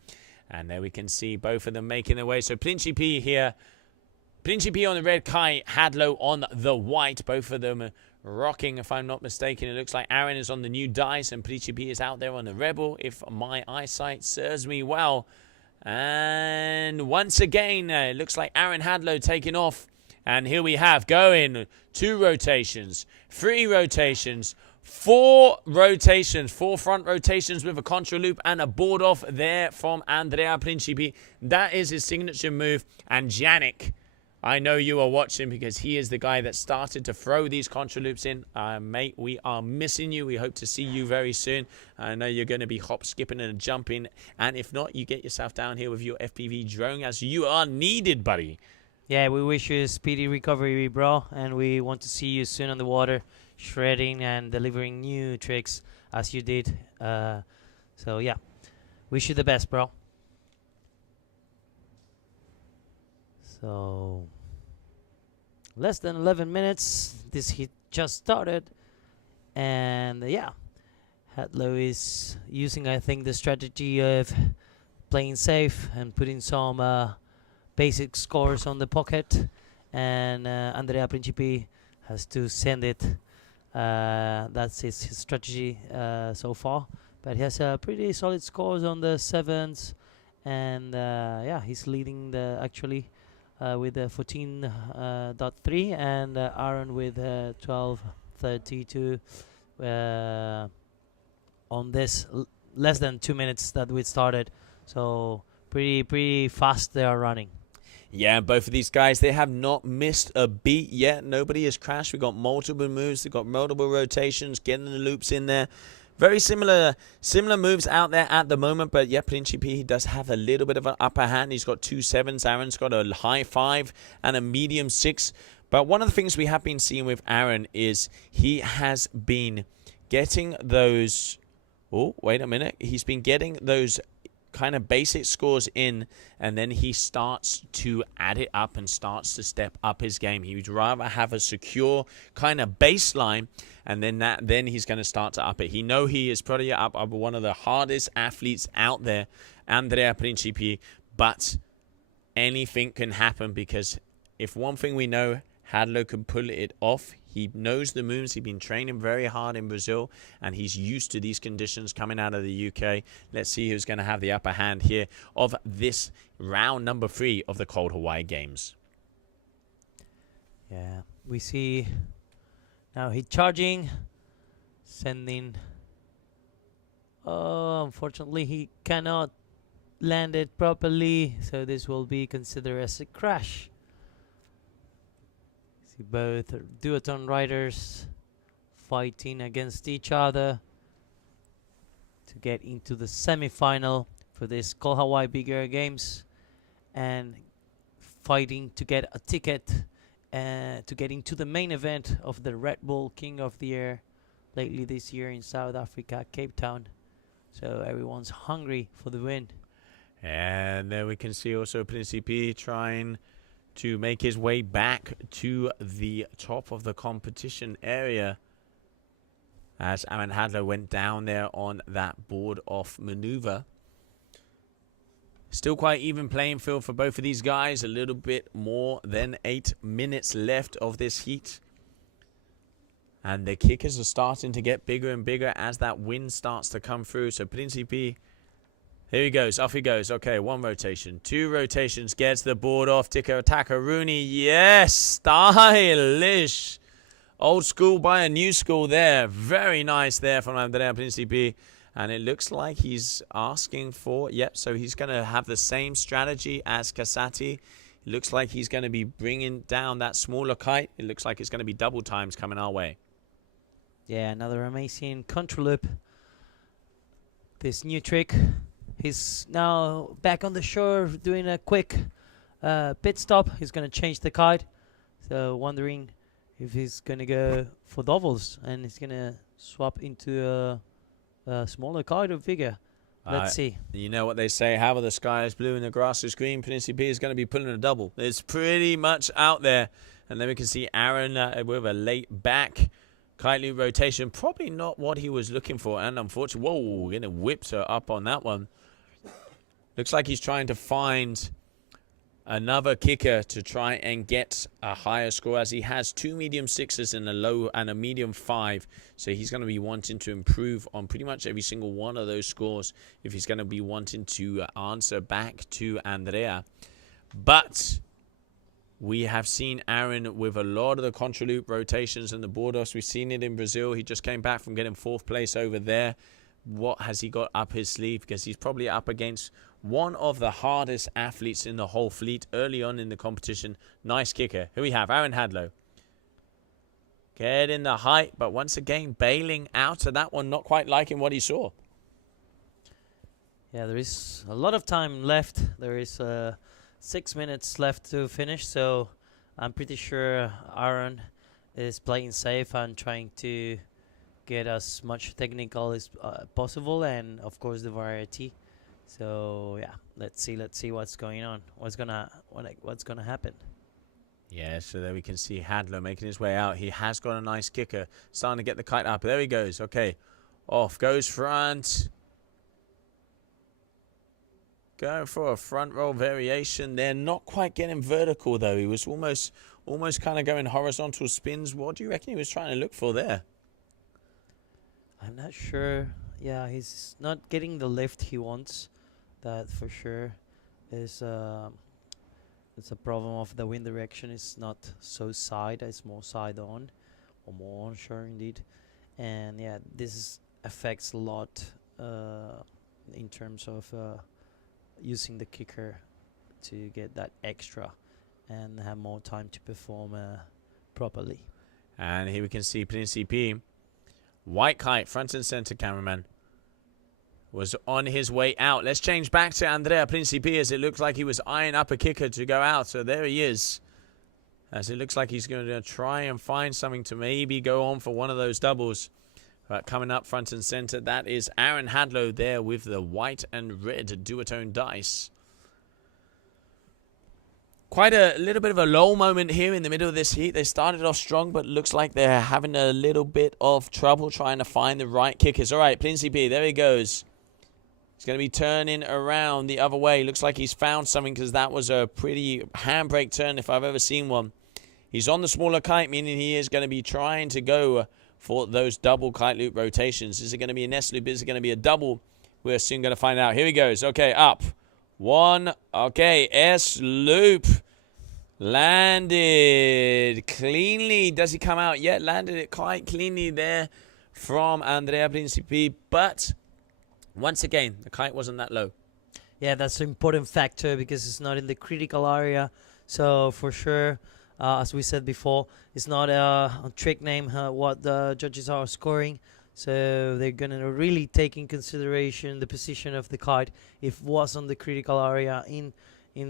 And there we can see both of them making their way. So Principi here. Principi on the red kite. Hadlow on the white. Both of them rocking, if I'm not mistaken. It looks like Aaron is on the new dice. And Principi is out there on the rebel, if my eyesight serves me well. And once again, it looks like Aaron Hadlow taking off. And here we have going 2 rotations, 3 rotations, 4 rotations, 4 front rotations with a contra loop and a board off there from Andrea Principi. That is his signature move. And Yannick, I know you are watching because he is the guy that started to throw these contra loops in. Mate, we are missing you. We hope to see you very soon. I know you're going to be hop, skipping and jumping. And if not, you get yourself down here with your FPV drone as you are needed, buddy. Yeah, we wish you a speedy recovery, bro. And we want to see you soon on the water, shredding and delivering new tricks as you did. So, yeah, wish you the best, bro. So, less than 11 minutes. This heat just started. And, yeah, Hadlow is using, I think, the strategy of playing safe and putting some basic scores on the pocket. And Andrea Principi has to send it. That's his strategy so far. But he has pretty solid scores on the 7s. And, yeah, he's leading the actually with 14.3 and Aaron with 12.32 on this less than 2 minutes that we started. So pretty fast they are running. Yeah, both of these guys, they have not missed a beat yet. Nobody has crashed. We've got multiple moves. They've got multiple rotations, getting the loops in there. Very similar moves out there at the moment. But yeah, Principi, he does have a little bit of an upper hand. He's got 2 7s. Aaron's got a high 5 and a medium 6. But one of the things we have been seeing with Aaron is he has been getting those... Oh, wait a minute. He's been getting those kind of basic scores in, and then he starts to add it up and starts to step up his game. He would rather have a secure kind of baseline, and then he's going to start to up it. He is probably up one of the hardest athletes out there, Andrea Principi, but anything can happen, because if one thing we know, Hadlow can pull it off. He knows the moves. He's been training very hard in Brazil, and he's used to these conditions coming out of the UK. Let's see who's going to have the upper hand here of this round number 3 of the Cold Hawaii Games. Yeah, we see now he charging, sending. Oh, unfortunately, he cannot land it properly, so this will be considered as a crash. See both duotone riders fighting against each other to get into the semi-final for this Cold Hawaii Big Air Games, and fighting to get a ticket to get into the main event of the Red Bull King of the Air lately this year in South Africa, Cape Town. So everyone's hungry for the win. And there we can see also Principi trying to make his way back to the top of the competition area, as Aaron Hadlow went down there on that board off maneuver. Still quite even playing field for both of these guys. A little bit more than 8 minutes left of this heat. And the kickers are starting to get bigger and bigger as that wind starts to come through. So Principi, Here he goes. Off he goes. Okay, 1 rotation. 2 rotations. Gets the board off. Ticker attacker Rooney. Yes. Stylish. Old school by a new school there. Very nice there from Andrea Principi. And it looks like he's asking for... Yep, so he's going to have the same strategy as Casati. It looks like he's going to be bringing down that smaller kite. It looks like it's going to be double times coming our way. Yeah, another amazing control loop. This new trick. He's now back on the shore doing a quick pit stop. He's going to change the kite. So wondering if he's going to go for doubles. And he's going to swap into a smaller kite or bigger. Let's see. You know what they say, however the sky is blue and the grass is green, Principe is going to be pulling a double. It's pretty much out there. And then we can see Aaron with a late back kite loop rotation. Probably not what he was looking for. And unfortunately, whoa, going to whip her up on that one. Looks like he's trying to find another kicker to try and get a higher score, as he has 2 medium 6s and a low and a medium 5. So he's going to be wanting to improve on pretty much every single one of those scores if he's going to be wanting to answer back to Andrea. But we have seen Aaron with a lot of the contra loop rotations and the board-offs. We've seen it in Brazil. He just came back from getting 4th place over there. What has he got up his sleeve? Because he's probably up against one of the hardest athletes in the whole fleet early on in the competition. Nice kicker. Here we have Aaron Hadlow. Getting the height, but once again bailing out of that one, not quite liking what he saw. Yeah, there is a lot of time left. There is 6 minutes left to finish, so I'm pretty sure Aaron is playing safe and trying to get as much technical as possible, and of course the variety. So yeah, let's see what's going on. What's gonna happen? Yeah, so there we can see Hadlow making his way out. He has got a nice kicker, starting to get the kite up. There he goes. Okay, off goes front. Going for a front roll variation. They're not quite getting vertical though. He was almost kind of going horizontal spins. What do you reckon he was trying to look for there? I'm not sure. Yeah, he's not getting the lift he wants. That for sure is it's a problem of the wind direction. It's not so side, it's more side on or more onshore indeed. And yeah, this affects a lot in terms of using the kicker to get that extra and have more time to perform properly. And here we can see Principi. White kite, front and center cameraman, was on his way out. Let's change back to Andrea Principi, as it looks like he was eyeing up a kicker to go out. So there he is. As it looks like he's going to try and find something to maybe go on for one of those doubles. But coming up front and center, that is Aaron Hadlow there with the white and red duotone dice. Quite a little bit of a lull moment here in the middle of this heat. They started off strong, but looks like they're having a little bit of trouble trying to find the right kickers. All right, Principi, there he goes. He's going to be turning around the other way. Looks like he's found something, because that was a pretty handbrake turn if I've ever seen one. He's on the smaller kite, meaning he is going to be trying to go for those double kite loop rotations. Is it going to be an S loop? Is it going to be a double? We're soon going to find out. Here he goes. Okay, up. One. Okay, S loop. Landed cleanly. Does he come out yet? Landed it quite cleanly there from Andrea Principi. But once again, the kite wasn't that low. Yeah, that's an important factor because it's not in the critical area. So for sure, as we said before, it's not a trick name what the judges are scoring. So they're going to really take in consideration the position of the kite if it was on the critical area in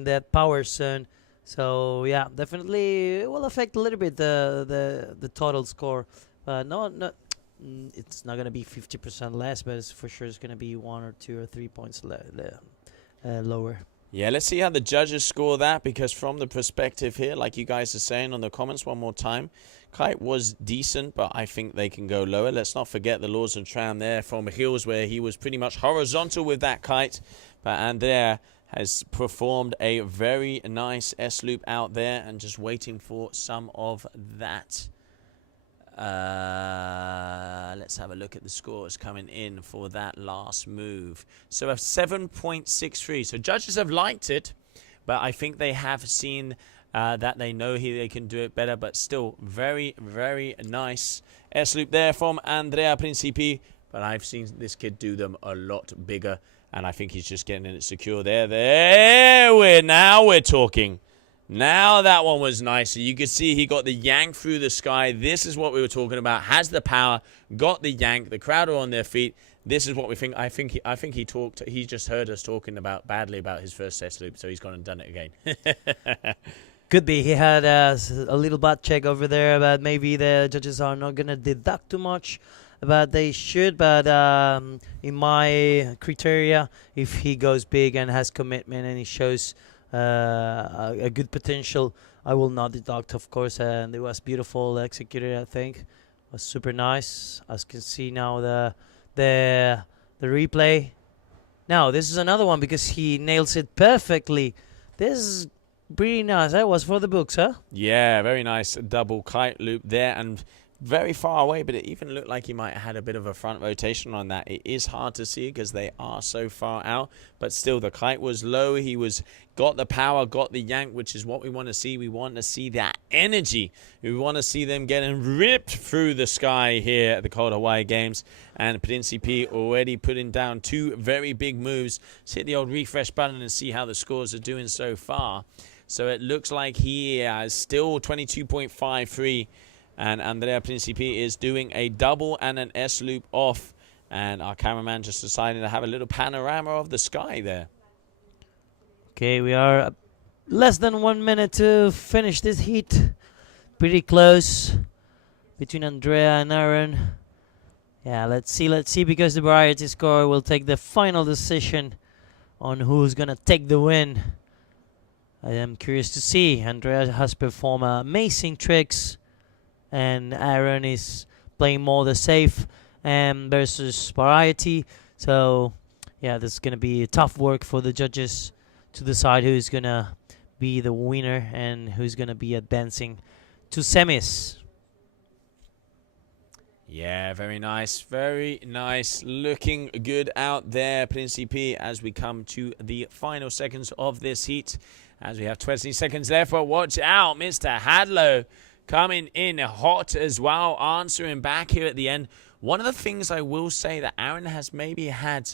that power zone. So yeah, definitely it will affect a little bit the total score. It's not going to be 50% less, but it's for sure it's going to be 1 or 2 or 3 points lower. Yeah, let's see how the judges score that, because from the perspective here, like you guys are saying on the comments one more time, kite was decent, but I think they can go lower. Let's not forget the Lords of Tram there from Hills, where he was pretty much horizontal with that kite. But Andrea has performed a very nice S-loop out there and just waiting for some of that Let's have a look at the scores coming in for that last move. So a 7.63. So judges have liked it, but I think they have seen that they know they can do it better. But still, very, very nice S-loop there from Andrea Principi. But I've seen this kid do them a lot bigger, and I think he's just getting it secure there. Now we're talking. Now that one was nice. So you could see he got the yank through the sky. This is what we were talking about. Has the power, got the yank. The crowd are on their feet. This is what we think. I think he talked. He just heard us talking badly about his first test loop, so he's gone and done it again. Could be. He had a little bad check over there, but maybe the judges are not going to deduct too much. But they should. But in my criteria, if he goes big and has commitment and he shows a good potential, I will not deduct, of course. And it was beautiful executed, I think. It was super nice. As you can see now the replay. Now, this is another one because he nails it perfectly. This is pretty nice. That was for the books, huh? Yeah, very nice double kite loop there, and very far away, but it even looked like he might have had a bit of a front rotation on that. It is hard to see because they are so far out, but still the kite was low. He got the power, got the yank, which is what we want to see. We want to see that energy. We want to see them getting ripped through the sky here at the Cold Hawaii Games. And Principi already putting down two very big moves. Let's hit the old refresh button and see how the scores are doing so far. So it looks like he is still 22.53. And Andrea Principi is doing a double and an S-loop off. And our cameraman just decided to have a little panorama of the sky there. Okay, we are less than 1 minute to finish this heat. Pretty close between Andrea and Aaron. Yeah, let's see, because the variety score will take the final decision on who's going to take the win. I am curious to see. Andrea has performed amazing tricks, and Aaron is playing more the safe versus variety. So, yeah, this is going to be tough work for the judges to decide who's going to be the winner and who's going to be advancing to semis. Yeah, very nice. Very nice. Looking good out there, Principi, as we come to the final seconds of this heat. As we have 20 seconds left, but watch out, Mr. Hadlow coming in hot as well, answering back here at the end. One of the things I will say that Aaron has maybe had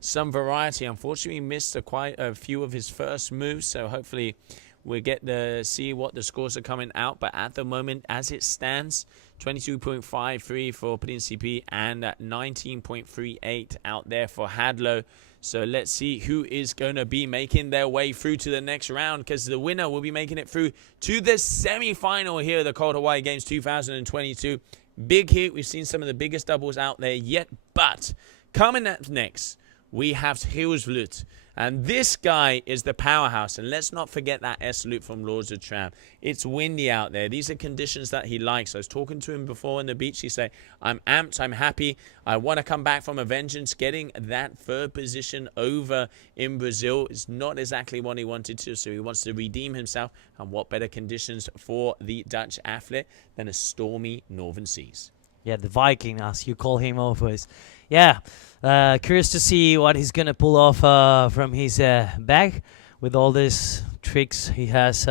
some variety. Unfortunately, he missed quite a few of his first moves, so hopefully we'll get to see what the scores are coming out. But at the moment, as it stands, 22.53 for Principi and 19.38 out there for Hadlow. So let's see who is going to be making their way through to the next round, because the winner will be making it through to the semi-final here at the Cold Hawaii Games 2022. Big hit. We've seen some of the biggest doubles out there yet, but coming up next, we have Hilsvlut. And this guy is the powerhouse. And let's not forget that S-loop from Lords of Tram. It's windy out there. These are conditions that he likes. I was talking to him before on the beach. He said, I'm amped. I'm happy. I want to come back from a vengeance. Getting that third position over in Brazil is not exactly what he wanted to. So he wants to redeem himself. And what better conditions for the Dutch athlete than a stormy northern seas? Yeah, the Viking, as you call him always. Yeah, curious to see what he's going to pull off from his bag with all these tricks he has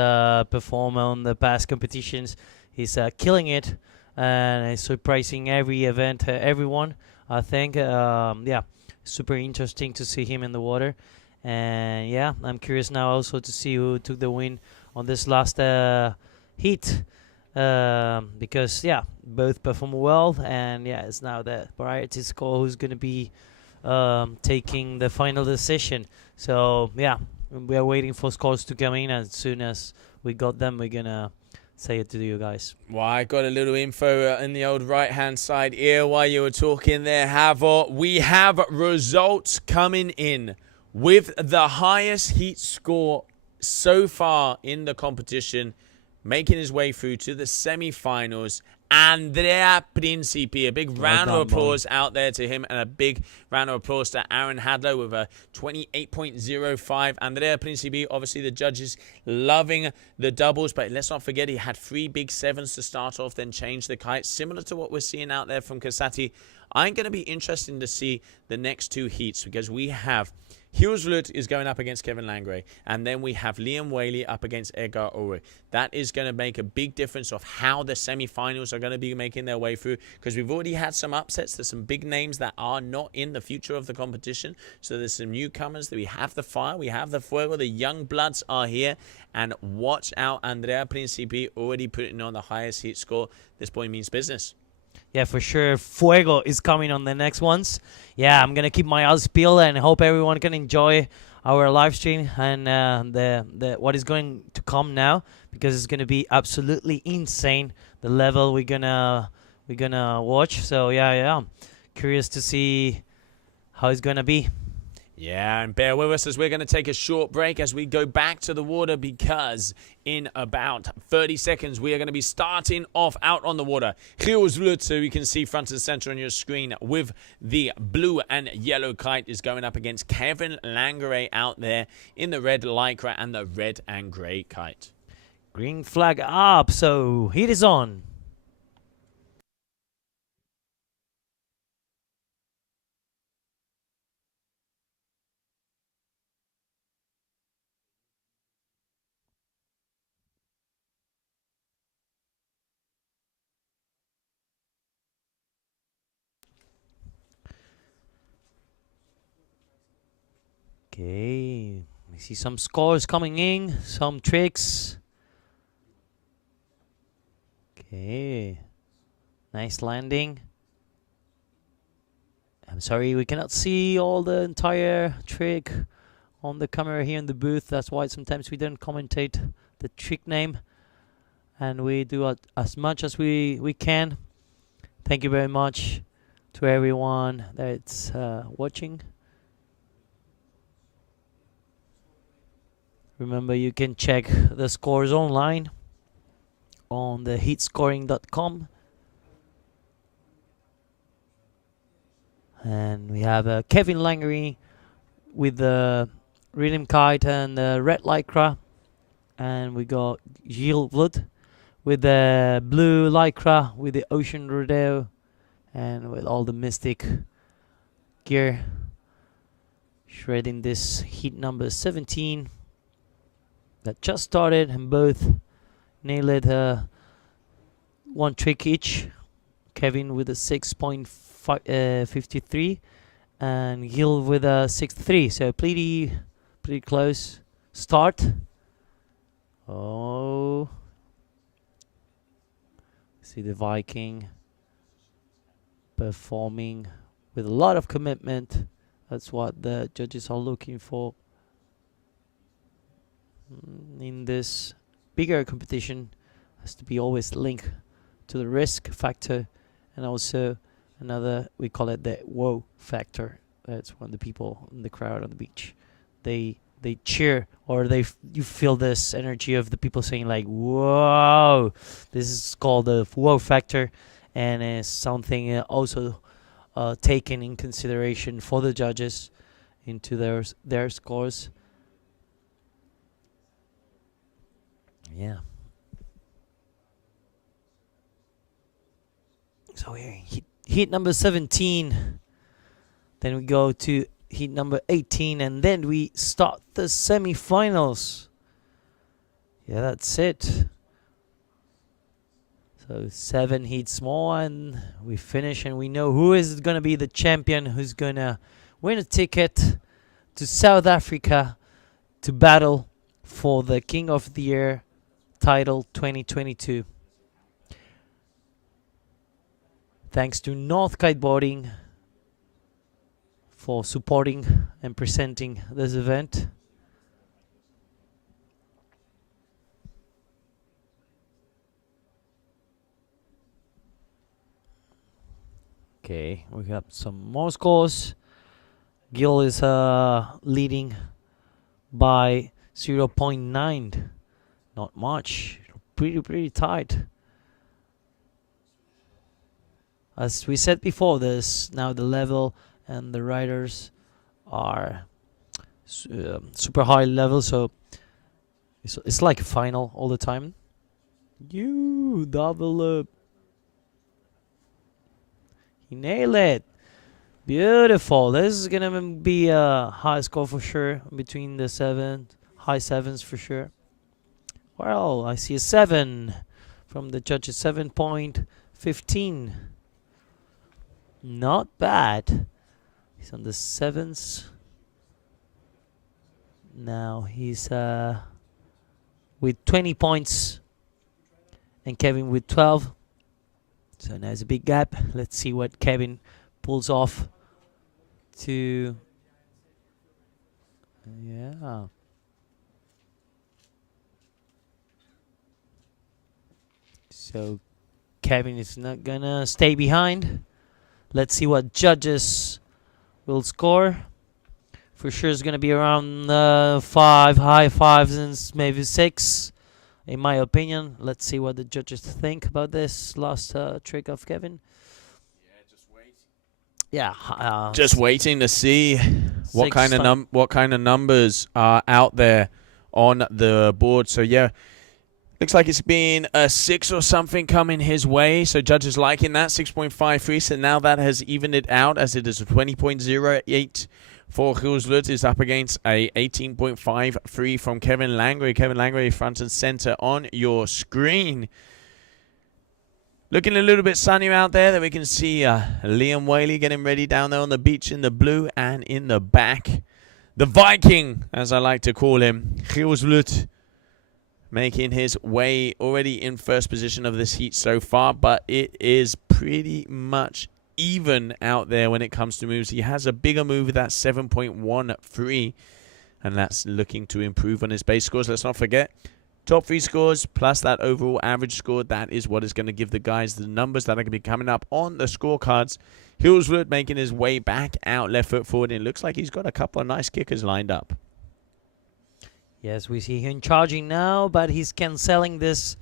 performed on the past competitions. He's killing it and he's surprising every event, everyone, I think. Yeah, super interesting to see him in the water. And yeah, I'm curious now also to see who took the win on this last heat. Because yeah, both perform well, and yeah, it's now the variety score who's going to be taking the final decision. So yeah, we are waiting for scores to come in. As soon as we got them, we're gonna say it to you guys. Well, I got a little info in the old right-hand side here while you were talking there, Havor. We have results coming in with the highest heat score so far in the competition. making his way through to the semi-finals, Andrea Principi. A big round of applause out there to him, and a big round of applause to Aaron Hadlow with a 28.05. Andrea Principi, obviously the judges loving the doubles, but let's not forget he had 3 big 7s to start off, then changed the kite, similar to what we're seeing out there from Casati. I'm going to be interested to see the next 2 heats, because we have Hjulsvlut is going up against Kevin Langray, and then we have Liam Whaley up against Edgar Ore. That is going to make a big difference of how the semi-finals are going to be making their way through, because we've already had some upsets. There's some big names that are not in the future of the competition, so there's some newcomers. We have the fire, we have the fuego, the young bloods are here, and watch out, Andrea Principi already putting on the highest heat score. This boy means business. Yeah, for sure. Fuego is coming on the next ones. Yeah, I'm gonna keep my eyes peeled and hope everyone can enjoy our live stream and the what is going to come now, because it's gonna be absolutely insane, the level we're gonna watch. So yeah, curious to see how it's gonna be. Yeah, and bear with us as we're going to take a short break as we go back to the water, because in about 30 seconds we are going to be starting off out on the water. Hjulsvlut, so you can see front and center on your screen, with the blue and yellow kite, is going up against Kevin Langray out there in the red lycra and the red and grey kite. Green flag up, so heat is on. Okay, we see some scores coming in, some tricks. Okay, nice landing. I'm sorry, we cannot see all the entire trick on the camera here in the booth. That's why sometimes we don't commentate the trick name, and we do as much as we can. Thank you very much to everyone that's watching. Remember, you can check the scores online on the heatscoring.com. And we have Kevin Langray with the rhythm kite and the red lycra. And we got Hjulsvlut with the blue lycra with the ocean rodeo and with all the mystic gear. Shredding this heat number 17. That just started, and both nailed one trick each. Kevin with a 6.53 and Gil with a 6.3. So pretty close start. Oh, see the Viking performing with a lot of commitment. That's what the judges are looking for in this bigger competition. Has to be always linked to the risk factor, and also another, we call it the whoa factor. That's when the people in the crowd on the beach, they cheer, or you feel this energy of the people saying like whoa. This is called the whoa factor, and it's something also taken in consideration for the judges into their scores. Yeah. So here, heat number 17. Then we go to heat number 18, and then we start the semi-finals. Yeah, that's it. So 7 heats more, and we finish, and we know who is going to be the champion, who's going to win a ticket to South Africa to battle for the King of the Year title 2022. Thanks to North Kiteboarding for supporting and presenting this event. Okay, we have some more scores. Gil is leading by 0.9. Not much. pretty tight. As we said before, this now the level and the riders are super high level, so it's like a final all the time. You double up. He nailed it. Beautiful. This is gonna be a high score for sure. Between the high sevens for sure. Well, I see a 7 from the judges. 7.15. Not bad. He's on the 7s. Now he's with 20 points. And Kevin with 12. So now there's a big gap. Let's see what Kevin pulls off to... Yeah. So Kevin is not gonna stay behind. Let's see what judges will score. For sure it's gonna be around 5, high 5s and maybe 6. In my opinion, let's see what the judges think about this last trick of Kevin. Yeah, just waiting to see what kind of numbers are out there on the board. So yeah, looks like it's been a 6 or something coming his way. So judges liking that 6.53. So now that has evened it out, as it is a 20.08. For Hulslut is up against a 18.53 from Kevin Langre. Kevin Langre front and center on your screen. Looking a little bit sunnier out there. That we can see Liam Whaley getting ready down there on the beach in the blue, and in the back, the Viking, as I like to call him, Hulslut, making his way already in first position of this heat so far, but it is pretty much even out there when it comes to moves. He has a bigger move, that's 7.13, and that's looking to improve on his base scores. Let's not forget, top 3 scores plus that overall average score, that is what is going to give the guys the numbers that are going to be coming up on the scorecards. Hulslut making his way back out, left foot forward, and it looks like he's got a couple of nice kickers lined up. Yes, we see him charging now, but he's cancelling this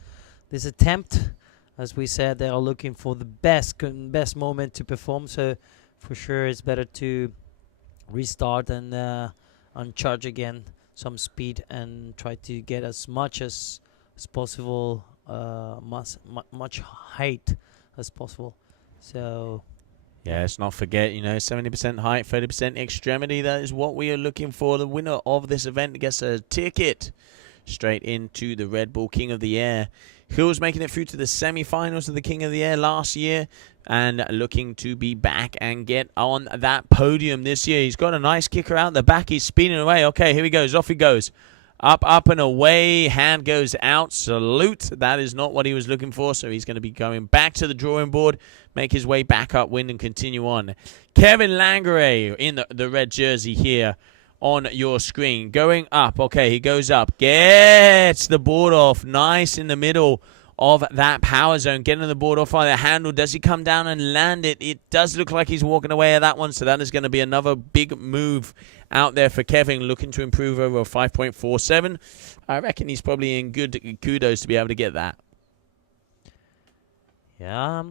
attempt. As we said, they are looking for the best moment to perform. So for sure, it's better to restart and uncharge again some speed and try to get as much as possible, much height as possible. So yeah, let's not forget, 70% height, 30% extremity. That is what we are looking for. The winner of this event gets a ticket straight into the Red Bull King of the Air. Hills making it through to the semi-finals of the King of the Air last year, and looking to be back and get on that podium this year. He's got a nice kicker out the back. He's speeding away. Okay, here he goes. Off he goes. Up and away. Hand goes out. Salute. That is not what he was looking for, so he's going to be going back to the drawing board, make his way back upwind, and continue on. Kevin Langre in the red jersey here on your screen. Going up. Okay, he goes up. Gets the board off. Nice in the middle of that power zone. Getting the board off on the handle. Does he come down and land it? It does look like he's walking away at that one, so that is going to be another big move out there for Kevin, looking to improve over a 5.47. I reckon he's probably in good kudos to be able to get that. Yeah,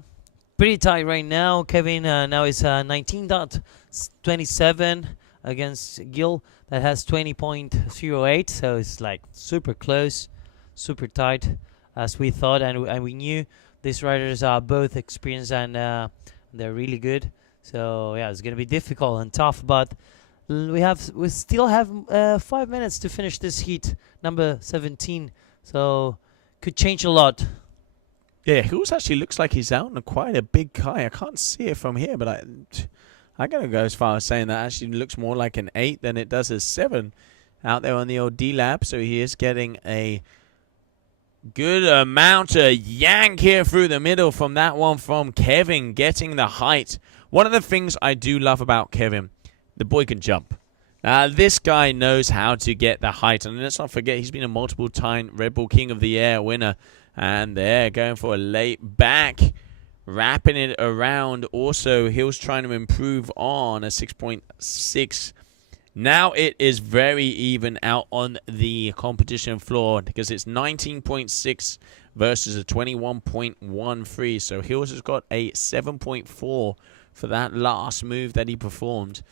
pretty tight right now. Kevin now is 19.27 against Gil that has 20.08, so it's like super close, super tight, as we thought, and we knew these riders are both experienced and they're really good. So yeah, it's gonna be difficult and tough, but we still have 5 minutes to finish this heat, number 17. So could change a lot. Yeah, Hills actually looks like he's out on quite a big guy. I can't see it from here, but I'm going to go as far as saying that actually looks more like an 8 than it does a 7 out there on the old D-Lab. So he is getting a good amount of yank here through the middle from that one from Kevin, getting the height. One of the things I do love about Kevin, the boy can jump. This guy knows how to get the height. And let's not forget, he's been a multiple-time Red Bull King of the Air winner. And they're going for a late back, wrapping it around. Also, Hill's trying to improve on a 6.6. Now it is very even out on the competition floor, because it's 19.6 versus a 21.13. So Hills has got a 7.4 for that last move that he performed.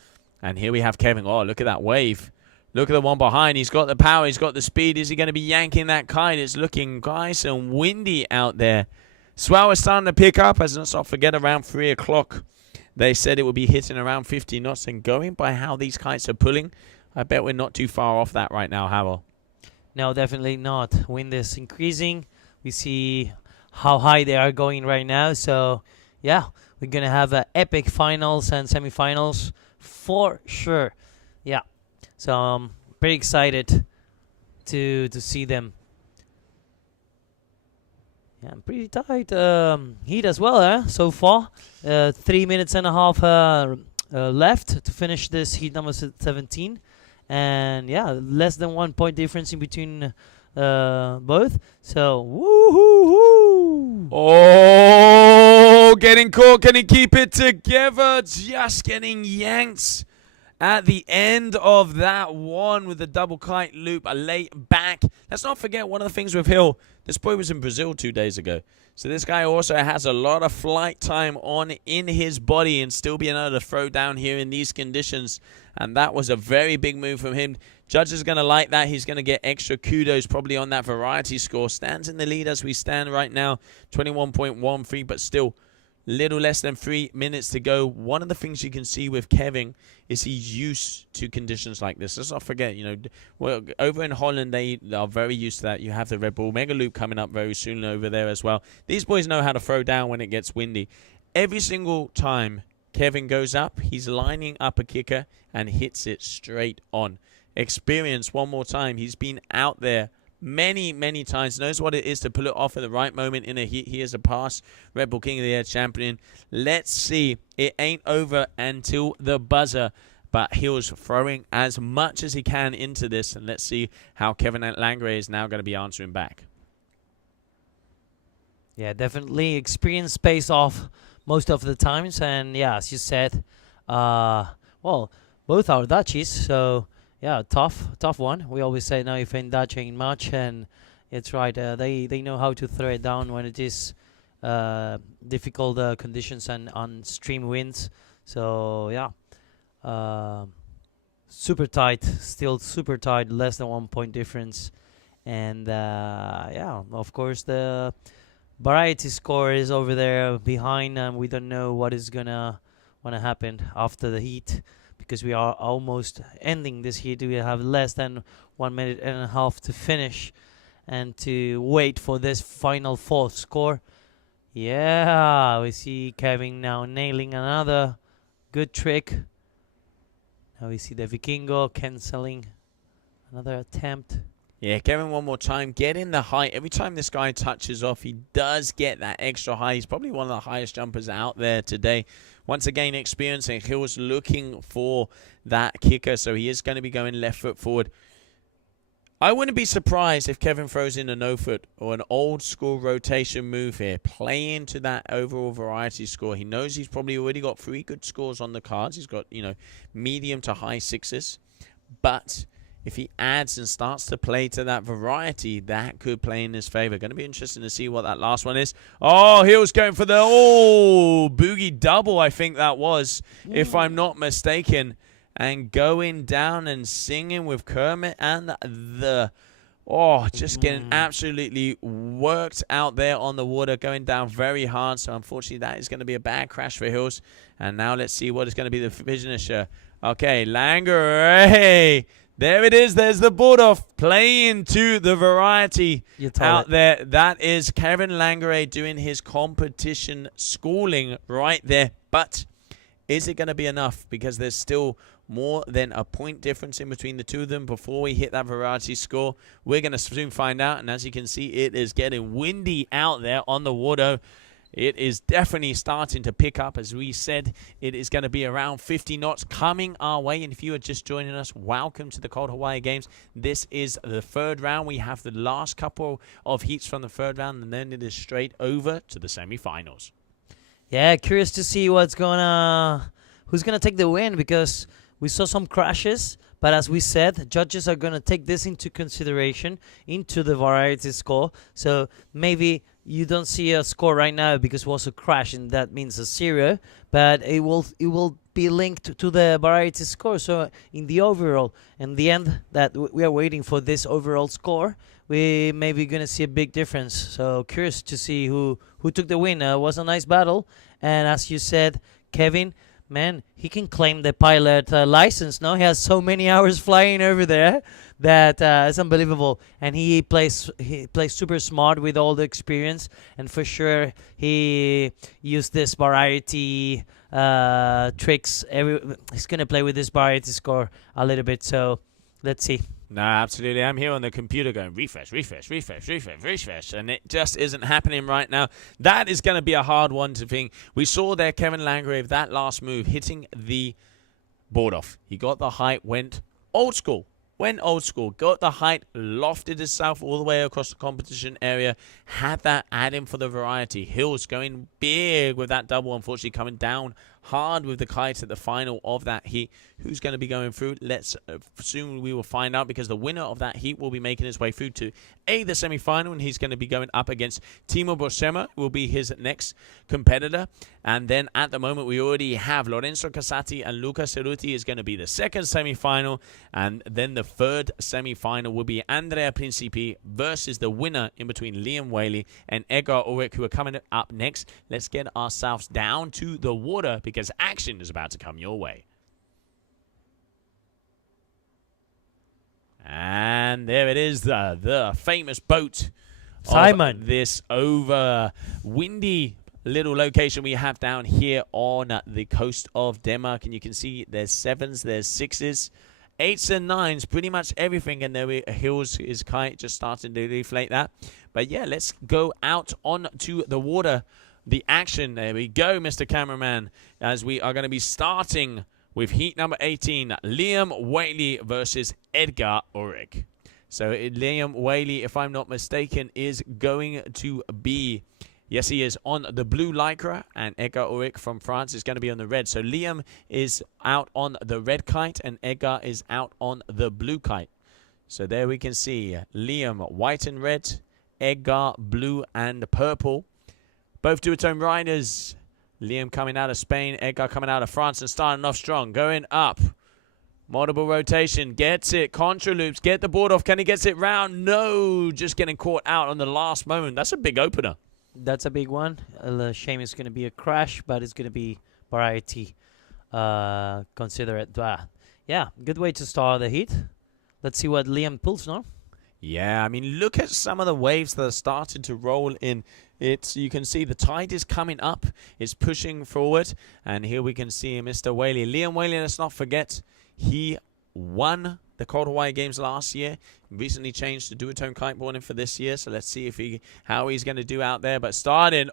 And here we have Kevin. Oh, look at that wave. Look at the one behind. He's got the power. He's got the speed. Is he going to be yanking that kite? It's looking nice and windy out there. Swell is starting to pick up. As let's not forget, around 3 o'clock, they said it would be hitting around 50 knots. And going by how these kites are pulling, I bet we're not too far off that right now, Havel. No, definitely not. Wind is increasing. We see how high they are going right now. So, yeah, we're going to have epic finals and semifinals for sure. Yeah. So I'm pretty excited to see them. Yeah, pretty tight heat as well, so far. 3 minutes and a half left to finish this heat number 17. And yeah, less than 1 point difference in between both. So, woohoo! Oh, getting caught. Can he keep it together? Just getting yanked at the end of that one with the double kite loop, a late back. Let's not forget one of the things with Hill. This boy was in Brazil 2 days ago. So this guy also has a lot of flight time on in his body and still being able to throw down here in these conditions. And that was a very big move from him. Judge is going to like that. He's going to get extra kudos probably on that variety score. Stands in the lead as we stand right now, 21.13, but still little less than 3 minutes to go. One of the things you can see with Kevin is he's used to conditions like this. Let's not forget, well, over in Holland, they are very used to that. You have the Red Bull Mega Loop coming up very soon over there as well. These boys know how to throw down when it gets windy. Every single time Kevin goes up, he's lining up a kicker and hits it straight on. Experience one more time. He's been out there many times, knows what it is to pull it off at the right moment in a heat. He is a past Red Bull King of the Air champion. Let's see. It ain't over until the buzzer, but he was throwing as much as he can into this, and let's see how Kevin Langray is now going to be answering back. Yeah, definitely experience pays off most of the times, and yeah, as you said, well, both are Dutchies, so yeah, tough one. We always say now if ain't Dutch ain't much, and it's right. They know how to throw it down when it is difficult conditions and on stream winds. So yeah, super tight, still super tight, less than 1 point difference, and yeah, of course the variety score is over there behind, and we don't know what is gonna happen after the heat. Because we are almost ending this heat. We have less than 1 minute and a half to finish and to wait for this final fourth score. Yeah, we see Kevin now nailing another good trick. Now we see the Vikingo cancelling another attempt. Yeah, Kevin one more time, getting the height. Every time this guy touches off, he does get that extra high. He's probably one of the highest jumpers out there today. Once again, experiencing, he was looking for that kicker, so he is going to be going left foot forward. I wouldn't be surprised if Kevin throws in a no foot or an old school rotation move here, play into that overall variety score. He knows he's probably already got 3 good scores on the cards. He's got, medium to high 6s, but if he adds and starts to play to that variety, that could play in his favor. Going to be interesting to see what that last one is. Oh, he was going for the boogie double, I think that was, if I'm not mistaken. And going down and singing with Kermit and just getting absolutely worked out there on the water, going down very hard. So unfortunately, that is going to be a bad crash for Hills. And now let's see what is going to be the finisher. Okay, Langray. There it is. There's the board off. Playing to the variety out there. That is Kevin Langray doing his competition schooling right there. But is it going to be enough? Because there's still more than a point difference in between the two of them before we hit that variety score. We're going to soon find out. And as you can see, it is getting windy out there on the water. It is definitely starting to pick up. As we said, it is going to be around 50 knots coming our way. And if you are just joining us, welcome to the Cold Hawaii Games. This is the 3rd round. We have the last couple of heats from the 3rd round, and then it is straight over to the semi-finals. Yeah, curious to see who's gonna take the win, because we saw some crashes, But as we said, judges are going to take this into consideration into the variety score. So maybe you don't see a score right now because it was a crash, and that means a 0. But it will be linked to the variety score. So in the overall, in the end, that we are waiting for this overall score, we maybe going to see a big difference. So curious to see who took the win. It was a nice battle. And as you said, Kevin, man, he can claim the pilot license. No, he has so many hours flying over there that it's unbelievable. And he plays super smart with all the experience. And for sure, he used this variety tricks. He's gonna play with this variety score a little bit. So let's see. No, absolutely. I'm here on the computer going refresh, and it just isn't happening right now. That is going to be a hard one to think. We saw there Kevin Landgrave, that last move, hitting the board off. He got the height, went old school. Got the height, lofted himself all the way across the competition area, had that add in for the variety. Hills going big with that double, unfortunately coming down hard with the kite at the final of that heat. Who's going to be going through? Let's soon we will find out, because the winner of that heat will be making his way through to the semi-final, and he's going to be going up against Timo Borsema, will be his next competitor. And then at the moment we already have Lorenzo Casati and Luca Ceruti is going to be the second semi-final, and then the third semi-final will be Andrea Principi versus the winner in between Liam Whaley and Edgar Ulrich, who are coming up next. Let's get ourselves down to the water, because action is about to come your way. And there it is, the famous boat Simon. of this over windy little location we have down here on the coast of Denmark. And you can see there's 7s, there's 6s, 8s and 9s, pretty much everything. And there Hills is kite just starting to deflate that. But yeah, let's go out onto the water. The action, there we go, Mr. Cameraman, as we are going to be starting with heat number 18, Liam Whaley versus Edgar Ulrich. So Liam Whaley, if I'm not mistaken, is going to be, yes he is, on the blue lycra, and Edgar Ulrich from France is going to be on the red. So Liam is out on the red kite and Edgar is out on the blue kite. So there we can see Liam white and red, Edgar blue and purple. Both duotone riders. Liam coming out of Spain, Edgar coming out of France, and starting off strong, going up. Multiple rotation, gets it, contra loops, get the board off. Can he get it round? No, just getting caught out on the last moment. That's a big opener. That's a big one. Shame it's going to be a crash, but it's going to be variety. Consider it. Yeah, good way to start the heat. Let's see what Liam pulls now. Yeah, I mean, look at some of the waves that are starting to roll in. You can see the tide is coming up. It's pushing forward. And here we can see Mr. Whaley. Liam Whaley, let's not forget, he won the Cold Hawaii Games last year. Recently changed to duotone kiteboarding for this year. So let's see how he's going to do out there. But starting,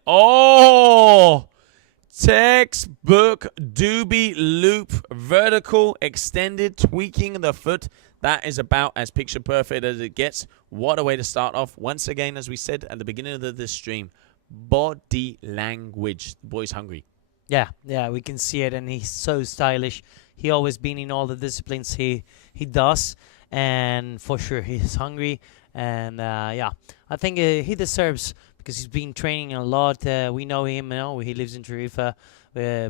textbook doobie loop, vertical, extended, tweaking the foot. That is about as picture perfect as it gets. What a way to start off. Once again, as we said at the beginning of this stream, body language. The boy's hungry. Yeah, we can see it, and he's so stylish. He always been in all the disciplines he does, and for sure he's hungry. And yeah, I think he deserves, because he's been training a lot. We know him, he lives in Tarifa.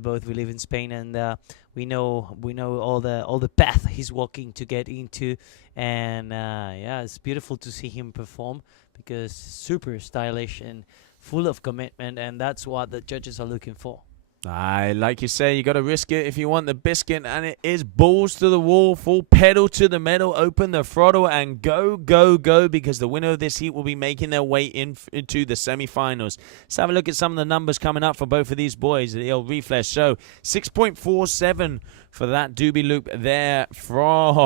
Both we live in Spain, and we know all the path he's walking to get into. And yeah, it's beautiful to see him perform, because super stylish and full of commitment, and that's what the judges are looking for. Like you say, you got to risk it if you want the biscuit, and it is balls to the wall, full pedal to the metal, open the throttle, and go, go, go, because the winner of this heat will be making their way into the semi-finals. Let's have a look at some of the numbers coming up for both of these boys. The old refresh show 6.47 for that doobie loop there from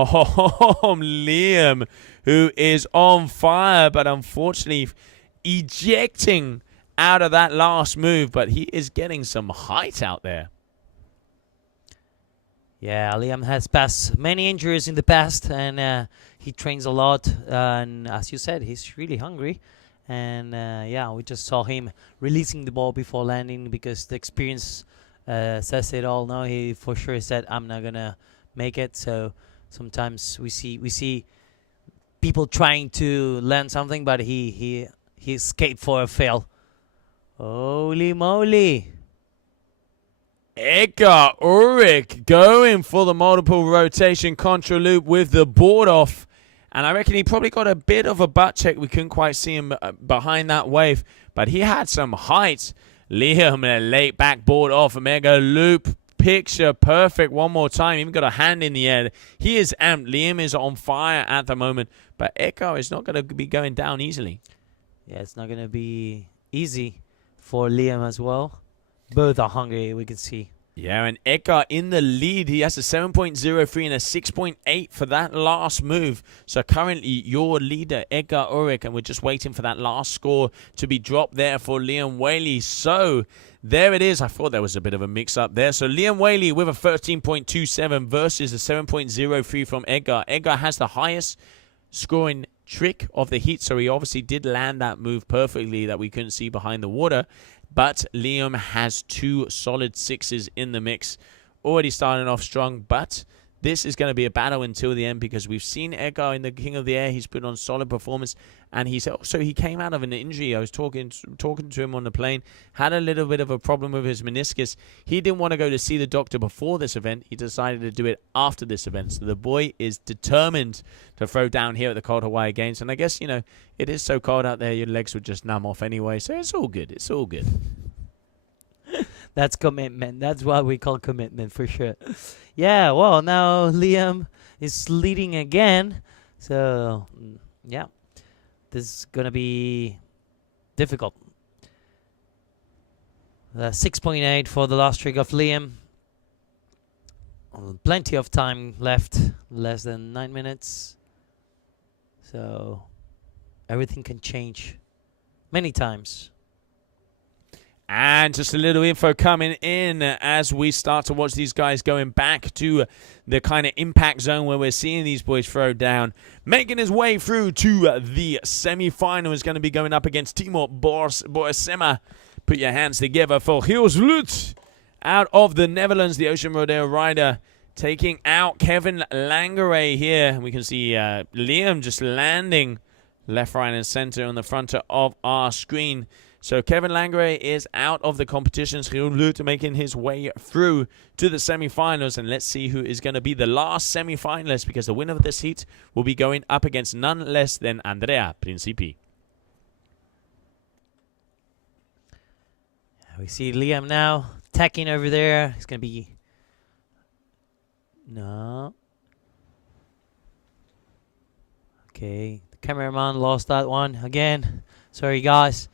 Liam, who is on fire, but unfortunately ejecting out of that last move, but he is getting some height out there. Yeah, Liam has passed many injuries in the past, and he trains a lot, and as you said, he's really hungry. And yeah, we just saw him releasing the ball before landing, because the experience says it all. No, he for sure said, I'm not gonna make it. So Sometimes we see people trying to land something, but he escaped for a fail. Holy moly! Edgar Ulrich going for the multiple rotation contra loop with the board off. And I reckon he probably got a bit of a butt check. We couldn't quite see him behind that wave. But he had some height. Liam, a late backboard off. A mega loop. Picture perfect one more time. Even got a hand in the air. He is amped. Liam is on fire at the moment. But Edgar is not going to be going down easily. Yeah, it's not going to be easy for Liam as well. Both are hungry, we can see. Yeah, and Edgar in the lead. He has a 7.03 and a 6.8 for that last move. So currently your leader, Edgar Ulrich, and we're just waiting for that last score to be dropped there for Liam Whaley. So there it is. I thought there was a bit of a mix-up there. So Liam Whaley with a 13.27 versus a 7.03 from Edgar. Edgar has the highest scoring trick of the heat, so he obviously did land that move perfectly that we couldn't see behind the water. But Liam has 2 solid 6s in the mix. Already starting off strong, but this is going to be a battle until the end because we've seen Edgar in the King of the Air. He's put on solid performance, and he came out of an injury. I was talking to him on the plane. Had a little bit of a problem with his meniscus. He didn't want to go to see the doctor before this event. He decided to do it after this event. So the boy is determined to throw down here at the Cold Hawaii Games. And I guess, you know, it is so cold out there, your legs would just numb off anyway. So it's all good. It's all good. That's commitment. That's what we call commitment for sure. Yeah, well, now Liam is leading again. So, yeah, this is going to be difficult. 6.8 for the last trick of Liam. Plenty of time left. Less than 9 minutes. So, everything can change many times. And just a little info coming in as we start to watch these guys going back to the kind of impact zone where we're seeing these boys throw down. Making his way through to the semi-final is going to be going up against Timo Borsema. Put your hands together for Gilles Lut out of the Netherlands, the Ocean Rodeo rider, taking out Kevin Langere here. We can see Liam just landing left, right, and center on the front of our screen. So Kevin Langere is out of the competitions. Gilles Lut making his way through to the semi-finals. And let's see who is going to be the last semi-finalist, because the winner of this heat will be going up against none less than Andrea Principi. We see Liam now tacking over there. It's going to be... No. Okay. The cameraman lost that one again. Sorry, guys.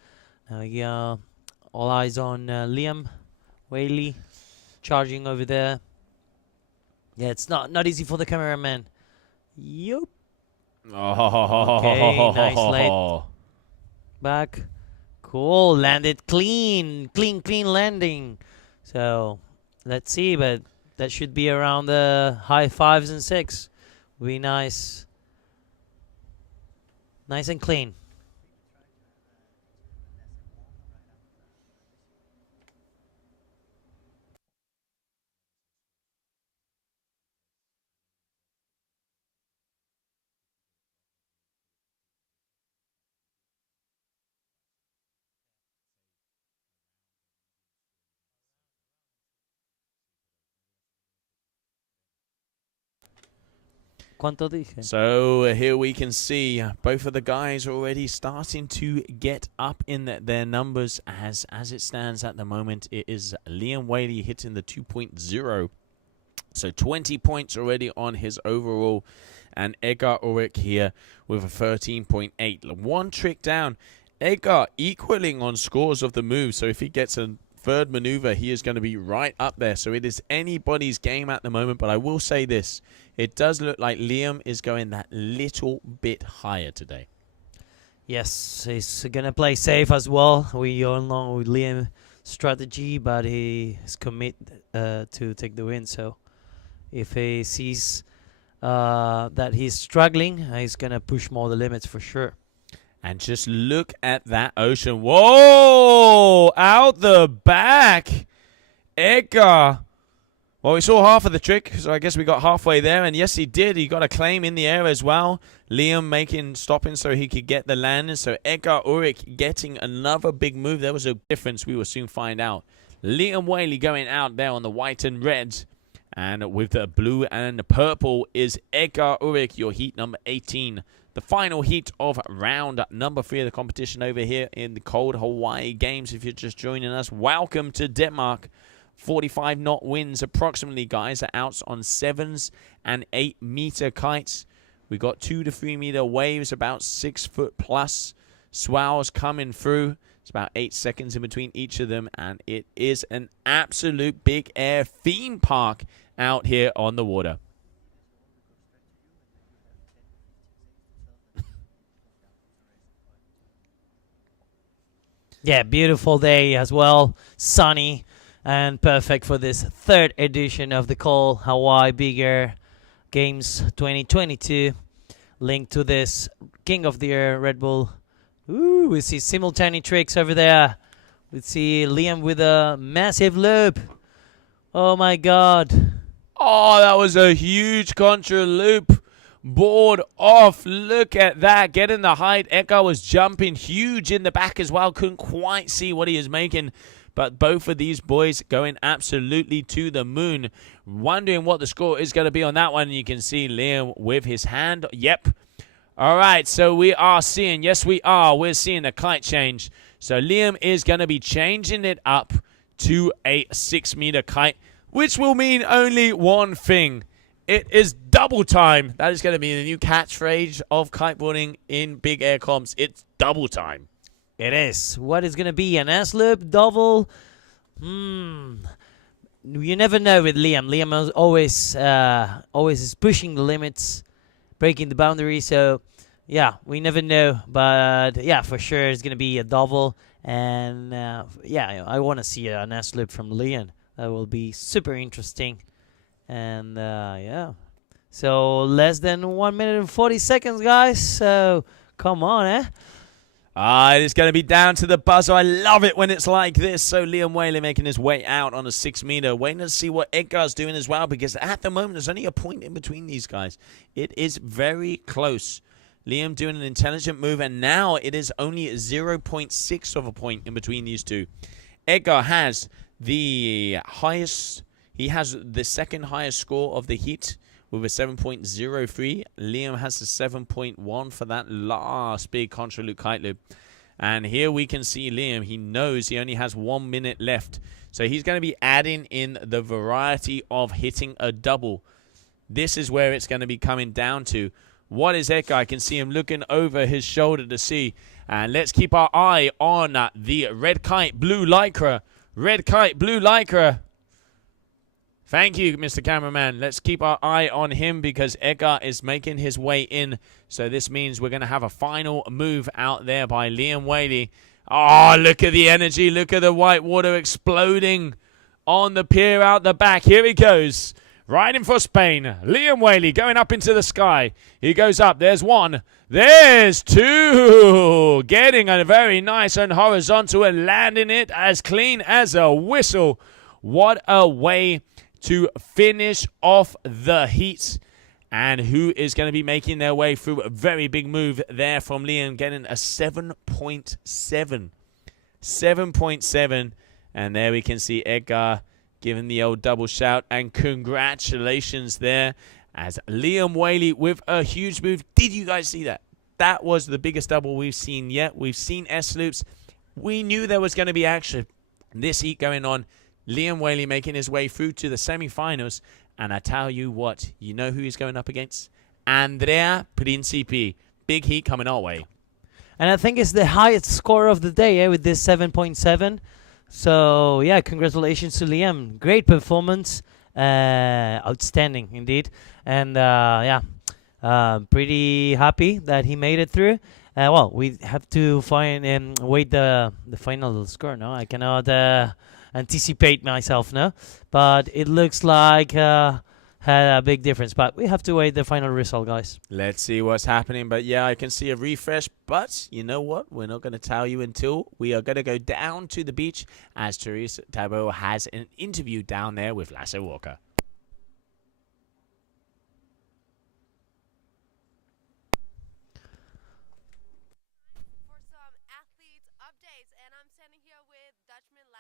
All eyes on Liam Whaley charging over there. Yeah, it's not easy for the cameraman. Yup. Okay, nice late back. Cool, landed clean landing. So let's see, but that should be around the high 5s and 6. Be nice and clean. ¿Cuánto dije? So here we can see both of the guys already starting to get up in their numbers. As it stands at the moment, it is Liam Whaley hitting the 2.0. So 20 points already on his overall. And Edgar Ulrich here with a 13.8. One trick down. Edgar equaling on scores of the move. So if he gets a third maneuver, he is going to be right up there. So it is anybody's game at the moment. But I will say this. It does look like Liam is going that little bit higher today. Yes, he's going to play safe as well. We all know Liam's strategy, but he is committed to take the win. So if he sees that he's struggling, he's going to push more the limits for sure. And just look at that ocean. Whoa! Out the back. Edgar Well, we saw half of the trick, so I guess we got halfway there. And yes, he did. He got a claim in the air as well. Liam stopping so he could get the landing. So Edgar Ulrich getting another big move. There was a difference. We will soon find out. Liam Whaley going out there on the white and red. And with the blue and the purple is Edgar Ulrich, your heat number 18. The final heat of round number 3 of the competition over here in the cold Hawaii Games. If you're just joining us, welcome to Denmark. 45 knot winds approximately, guys, are out on 7s and 8 meter kites. We got 2 to 3 meter waves, about 6 foot plus. Swells coming through. It's about 8 seconds in between each of them, and it is an absolute big air theme park out here on the water. Yeah, beautiful day as well. Sunny. And perfect for this 3rd edition of the Cold Hawaii Big Air Games 2022. Linked to this King of the Air Red Bull. Ooh, we see simultaneous tricks over there. We see Liam with a massive loop. Oh my god. Oh, that was a huge contra loop. Board off. Look at that. Getting the height. Edgar was jumping huge in the back as well. Couldn't quite see what he is making. But both of these boys going absolutely to the moon. Wondering what the score is going to be on that one. You can see Liam with his hand. Yep. All right, so we are seeing, yes we are, we're seeing a kite change. So Liam is going to be changing it up to a 6 meter kite, which will mean only one thing. It is double time. That is going to be the new catchphrase of kiteboarding in big air comps. It's double time. It is. What is going to be? An S-loop, double? You never know with Liam. Liam is always is pushing the limits, breaking the boundary. So, yeah, we never know. But, yeah, for sure it's going to be a double. And, yeah, I want to see an S-loop from Liam. That will be super interesting. And, yeah. So, less than 1 minute and 40 seconds, guys. So, come on, eh? It's going to be down to the buzzer. I love it when it's like this. So Liam Whaley making his way out on a 6 meter. Waiting to see what Edgar's doing as well, because at the moment there's only a point in between these guys. It is very close. Liam doing an intelligent move, and now it is only 0.6 of a point in between these two. Edgar has the highest, he has the 2nd highest score of the heat with a 7.03. Liam has a 7.1 for that last big contra loop kite loop. And here we can see Liam. He knows he only has 1 minute left. So he's going to be adding in the variety of hitting a double. This is where it's going to be coming down to. What is Edgar? I can see him looking over his shoulder to see. And let's keep our eye on the red kite, blue lycra. Red kite, blue lycra. Thank you, Mr. Cameraman. Let's keep our eye on him because Edgar is making his way in. So this means we're going to have a final move out there by Liam Whaley. Oh, look at the energy. Look at the white water exploding on the pier out the back. Here he goes. Riding for Spain. Liam Whaley going up into the sky. He goes up. There's 1. There's 2. Getting a very nice and horizontal and landing it as clean as a whistle. What a way to finish off the heat. And who is going to be making their way through a very big move there from Liam, getting a 7.7. 7.7. And there we can see Edgar giving the old double shout. And congratulations there as Liam Whaley with a huge move. Did you guys see that? That was the biggest double we've seen yet. We've seen S-loops. We knew there was going to be action. This heat going on. Liam Whaley making his way through to the semi-finals. And I tell you what, you know who he's going up against? Andrea Principi. Big heat coming our way. And I think it's the highest score of the day with this 7.7. So, yeah, congratulations to Liam. Great performance. Outstanding, indeed. And, pretty happy that he made it through. Well, we have to wait the final score, no? I cannot anticipate myself, no? But it looks like had a big difference. But we have to wait the final result, guys. Let's see what's happening. But yeah, I can see a refresh. But you know what? We're not going to tell you until we are going to go down to the beach as Therese Tabo has an interview down there with Lasse Walker.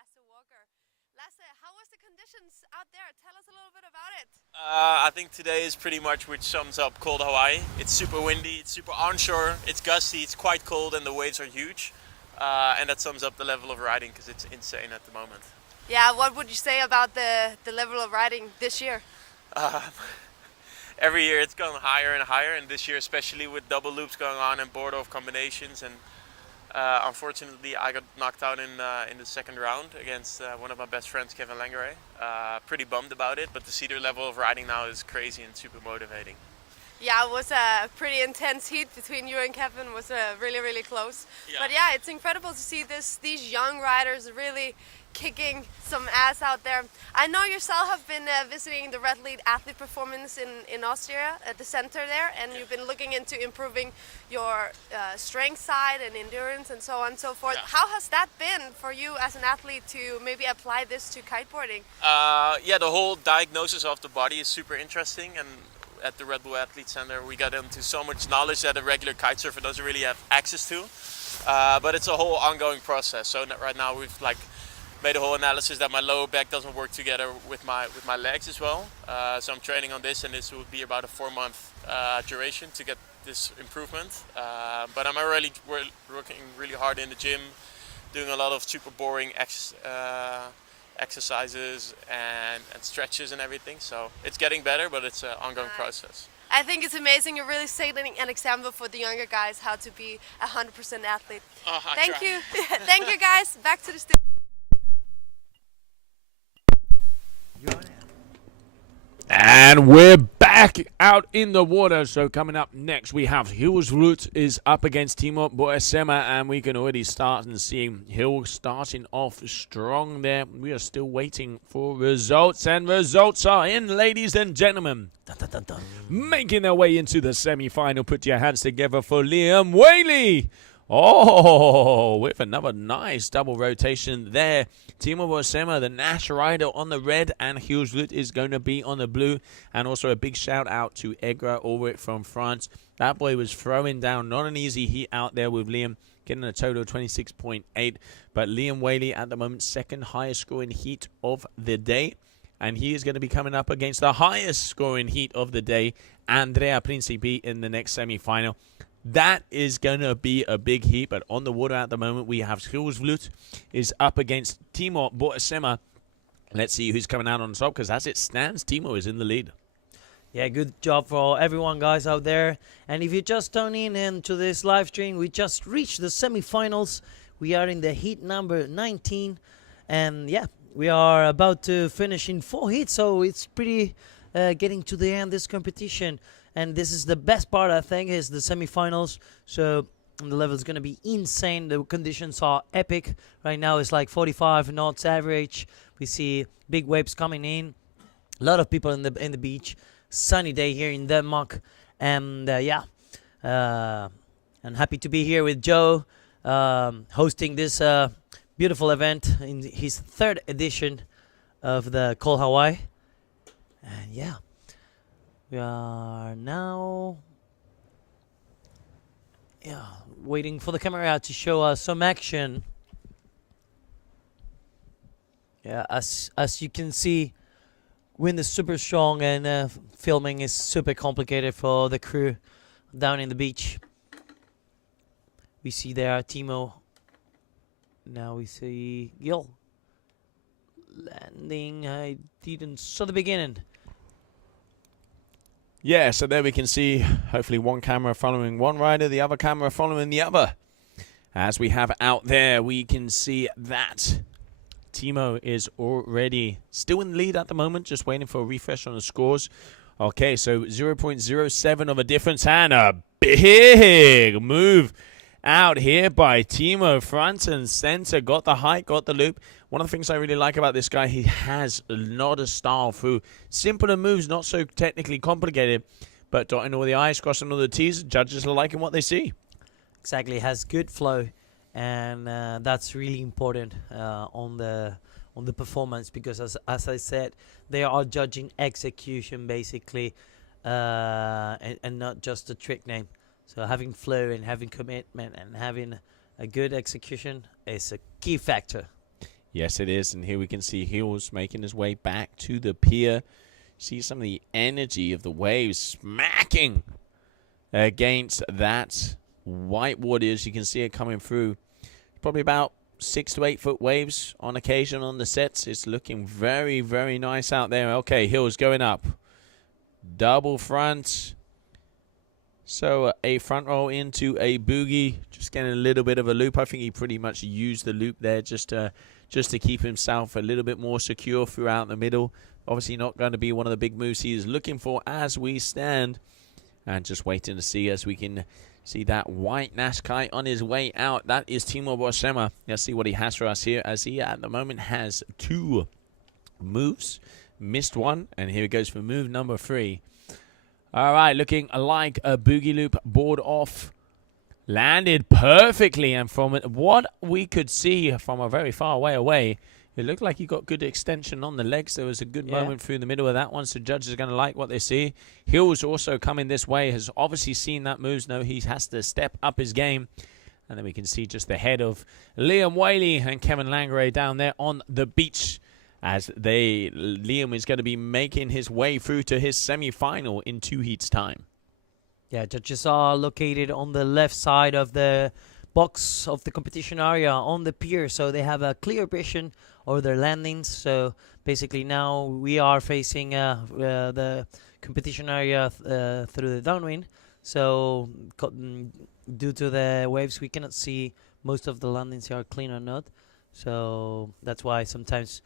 Lasse Walker. Lasse, how was the conditions out there? Tell us a little bit about it. I think today is pretty much which sums up cold Hawaii. It's super windy, it's super onshore, it's gusty, it's quite cold, and the waves are huge. And that sums up the level of riding because it's insane at the moment. Yeah, what would you say about the level of riding this year? Every year it's gone higher and higher, and this year especially with double loops going on and board off combinations. And unfortunately I got knocked out in the second round against one of my best friends, Kevin Langere. Pretty bummed about it, but to see their level of riding now is crazy and super motivating. Yeah, it was a pretty intense heat between you and Kevin. It was really, really close. Yeah. But yeah, it's incredible to see these young riders really kicking some ass out there. I know yourself have been visiting the Red Lead Athlete Performance in Austria at the center there, and you've been looking into improving your strength side and endurance and so on and so forth. Yeah. How has that been for you as an athlete to maybe apply this to kiteboarding? Yeah, the whole diagnosis of the body is super interesting, and at the Red Bull Athlete Center we got into so much knowledge that a regular kite surfer doesn't really have access to. But it's a whole ongoing process. So right now we've made a whole analysis that my lower back doesn't work together with my legs as well. So I'm training on this, and this will be about a 4-month duration to get this improvement. But I'm already working really hard in the gym, doing a lot of super boring exercises and stretches and everything. So it's getting better, but it's an ongoing process. I think it's amazing. You're really setting an example for the younger guys how to be a 100% athlete. Thank you. Thank you, guys. Back to the studio. And we're back out in the water. So coming up next, we have Hilsrud is up against Timo Boesema, and we can already start and see Hill starting off strong there. We are still waiting for results, and results are in, ladies and gentlemen. Dun, dun, dun, dun. Making their way into the semi-final. Put your hands together for Liam Whaley. Oh, with another nice double rotation there. Timo Boesema, the Nash rider, on the red, and Hilsrud is going to be on the blue. And also a big shout out to Egra Ulrich from France. That boy was throwing down. Not an easy heat out there with Liam, getting a total of 26.8. But Liam Whaley at the moment, second highest scoring heat of the day. And he is going to be coming up against the highest scoring heat of the day, Andrea Principi, in the next semi-final. That is going to be a big heat, but on the water at the moment, we have Hilsrud is up against Timo Boesema. Let's see who's coming out on top, because as it stands, Timo is in the lead. Yeah, good job for everyone, guys, out there. And if you just tune in into this live stream, we just reached the semi-finals. We are in the heat number 19. And yeah, we are about to finish in 4 heats, so it's pretty getting to the end, this competition. And this is the best part, I think, is the semi-finals. So the level is going to be insane. The conditions are epic. Right now it's like 45 knots average. We see big waves coming in. A lot of people in the beach. Sunny day here in Denmark. And yeah, I'm happy to be here with Joe, hosting this beautiful event in his 3rd edition of the Cold Hawaii. And yeah. We are now waiting for the camera to show us some action. Yeah, as you can see, wind is super strong, and filming is super complicated for the crew down in the beach. We see there Timo. Now we see Gil landing. I didn't saw the beginning. Yeah, so there we can see, hopefully, one camera following one rider, the other camera following the other. As we have out there, we can see that Timo is already still in the lead at the moment, just waiting for a refresh on the scores. Okay, so 0.07 of a difference, and a big move out here by Timo, front and center. Got the height, got the loop. One of the things I really like about this guy, he has not a style through simpler moves, not so technically complicated, but dotting all the I's, crossing all the T's. Judges are liking what they see. Exactly, has good flow, and that's really important on the performance, because as I said, they are judging execution basically, and not just a trick name. So having flow and having commitment and having a good execution is a key factor. Yes, it is. And here we can see Hills making his way back to the pier. See some of the energy of the waves smacking against that white water. As you can see it coming through. Probably about 6 to 8 foot waves on occasion on the sets. It's looking very, very nice out there. Okay, Hills going up. Double front. So a front roll into a boogie. Just getting a little bit of a loop. I think he pretty much used the loop there just to keep himself a little bit more secure throughout the middle. Obviously not going to be one of the big moves he is looking for as we stand. And just waiting to see as we can see that white Nash kite on his way out. That is Timo Borsema. Let's see what he has for us here, as he at the moment has 2 moves. Missed one, and here he goes for move number 3. All right, looking like a boogie loop, board off. Landed perfectly, and from what we could see from a very far away, it looked like he got good extension on the legs. There was a good moment through the middle of that one, so judges are going to like what they see. Hills also coming this way, has obviously seen that moves. No, he has to step up his game. And then we can see just the head of Liam Whaley and Kevin Langray down there on the beach, as Liam is going to be making his way through to his semi-final in 2 heats time. Yeah, judges are located on the left side of the box of the competition area on the pier, so they have a clear vision of their landings. So basically now we are facing the competition area through the downwind. So due to the waves, we cannot see most of the landings are clean or not. So that's why sometimes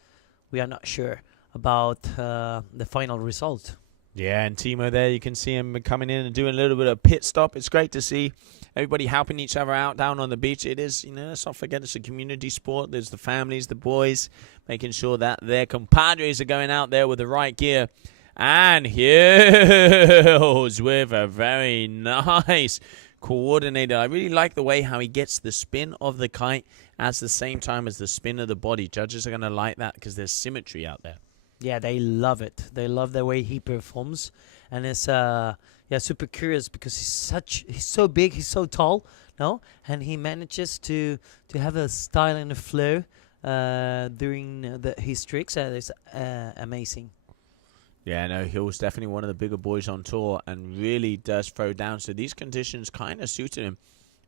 we are not sure about the final result. Yeah, and Timo there, you can see him coming in and doing a little bit of pit stop. It's great to see everybody helping each other out down on the beach. It is, let's not forget, it's a community sport. There's the families, the boys, making sure that their compadres are going out there with the right gear. And Hills with a very nice coordinator. I really like the way how he gets the spin of the kite at the same time as the spin of the body. Judges are going to like that because there's symmetry out there. Yeah, they love it. They love the way he performs, and it's super curious because he's so big, he's so tall, no, and he manages to have a style and a flow during his tricks. It's amazing. Yeah, no, Hill's definitely one of the bigger boys on tour and really does throw down. So these conditions kind of suited him.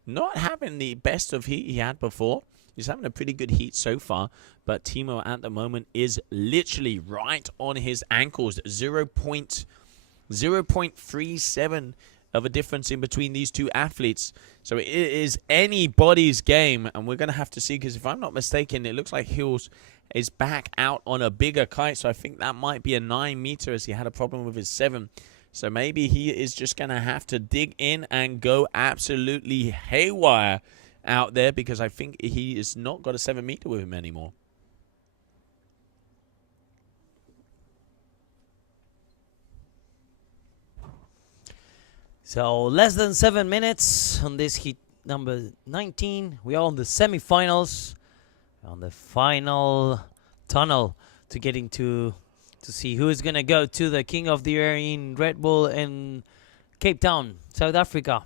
Not having the best of heat he had before. He's having a pretty good heat so far, but Timo at the moment is literally right on his ankles. 0.37 of a difference in between these two athletes. So it is anybody's game, and we're going to have to see, because if I'm not mistaken, it looks like Hills is back out on a bigger kite, so I think that might be a 9 meter, as he had a problem with his 7. So maybe he is just going to have to dig in and go absolutely haywire out there, because I think he has not got a 7 meter with him anymore. So less than 7 minutes on this heat number 19. We are on the semi-finals, on the final tunnel to getting to see who is going to go to the King of the Year in Red Bull in Cape Town, South Africa.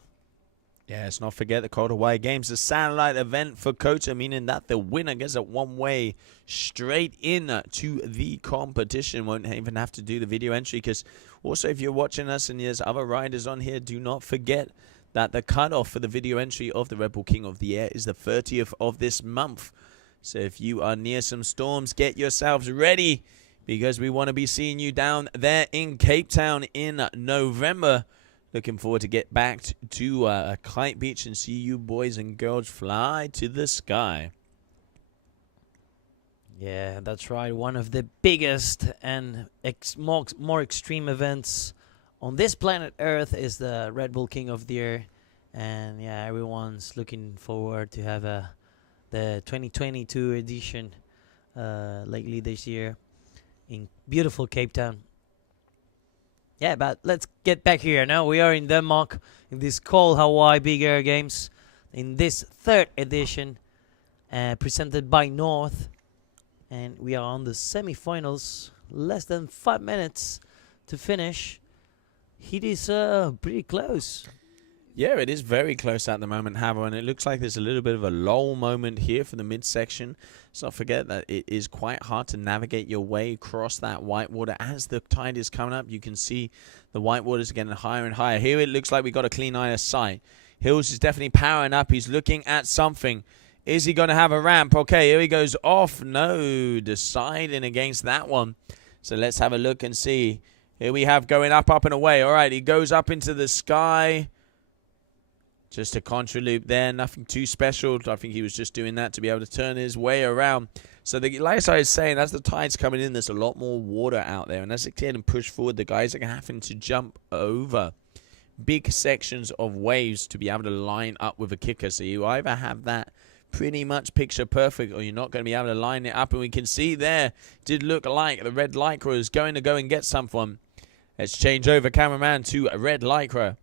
Yeah, let's not forget the Cold Hawaii Games, a satellite event for Kota, meaning that the winner gets a one-way straight in to the competition. Won't even have to do the video entry, because also if you're watching us and there's other riders on here, do not forget that the cutoff for the video entry of the Red Bull King of the Air is the 30th of this month. So if you are near some storms, get yourselves ready, because we want to be seeing you down there in Cape Town in November. Looking forward to get back to Kite Beach and see you boys and girls fly to the sky. Yeah, that's right. One of the biggest and more extreme events on this planet Earth is the Red Bull King of the Year. And yeah, everyone's looking forward to have the 2022 edition lately this year in beautiful Cape Town. Yeah, but let's get back here. Now we are in Denmark in this Cold Hawaii Big Air Games in this 3rd edition presented by North. And we are on the semi-finals. Less than 5 minutes to finish. Heat is pretty close. Yeah, it is very close at the moment, Havo, and it looks like there's a little bit of a lull moment here for the midsection. So don't forget that it is quite hard to navigate your way across that whitewater. As the tide is coming up, you can see the whitewater is getting higher and higher. Here it looks like we got a clean line of sight. Hills is definitely powering up. He's looking at something. Is he going to have a ramp? Okay, here he goes off. No, deciding against that one. So let's have a look and see. Here we have going up, up and away. All right, he goes up into the sky. Just a contra loop there, nothing too special. I think he was just doing that to be able to turn his way around. So, like I was saying, as the tide's coming in, there's a lot more water out there. And as it can push forward, the guys are having to jump over big sections of waves to be able to line up with a kicker. So you either have that pretty much picture perfect, or you're not going to be able to line it up. And we can see there, did look like the red lycra is going to go and get someone. Let's change over cameraman to red lycra.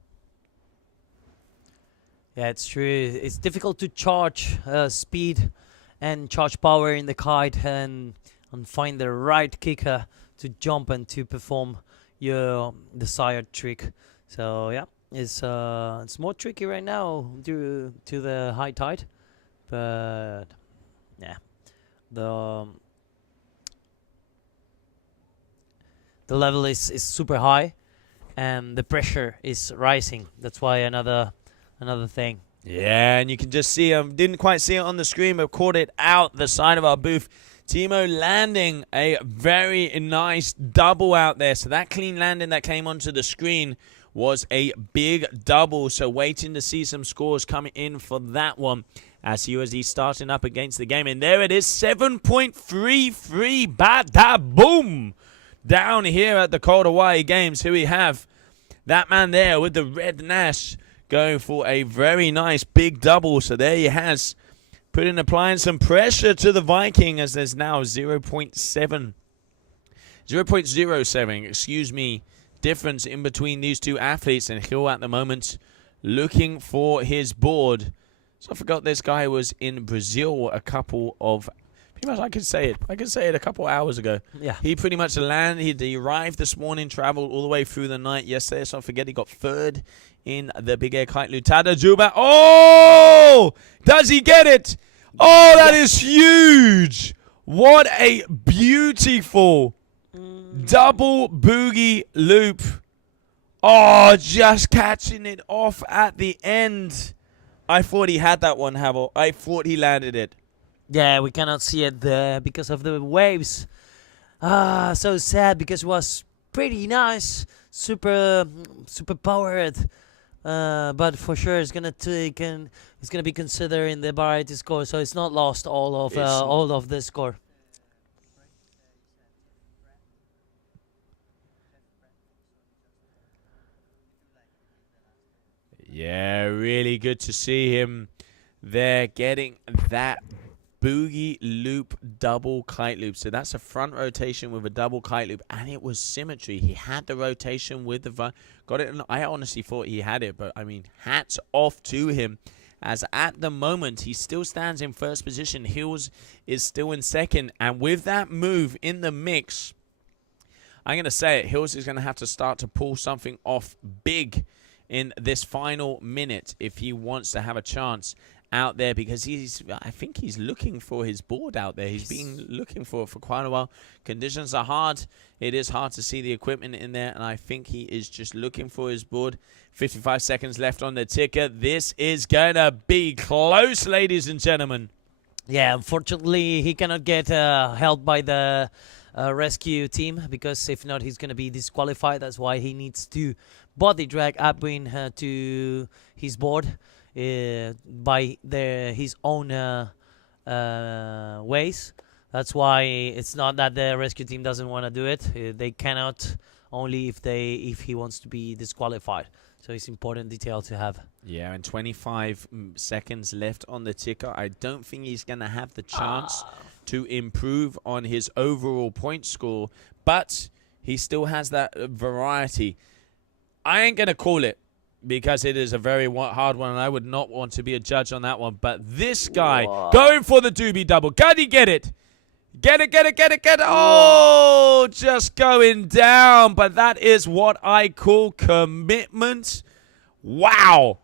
Yeah, it's true. It's difficult to charge speed and charge power in the kite and find the right kicker to jump and to perform your desired trick. So yeah, it's more tricky right now due to the high tide, but yeah, the level is super high and the pressure is rising. That's why another thing. Yeah, and you can just see him. Didn't quite see it on the screen, but caught it out the side of our booth. Timo landing a very nice double out there. So that clean landing that came onto the screen was a big double. So waiting to see some scores coming in for that one as he was starting up against the game. And there it is, 7.33. Bada boom! Down here at the Cold Hawaii Games, here we have that man there with the red Nash going for a very nice big double. So there he has, applying some pressure to the Viking as there's now 0.07, excuse me, difference in between these two athletes. And Hill at the moment looking for his board. So I forgot this guy was in Brazil a couple of, pretty much I could say it a couple hours ago. Yeah. He pretty much landed, he arrived this morning, traveled all the way through the night yesterday. So don't forget he got third in the Big Air Kite Lutada Juba. Oh! Does he get it? Oh, that is huge! What a beautiful double boogie loop. Oh, just catching it off at the end. I thought he had that one, Havel. I thought he landed it. Yeah, we cannot see it there because of the waves. So sad because it was pretty nice, super powered. But for sure, it's gonna be considered in the variety score, so it's not lost all of the score. Yeah, really good to see him there getting that boogie loop double kite loop. So that's a front rotation with a double kite loop, and it was symmetry. He had the rotation with the got it. I honestly thought he had it, but I mean, hats off to him, as at the moment he still stands in first position. Hills is still in second, and with that move in the mix, I'm gonna say it, Hills is gonna have to start to pull something off big in this final minute if he wants to have a chance out there, because I think he's looking for his board out there. He's been looking for it for quite a while. Conditions are hard. It is hard to see the equipment in there, and I think he is just looking for his board. 55 seconds left on the ticker. This is gonna be close, ladies and gentlemen. Yeah, unfortunately, he cannot get help by the rescue team, because if not, he's going to be disqualified. That's why he needs to body drag upwind to his board by his own ways. That's why it's not that the rescue team doesn't want to do it. They cannot, only if he wants to be disqualified. So it's important detail to have. Yeah, and 25 seconds left on the ticker. I don't think he's going to have the chance to improve on his overall point score, but he still has that variety. I ain't going to call it, because it is a very hard one, and I would not want to be a judge on that one. But this guy going for the doobie double. Can he get it? Get it, get it, get it, get it. Oh, just going down. But that is what I call commitment. Wow.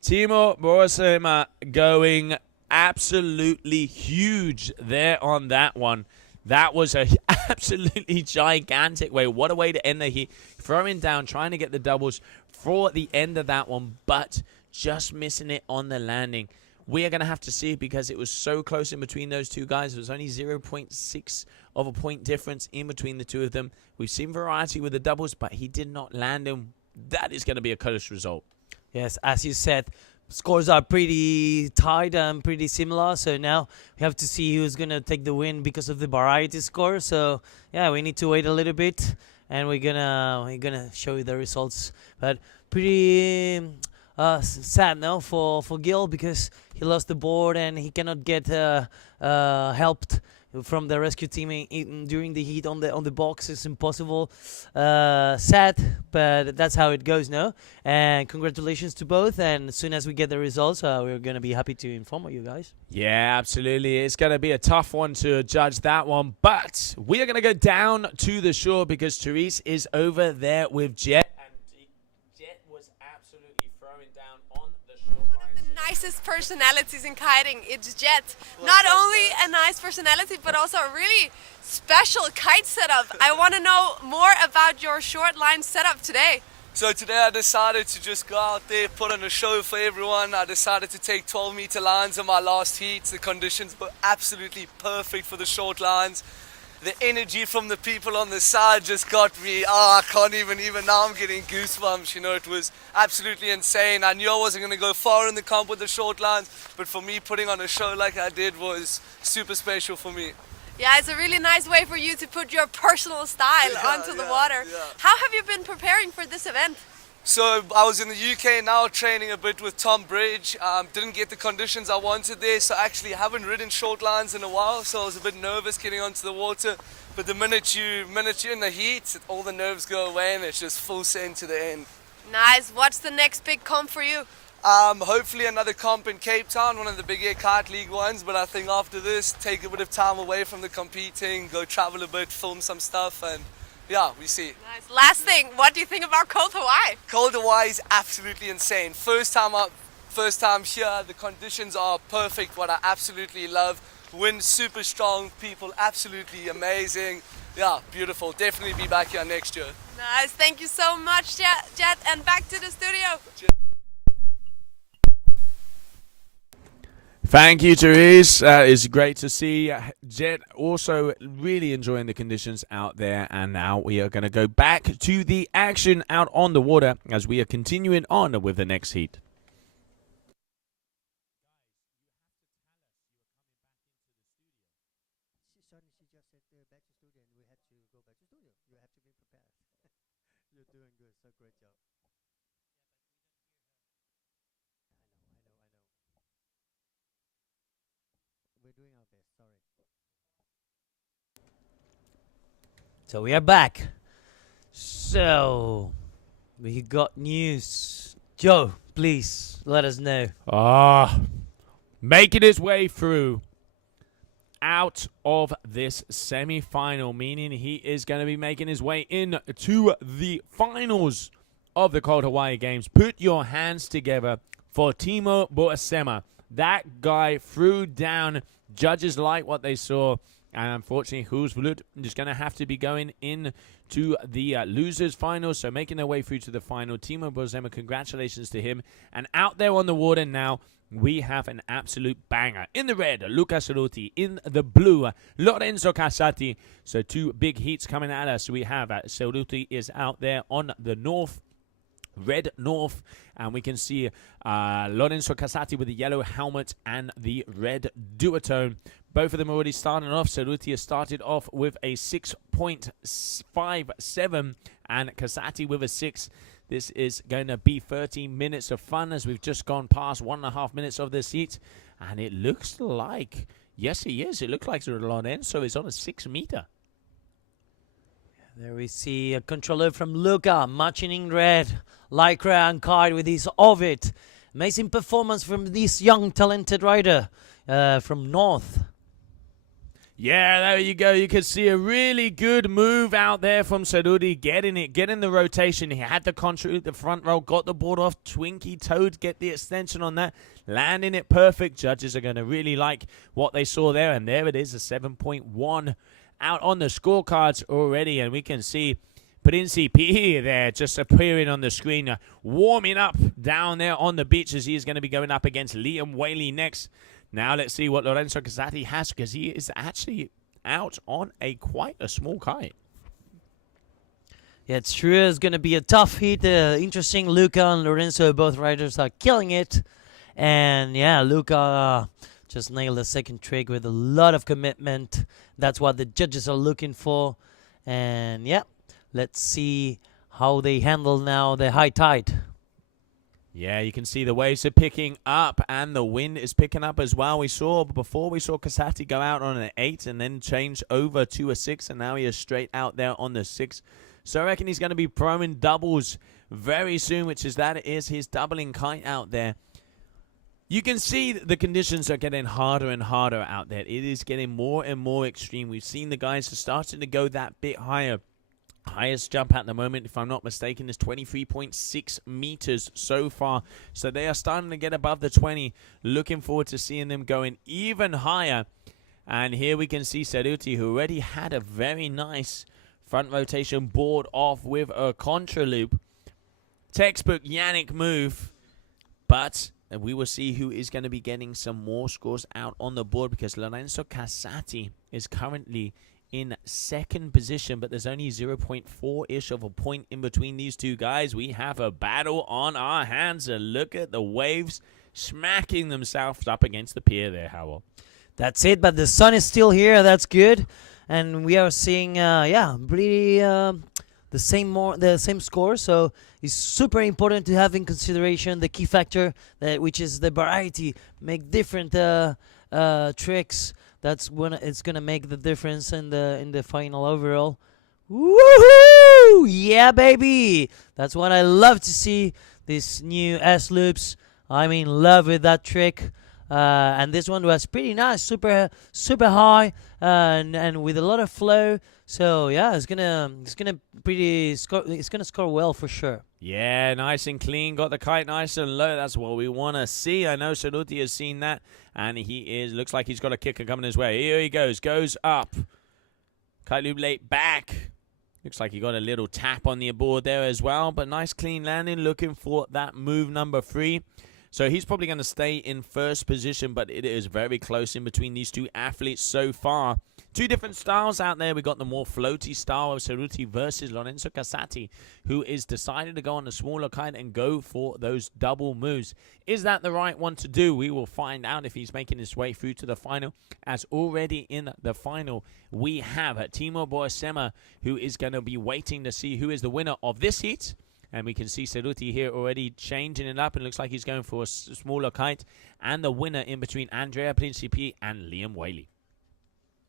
Timo Vorupør going absolutely huge there on that one. That was a absolutely gigantic way. What a way to end the heat. Throwing down, trying to get the doubles for the end of that one, but just missing it on the landing. We are going to have to see, because it was so close in between those two guys. It was only 0.6 of a point difference in between the two of them. We've seen variety with the doubles, but he did not land them. That is going to be a close result. Yes, as you said, scores are pretty tight and pretty similar. So now we have to see who's going to take the win because of the variety score. So yeah, we need to wait a little bit, and we're gonna show you the results. But pretty sad now for Gil, because he lost the board and he cannot get helped from the rescue team during the heat on the box. It's impossible. Sad, but that's how it goes now. And congratulations to both. And as soon as we get the results, we're going to be happy to inform you guys. Yeah, absolutely. It's going to be a tough one to judge that one. But we are going to go down to the shore, because Therese is over there with Jett. Nicest personalities in kiting, it's Jett. Not only a nice personality, but also a really special kite setup. I want to know more about your short line setup today. So today I decided to just go out there, put on a show for everyone. I decided to take 12-meter lines on my last heats. The conditions were absolutely perfect for the short lines. The energy from the people on the side just got me, I can't even now I'm getting goosebumps, you know, it was absolutely insane. I knew I wasn't going to go far in the comp with the short lines, but for me, putting on a show like I did was super special for me. Yeah, it's a really nice way for you to put your personal style onto the water. Yeah. How have you been preparing for this event? So I was in the UK now, training a bit with Tom Bridge. Didn't get the conditions I wanted there, so actually haven't ridden short lines in a while, so I was a bit nervous getting onto the water. But the minute you're in the heat, all the nerves go away and it's just full send to the end. Nice. What's the next big comp for you? Hopefully another comp in Cape Town, one of the big air kite league ones, but I think after this, take a bit of time away from the competing, go travel a bit, film some stuff, and yeah, we see. Nice. Last thing, what do you think about cold Hawaii? Cold Hawaii is absolutely insane. First time here, the conditions are perfect, what I absolutely love. Wind super strong, people absolutely amazing. Yeah, beautiful. Definitely be back here next year. Nice. Thank you so much, Jett, and back to the studio. Cheers. Thank you, Therese. It's great to see Jett also really enjoying the conditions out there. And now we are going to go back to the action out on the water as we are continuing on with the next heat. Sorry, she just said back to studio, and we had to go back to studio. You have to be prepared. You're doing good, so great job. We're doing our best, sorry. So we are back. So we got news. Joe, please let us know. Making his way through out of this semi-final, meaning he is going to be making his way into the finals of the Cold Hawaii Games. Put your hands together for Timo Vorupør. That guy threw down. Judges like what they saw. And unfortunately, Husvlut is going to have to be going into the losers final. So making their way through to the final. Timo Vorupør, congratulations to him. And out there on the water now, we have an absolute banger. In the red, Luca Ceruti. In the blue, Lorenzo Casati. So two big heats coming at us. We have Ceruti is out there on the north. Red north, and we can see Lorenzo Casati with the yellow helmet and the red duotone. Both of them already started off. Ceruti has started off with a 6.57 and Casati with a 6. This is going to be 13 minutes of fun as we've just gone past 1.5 minutes of this heat, and it looks like, yes he is, it looks like Lorenzo is on a 6 meter. There we see a controller from Luca, matching in red. Lycra and kite with his Ovid. Amazing performance from this young talented rider from North. Yeah, there you go. You can see a really good move out there from Cerruti, getting the rotation. He had the contra, the front roll, got the board off. Twinkie Toad get the extension on that, landing it perfect. Judges are going to really like what they saw there, and there it is, a 7.1 out on the scorecards already, and we can see Principi there just appearing on the screen, warming up down there on the beach as he is going to be going up against Liam Whaley next. Now let's see what Lorenzo Casati has, because he is actually out on quite a small kite. Yeah, it's true. It's going to be a tough heat. Interesting. Luca and Lorenzo, both riders are killing it. And yeah, Luca just nailed the second trick with a lot of commitment. That's what the judges are looking for. And yeah, let's see how they handle now the high tide. Yeah, you can see the waves are picking up and the wind is picking up as well. We saw Casati go out on an 8 and then change over to a 6, and now he is straight out there on the 6. So I reckon he's going to be throwing doubles very soon, which is his doubling kite out there. You can see the conditions are getting harder and harder out there. It is getting more and more extreme. We've seen the guys are starting to go that bit higher. Highest jump at the moment, if I'm not mistaken, is 23.6 meters so far. So they are starting to get above the 20. Looking forward to seeing them going even higher. And here we can see Cerruti, who already had a very nice front rotation board off with a contra loop. Textbook Yannick move. But we will see who is going to be getting some more scores out on the board, because Lorenzo Casati is currently in second position, but there's only 0.4-ish of a point in between these two guys. We have a battle on our hands, and look at the waves smacking themselves up against the pier there, Howell. That's it, but the sun is still here. That's good. And we are seeing, pretty the same score. So it's super important to have in consideration the key factor, which is the variety. Make different tricks. That's when it's gonna make the difference in the final overall. Woohoo! Yeah, baby. That's what I love to see. These new S loops. I'm in love with that trick. And this one was pretty nice, super high, and with a lot of flow. So yeah, it's gonna score well for sure. Yeah, nice and clean. Got the kite nice and low. That's what we want to see. I know Cerruti has seen that, and looks like he's got a kicker coming his way. Here he goes up. Kite loop late back. Looks like he got a little tap on the board there as well, but nice clean landing. Looking for that move number 3. So he's probably going to stay in first position, but it is very close in between these two athletes so far. Two different styles out there. We got the more floaty style of Cerruti versus Lorenzo Casati, who is decided to go on a smaller kite and go for those double moves. Is that the right one to do? We will find out if he's making his way through to the final, as already in the final we have Timo Boisema, who is going to be waiting to see who is the winner of this heat. And we can see Cerruti here already changing it up. It looks like he's going for a smaller kite. And the winner in between Andrea Principi and Liam Whaley.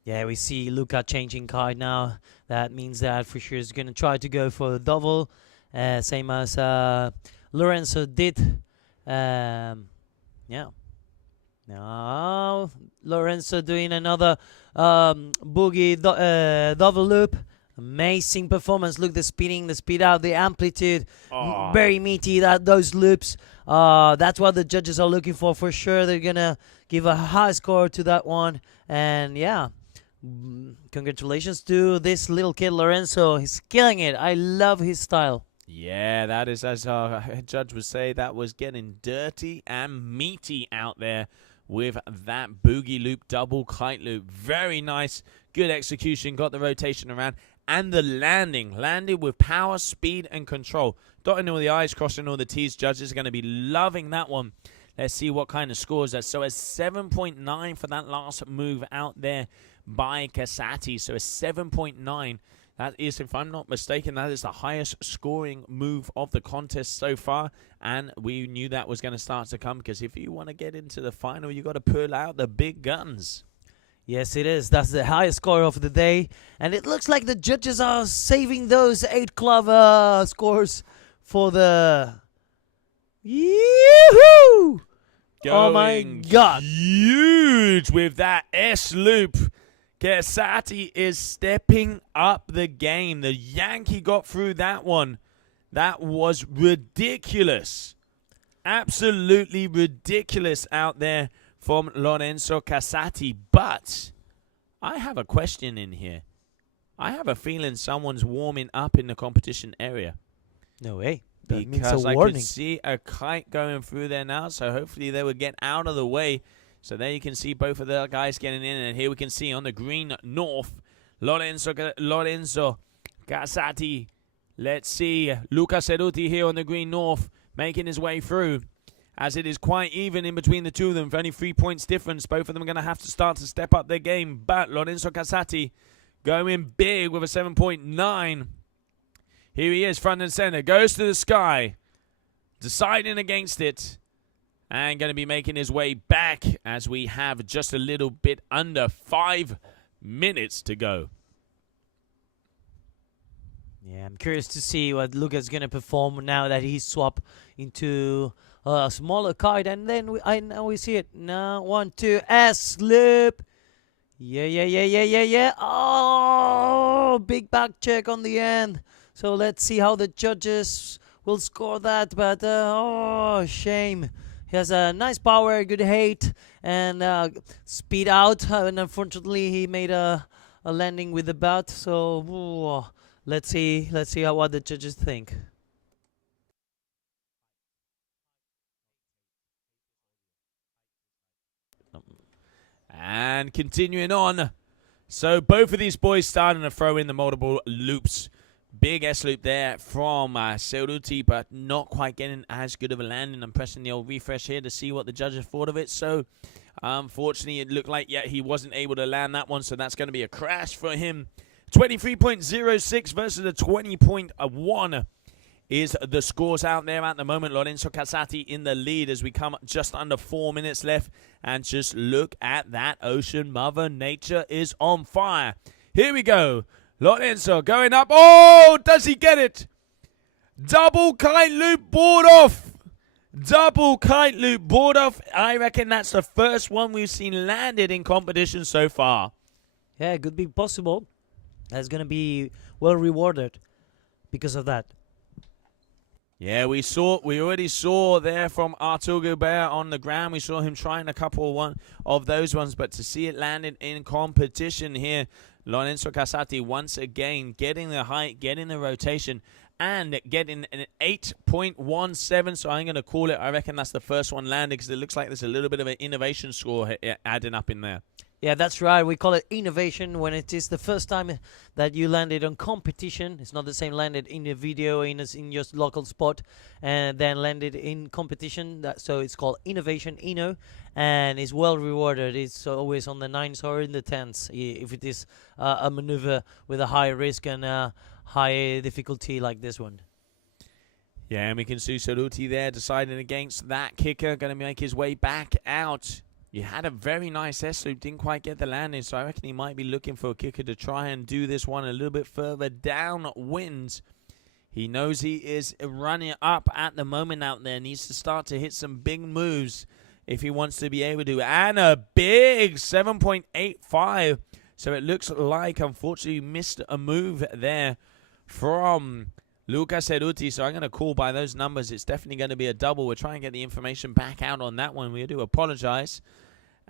Yeah, we see Luca changing kite now. That means that for sure he's going to try to go for a double. Same as Lorenzo did. Yeah. Now Lorenzo doing another boogie double loop. Amazing performance. Look, the spinning, the speed out, the amplitude. Very meaty, those loops. That's what the judges are looking for sure. They're going to give a high score to that one. And yeah, congratulations to this little kid, Lorenzo. He's killing it. I love his style. Yeah, that is, as our judge would say, that was getting dirty and meaty out there with that boogie loop, double kite loop. Very nice. Good execution. Got the rotation around. And the landed with power, speed, and control. Dotting all the I's, crossing all the T's. Judges are going to be loving that one. Let's see what kind of scores that. So a 7.9 for that last move out there by Casati. So a 7.9. That is, if I'm not mistaken, that is the highest scoring move of the contest so far. And we knew that was going to start to come, because if you want to get into the final, you got to pull out the big guns. Yes, it is. That's the highest score of the day. And it looks like the judges are saving those 8 club scores for the... Yoo-hoo! Oh my God. Huge with that S loop. Casati is stepping up the game. The Yankee got through that one. That was ridiculous. Absolutely ridiculous out there from Lorenzo Casati. But I have a question in here. I have a feeling someone's warming up in the competition area. No way. That Because means a I warning. could see a kite going through there now, so hopefully they will get out of the way. So there you can see both of the guys getting in, and here we can see on the green north, Lorenzo Casati. Let's see Luca Ceruti here on the green north, making his way through, as it is quite even in between the two of them, with only 3 points difference. Both of them are going to have to start to step up their game, but Lorenzo Casati going big with a 7.9. Here he is, front and center, goes to the sky, deciding against it, and going to be making his way back as we have just a little bit under 5 minutes to go. Yeah, I'm curious to see what Luca's going to perform now that he's swapped into a smaller kite. And then now we see it. Now, 1, 2, S-slip. Yeah. Oh, big back check on the end. So let's see how the judges will score that. But, oh, shame. He has a nice power, good height, and speed out. And unfortunately, he made a landing with the bat. So, ooh, let's see what the judges think. And continuing on. So both of these boys starting to throw in the multiple loops. Big S-loop there from Ceruti, but not quite getting as good of a landing. I'm pressing the old refresh here to see what the judges thought of it. So, unfortunately, it looked like, he wasn't able to land that one. So that's going to be a crash for him. 23.06 versus a 20.1 is the scores out there at the moment. Lorenzo Casati in the lead as we come just under 4 minutes left. And just look at that ocean. Mother Nature is on fire. Here we go. Lorenzo going up. Oh, does he get it? Double kite loop board off. Double kite loop board off. I reckon that's the first one we've seen landed in competition so far. Yeah, it could be possible. That's going to be well rewarded because of that. Yeah, we already saw there from Artur Gobert on the ground. We saw him trying a couple of those ones, but to see it landed in competition here, Lorenzo Casati once again getting the height, getting the rotation, and getting an 8.17. So I'm going to call it, I reckon that's the first one landed because it looks like there's a little bit of an innovation score adding up in there. Yeah, that's right. We call it innovation when it is the first time that you landed on competition. It's not the same landed in a video in your local spot and then landed in competition. So it's called innovation, Inno, and it's well rewarded. It's always on the 9s or in the 10s if it is a maneuver with a high risk and a high difficulty like this one. Yeah, and we can see Ceruti there deciding against that kicker. Going to make his way back out. You had a very nice S-loop, didn't quite get the landing, so I reckon he might be looking for a kicker to try and do this one a little bit further downwind. He knows he is running up at the moment out there, needs to start to hit some big moves if he wants to be able to. And a big 7.85, so it looks like, unfortunately, missed a move there from Luca Ceruti, so I'm going to call by those numbers. It's definitely going to be a double. We'll try and get the information back out on that one. We do apologize.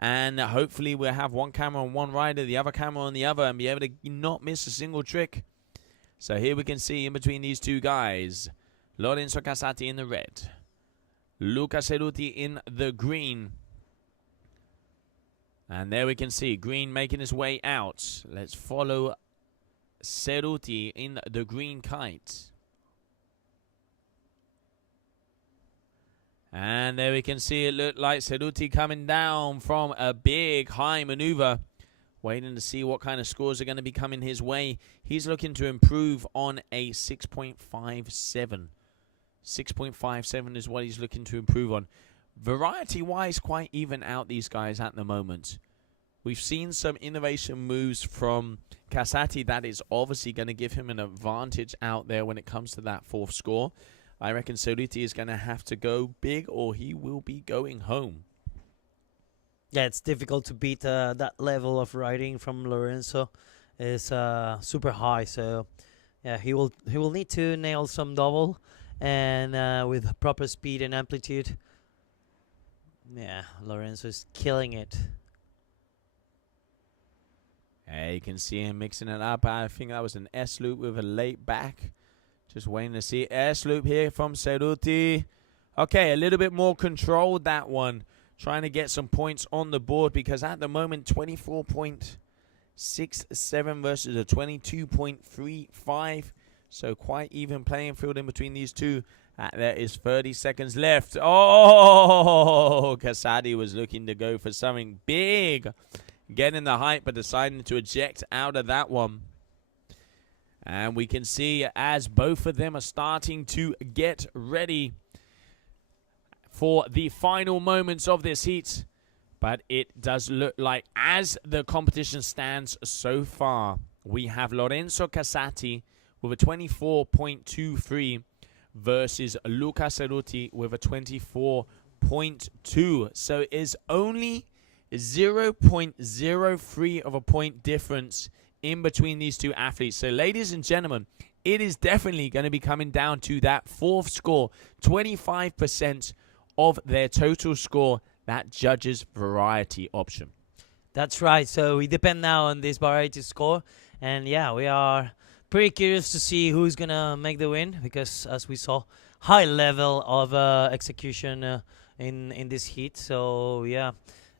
And hopefully we'll have one camera on one rider, the other camera on the other, and be able to not miss a single trick. So here we can see in between these two guys, Lorenzo Casati in the red, Luca Ceruti in the green. And there we can see Green making his way out. Let's follow Ceruti in the green kite. And there we can see it look like Ceruti coming down from a big high maneuver. Waiting to see what kind of scores are going to be coming his way. He's looking to improve on a 6.57. 6.57 is what he's looking to improve on. Variety-wise, quite even out these guys at the moment. We've seen some innovation moves from Casati that is obviously going to give him an advantage out there when it comes to that fourth score. I reckon Ceruti is going to have to go big or he will be going home. Yeah, it's difficult to beat that level of riding from Lorenzo. It's super high, so yeah, he will need to nail some double and with proper speed and amplitude. Yeah, Lorenzo is killing it. Yeah, you can see him mixing it up. I think that was an S loop with a late back. Just waiting to see S loop here from Cerruti. Okay, a little bit more controlled, that one. Trying to get some points on the board because at the moment 24.67 versus a 22.35. So quite even playing field in between these two. There is 30 seconds left. Oh, Casati was looking to go for something big. Getting the height, but deciding to eject out of that one. And we can see as both of them are starting to get ready for the final moments of this heat. But it does look like, as the competition stands so far, we have Lorenzo Casati with a 24.23 versus Luca Cerruti with a 24.2. So it is only 0.03 of a point difference in between these two athletes. So ladies and gentlemen, it is definitely going to be coming down to that fourth score, 25% of their total score, that judges variety option. That's right. So we depend now on this variety score. And yeah, we are pretty curious to see who's going to make the win because, as we saw, high level of execution in this heat. So yeah,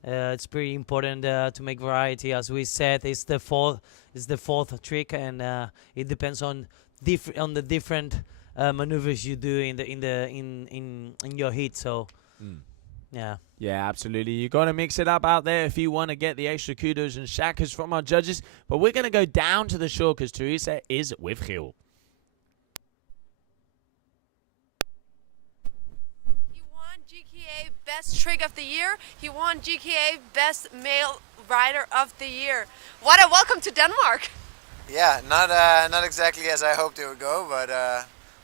it's pretty important to make variety. As we said, it's the fourth trick, and it depends on the different maneuvers you do in your heat. So yeah. Yeah, absolutely. You got to mix it up out there if you want to get the extra kudos and shakas from our judges. But we're going to go down to the shore because Teresa is with Gil. He won GKA Best Trick of the Year. He won GKA Best Male Rider of the Year. What a welcome to Denmark. Yeah, not exactly as I hoped it would go, but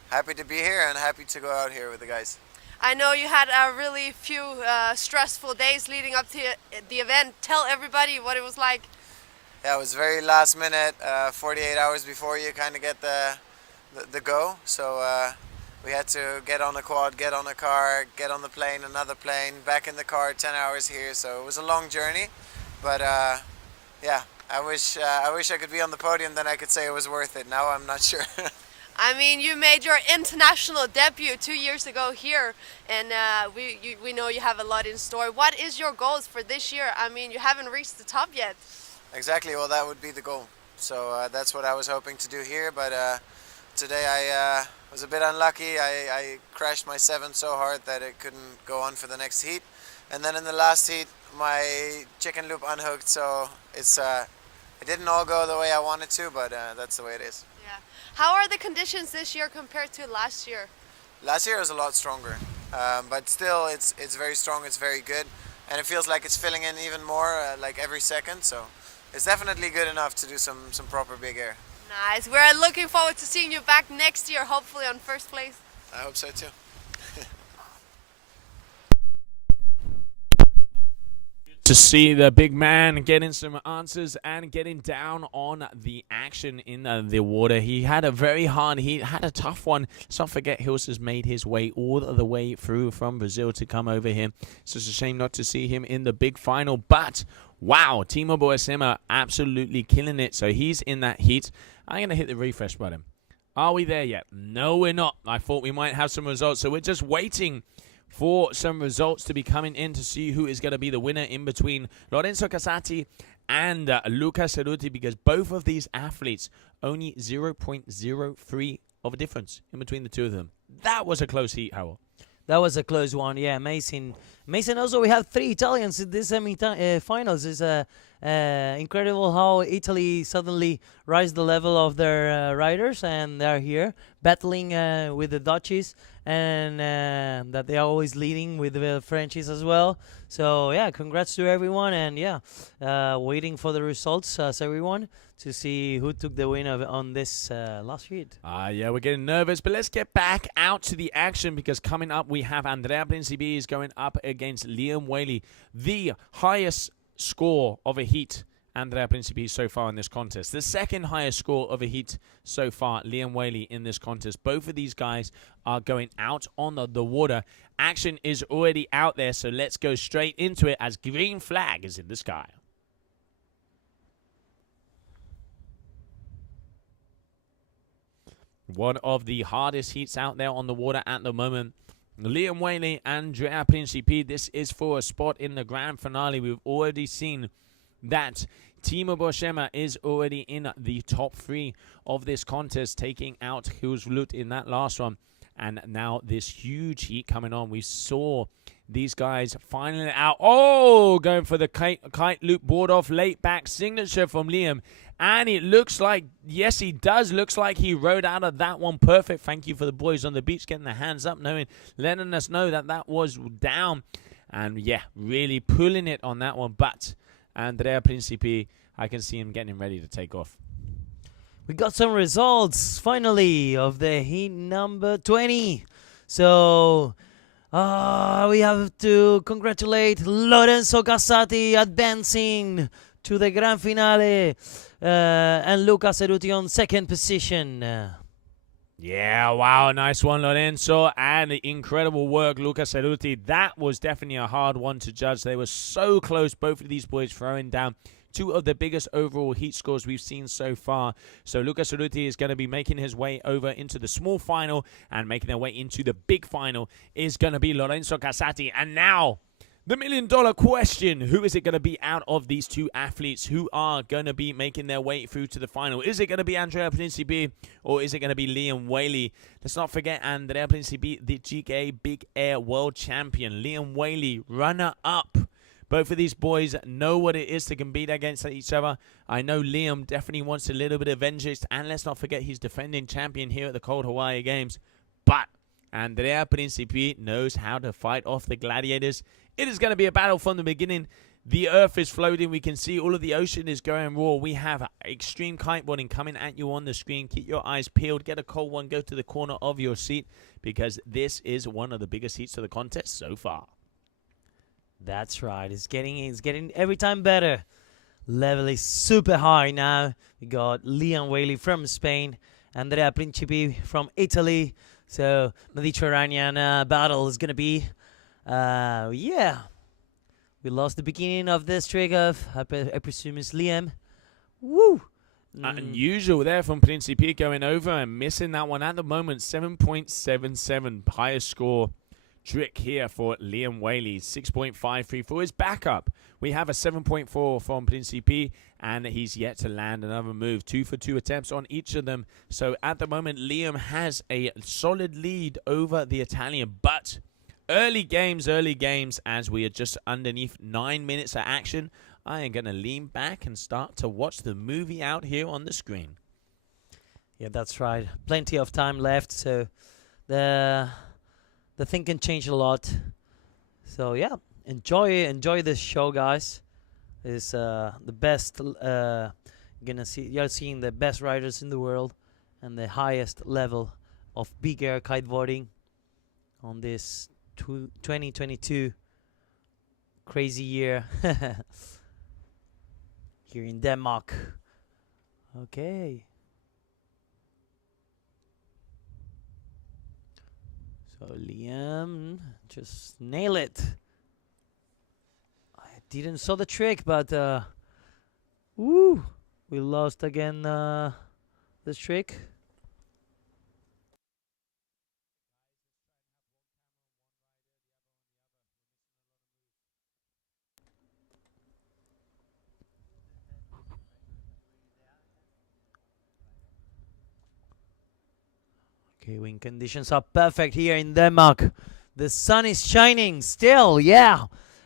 happy to be here and happy to go out here with the guys. I know you had a really few stressful days leading up to the event. Tell everybody what it was like. Yeah, it was very last minute, 48 hours before you kind of get the go. So we had to get on a quad, get on a car, get on the plane, another plane, back in the car, 10 hours here. So it was a long journey, but yeah, I wish I could be on the podium, then I could say it was worth it. Now I'm not sure. I mean, you made your international debut 2 years ago here, and we know you have a lot in store. What is your goals for this year? I mean, you haven't reached the top yet. Exactly, well, that would be the goal. So that's what I was hoping to do here, but today I was a bit unlucky. I crashed my 7 so hard that it couldn't go on for the next heat. And then in the last heat, my chicken loop unhooked, so it didn't all go the way I wanted to, but that's the way it is. Yeah. How are the conditions this year compared to last year? Last year was a lot stronger, but still it's very strong, it's very good, and it feels like it's filling in even more like every second, so it's definitely good enough to do some proper big air. Nice. We're looking forward to seeing you back next year, hopefully on first place. I hope so too. To see the big man getting some answers and getting down on the action in the water. He had a very hard heat, had a tough one. Let's not forget Hills has made his way all the way through from Brazil to come over here. It's just a shame not to see him in the big final. But, wow, Timo Boasema absolutely killing it. So he's in that heat. I'm going to hit the refresh button. Are we there yet? No, we're not. I thought we might have some results. So we're just waiting for some results to be coming in to see who is going to be the winner in between Lorenzo Casati and Luca Cerruti, because both of these athletes only 0.03 of a difference in between the two of them. That was a close heat, Howell. That was a close one, yeah, amazing. Also, we have 3 Italians in this semi-finals. It's incredible how Italy suddenly raised the level of their riders, and they're here battling with the Dutchies, and that they are always leading with the Frenchies as well. So, yeah, congrats to everyone, and yeah, waiting for the results as everyone to see who took the win on this last heat. Yeah, we're getting nervous, but let's get back out to the action because coming up we have Andrea Principi is going up against Liam Whaley, the highest score of a heat. Andrea Principi so far in this contest. The second highest score of a heat so far, Liam Whaley in this contest. Both of these guys are going out on the water. Action is already out there, so let's go straight into it as green flag is in the sky. One of the hardest heats out there on the water at the moment. Liam Whaley, Andrea Principi. This is for a spot in the grand finale. We've already seen that Timo Boschema is already in the top 3 of this contest, taking out Hulsvlut in that last one. And now this huge heat coming on. We saw these guys finally out. Oh, going for the kite loop board off late back signature from Liam. And it looks like, yes, he does. Looks like he rode out of that one perfect. Thank you for the boys on the beach getting their hands up, letting us know that that was down. And yeah, really pulling it on that one. But Andrea Principi, I can see him getting ready to take off. We got some results, finally, of the heat number 20. So, we have to congratulate Lorenzo Casati advancing to the grand finale. And Luca Ceruti on second position. Yeah, wow, nice one, Lorenzo, and incredible work, Luca Ceruti. That was definitely a hard one to judge. They were so close, both of these boys throwing down 2 of the biggest overall heat scores we've seen so far. So Luca Ceruti is going to be making his way over into the small final, and making their way into the big final is going to be Lorenzo Casati. And now, the $1 million question, who is it going to be out of these 2 athletes who are going to be making their way through to the final? Is it going to be Andrea Principi or is it going to be Liam Whaley? Let's not forget Andrea Principi, the GK Big Air World Champion. Liam Whaley, runner-up. Both of these boys know what it is to compete against each other. I know Liam definitely wants a little bit of vengeance, and let's not forget he's defending champion here at the Cold Hawaii Games. But Andrea Principi knows how to fight off the gladiators. It is going to be a battle from the beginning. The earth is floating. We can see all of the ocean is going raw. We have extreme kiteboarding coming at you on the screen. Keep your eyes peeled. Get a cold one. Go to the corner of your seat because this is one of the biggest heats of the contest so far. That's right. It's getting every time better. Level is super high now. We got Liam Whaley from Spain, Andrea Principi from Italy. So Mediterranean battle is going to be, yeah. We lost the beginning of this trick of, I presume it's Liam. Woo! Unusual there from Principi going over and missing that one at the moment. 7.77 highest score trick here for Liam Whaley. 6.53 for his backup. We have a 7.4 from Principi, and he's yet to land another move. 2 for 2 attempts on each of them. So at the moment, Liam has a solid lead over the Italian, but early games, as we are just underneath 9 minutes of action, I am going to lean back and start to watch the movie out here on the screen. Yeah, that's right. Plenty of time left, so the thing can change a lot. So yeah, enjoy this show, guys. It's the best. You're seeing the best riders in the world and the highest level of big air kiteboarding on this 2022 crazy year here in Denmark. Okay. So Liam, just nail it. I didn't saw the trick, but we lost again this trick. Okay, wind conditions are perfect here in Denmark. The sun is shining still, yeah.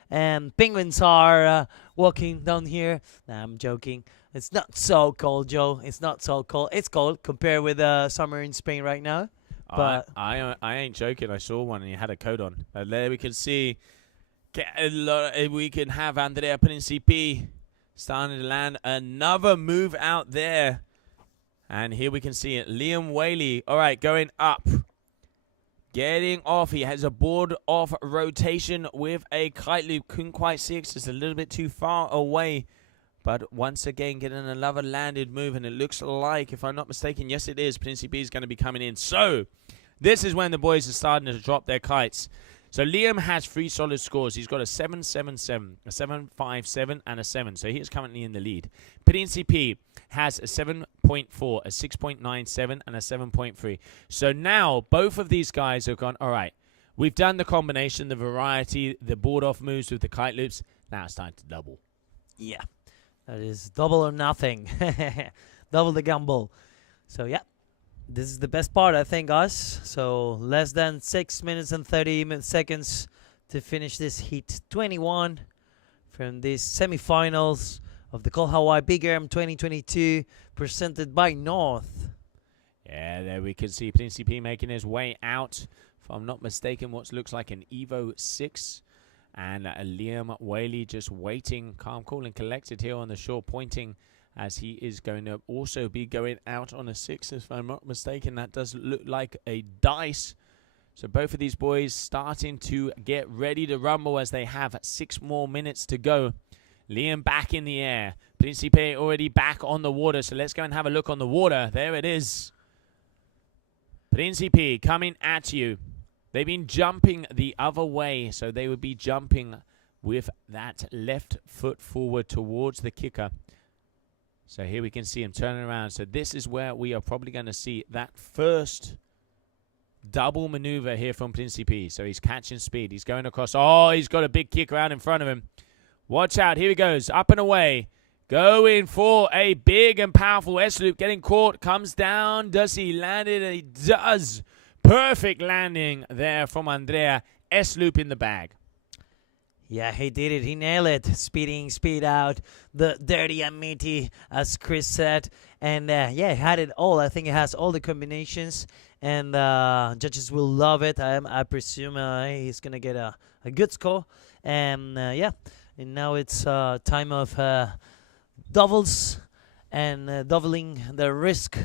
And penguins are walking down here. Nah, I'm joking. It's not so cold, Joe. It's not so cold. It's cold compared with summer in Spain right now. But I ain't joking. I saw one and he had a coat on. There we can see. We can have Andrea Principi starting to land another move out there. And here we can see it. Liam Whaley, all right, going up. Getting off. He has a board off rotation with a kite loop. Couldn't quite see it. It's a little bit too far away. But once again, getting another landed move. And it looks like, if I'm not mistaken, yes, it is. Principe is going to be coming in. So this is when the boys are starting to drop their kites. So Liam has 3 solid scores. He's got a 7.77, a 7.57, and a 7. So he is currently in the lead. Principe has a 7.4, a 6.97, and a 7.3. So now both of these guys have gone, all right, we've done the combination, the variety, the board off moves with the kite loops. Now it's time to double. Yeah, that is double or nothing. Double the gamble. So, yeah. This is the best part, I think, guys. So, less than 6 minutes and 30 seconds to finish this Heat 21 from these semifinals of the Call Hawaii Big Air 2022 presented by North. Yeah, there we can see Principe making his way out. If I'm not mistaken, what looks like an Evo 6. And Liam Whaley just waiting, calm, cool, and collected here on the shore, pointing as he is going to also be going out on a 6, if I'm not mistaken. That does look like a dice. So both of these boys starting to get ready to rumble as they have 6 more minutes to go. Liam back in the air. Principe already back on the water. So let's go and have a look on the water. There it is. Principe coming at you. They've been jumping the other way. So they would be jumping with that left foot forward towards the kicker. So here we can see him turning around. So this is where we are probably going to see that first double maneuver here from Principe. So he's catching speed. He's going across. Oh, he's got a big kicker out in front of him. Watch out. Here he goes. Up and away. Going for a big and powerful S-loop. Getting caught. Comes down. Does he land it? And he does. Perfect landing there from Andrea. S-loop in the bag. Yeah, he did it. He nailed it. Speed out. The dirty and meaty, as Chris said. And, yeah, he had it all. I think he has all the combinations. And judges will love it. I presume he's going to get a good score. And, yeah, and now it's time of doubles and doubling the risk.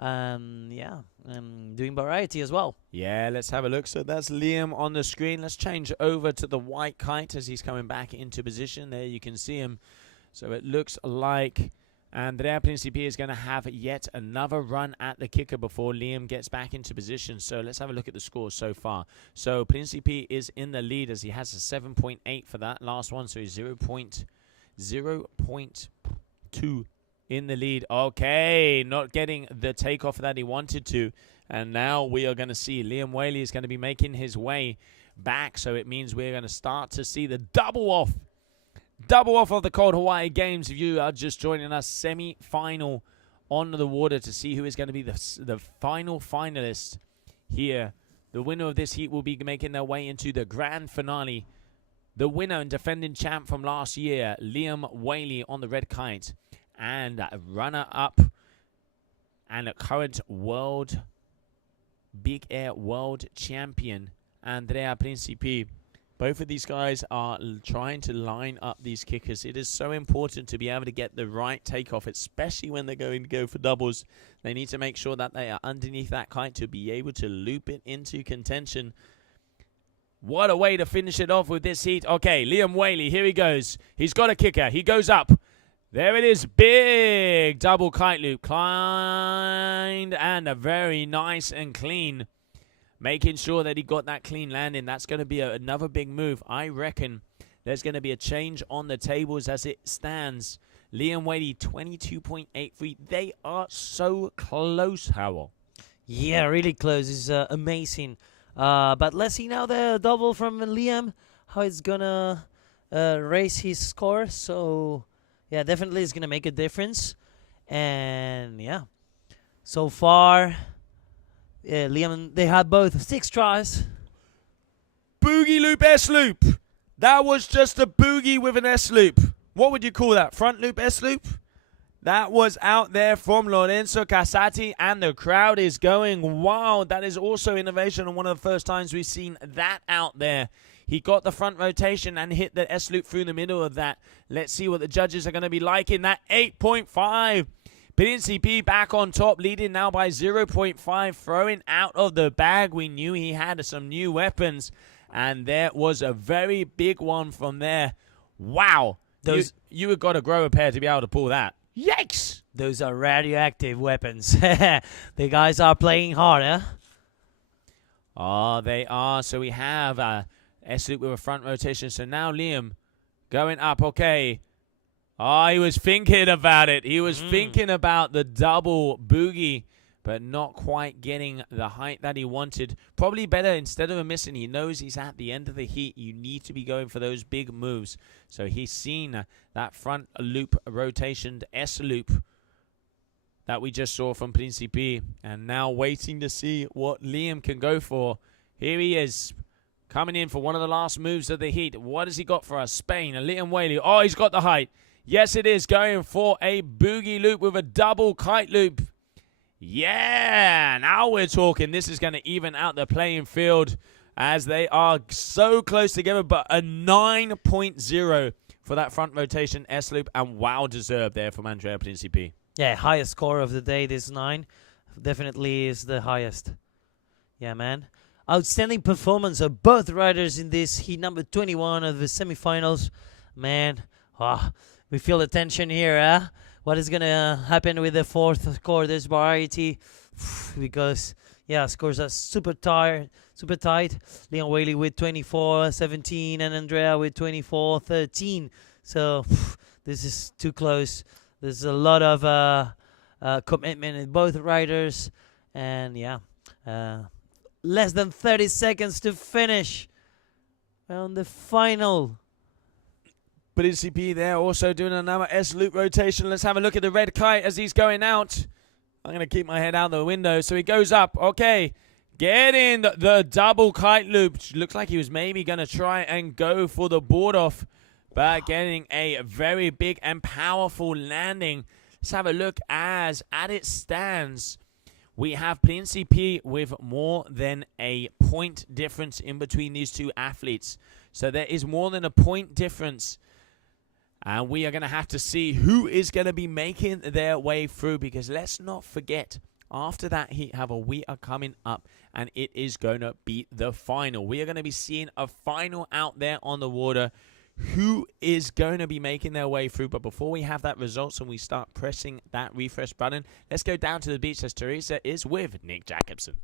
Yeah, and doing variety as well. Yeah, let's have a look. So that's Liam on the screen. Let's change over to the white kite as he's coming back into position. There you can see him. So it looks like Andrea Principe is going to have yet another run at the kicker before Liam gets back into position. So let's have a look at the scores so far. So Principe is in the lead as he has a 7.8 for that last one. So he's 0.2 in the lead. Okay, not getting the takeoff that he wanted to. And now we are going to see Liam Whaley is going to be making his way back. So it means we're going to start to see the double off of the Cold Hawaii Games. If you are just joining us, semi-final on the water to see who is going to be the final finalist here. The winner of this heat will be making their way into the grand finale. The winner and defending champ from last year, Liam Whaley on the red kite. And a runner-up and a current world Big Air world champion, Andrea Principe. Both of these guys are trying to line up these kickers. It is so important to be able to get the right takeoff, especially when they're going to go for doubles. They need to make sure that they are underneath that kite to be able to loop it into contention. What a way to finish it off with this heat. Okay, Liam Whaley, here he goes. He's got a kicker. He goes up. There it is, big double kite loop, climbed, and a very nice and clean. Making sure that he got that clean landing. That's going to be another big move. I reckon there's going to be a change on the tables as it stands. Liam Whaley, 22.83. They are so close, Howell. Yeah, really close. It's amazing. But let's see now the double from Liam, how it's going to raise his score. So yeah, definitely it's going to make a difference. And, yeah, so far, Liam, they had both 6 tries. Boogie loop, S-loop. That was just a boogie with an S-loop. What would you call that? Front loop, S-loop? That was out there from Lorenzo Casati, and the crowd is going wild. That is also innovation, and one of the first times we've seen that out there He got the front rotation and hit the S-loop through the middle of that. Let's see what the judges are going to be like in that 8.5. Principe back on top, leading now by 0.5, throwing out of the bag. We knew he had some new weapons, and there was a very big one from there. Wow. You have got to grow a pair to be able to pull that. Yikes! Those are radioactive weapons. The guys are playing hard, huh? Oh, they are. So we have S-loop with a front rotation. So now Liam going up. Okay. Oh, he was thinking about it. He was thinking about the double boogie, but not quite getting the height that he wanted. Probably better instead of a missing. He knows he's at the end of the heat. You need to be going for those big moves. So he's seen that front loop rotation S-loop that we just saw from Principe. And now waiting to see what Liam can go for. Here he is, coming in for one of the last moves of the heat. What has he got for us? Spain, Liam Whaley. Oh, he's got the height. Yes, it is. Going for a boogie loop with a double kite loop. Yeah, now we're talking. This is going to even out the playing field as they are so close together, but a 9.0 for that front rotation S-loop, and wow, deserved there from Andrea Principe. Yeah, highest score of the day, this 9. Definitely is the highest. Yeah, man. Outstanding performance of both riders in this heat number 21 of the semifinals. Man, we feel the tension here, huh? What is going to happen with the fourth score? There's variety because, yeah, scores are super tight. Liam Whaley with 24-17 and Andrea with 24-13. So this is too close. There's a lot of commitment in both riders. And, yeah, less than 30 seconds to finish on the final. Principe there also doing another S-loop rotation. Let's have a look at the red kite as he's going out. I'm going to keep my head out the window. So he goes up. Okay. Getting the double kite loop. Looks like he was maybe going to try and go for the board off. But getting a very big and powerful landing. Let's have a look as at it stands. We have Principe with more than a point difference in between these two athletes. So there is more than a point difference. And we are going to have to see who is going to be making their way through. Because let's not forget, after that heat however, we are coming up. And it is going to be the final. We are going to be seeing a final out there on the water. Who is going to be making their way through? But before we have that results and we start pressing that refresh button, let's go down to the beach as Teresa is with Nick Jacobson.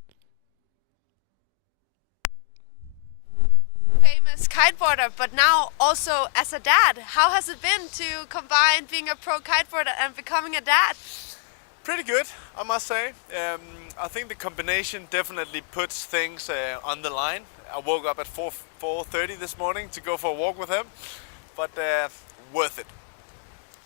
Famous kiteboarder, but now also as a dad. How has it been to combine being a pro kiteboarder and becoming a dad? Pretty good, I must say. I think the combination definitely puts things on the line. I woke up at 4:30 this morning to go for a walk with him, but worth it.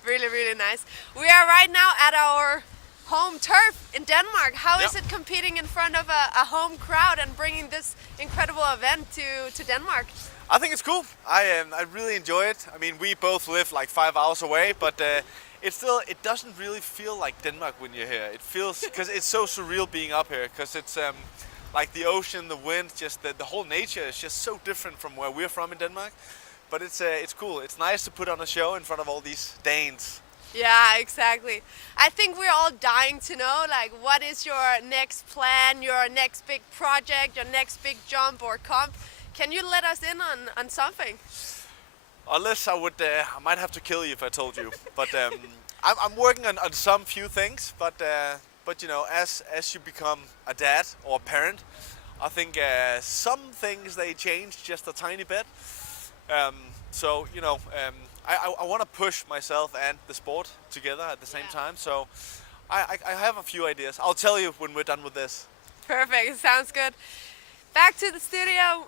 Really, really nice. We are right now at our home turf in Denmark. How is it competing in front of a home crowd and bringing this incredible event to Denmark? I think it's cool. I really enjoy it. I mean, we both live like 5 hours away, but it doesn't really feel like Denmark when you're here. It feels, because it's so surreal being up here, because it's like the ocean, the wind, just the whole nature is just so different from where we're from in Denmark. But it's cool. It's nice to put on a show in front of all these Danes. Yeah, exactly. I think we're all dying to know, like, what is your next plan, your next big project, your next big jump or comp? Can you let us in on something? Unless I might have to kill you if I told you. But I'm working on some few things. But you know, as you become a dad or a parent, I think some things they change just a tiny bit. So you know, I want to push myself and the sport together at the same time. So I have a few ideas. I'll tell you when we're done with this. Perfect. Sounds good. Back to the studio.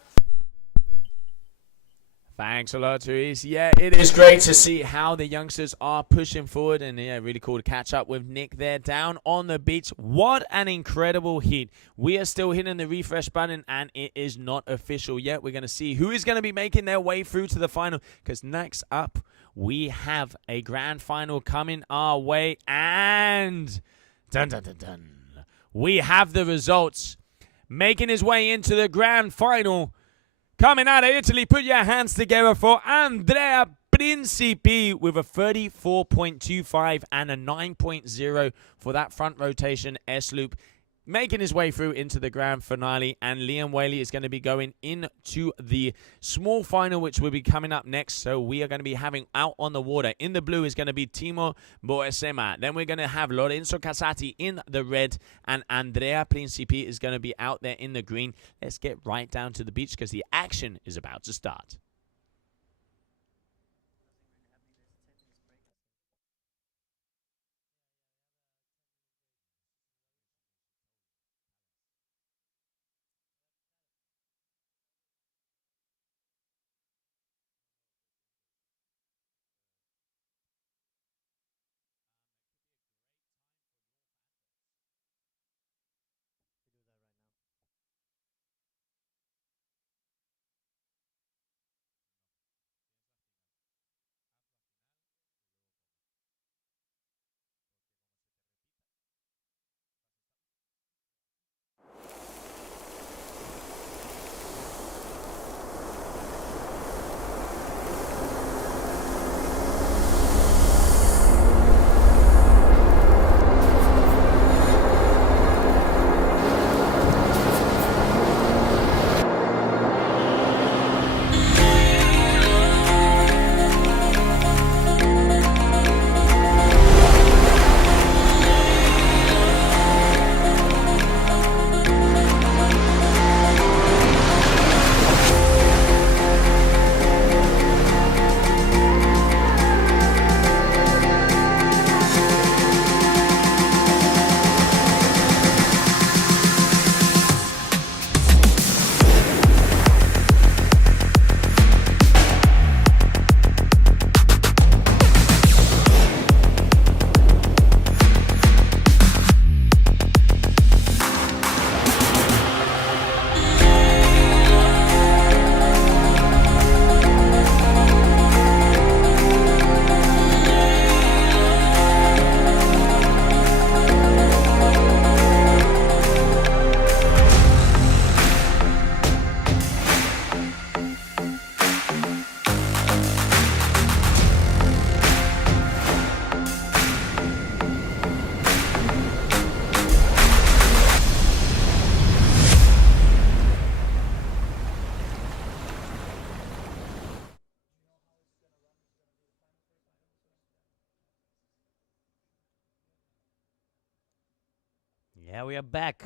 Thanks a lot, Therese. Yeah, it is great to see how the youngsters are pushing forward. And yeah, really cool to catch up with Nick there down on the beach. What an incredible heat. We are still hitting the refresh button and it is not official yet. We're going to see who is going to be making their way through to the final. Because next up, we have a grand final coming our way. And dun dun dun dun. We have the results. Making his way into the grand final. Coming out of Italy, put your hands together for Andrea Principi with a 34.25 and a 9.0 for that front rotation S-loop. Making his way through into the grand finale, and Liam Whaley is going to be going into the small final, which will be coming up next. So we are going to be having out on the water. In the blue is going to be Timo Boesema. Then we're going to have Lorenzo Casati in the red, and Andrea Principi is going to be out there in the green. Let's get right down to the beach because the action is about to start. Yeah, we are back.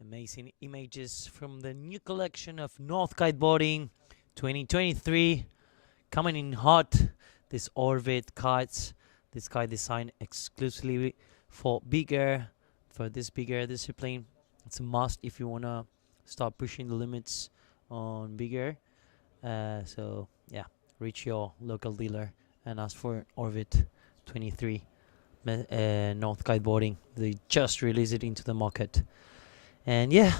Amazing images from the new collection of North Kiteboarding 2023. Coming in hot, this Orbit kites. This kite designed exclusively for this bigger discipline. It's a must if you want to start pushing the limits on bigger. So, yeah, reach your local dealer and ask for Orbit 23. North Kiteboarding. They just released it into the market, and yeah,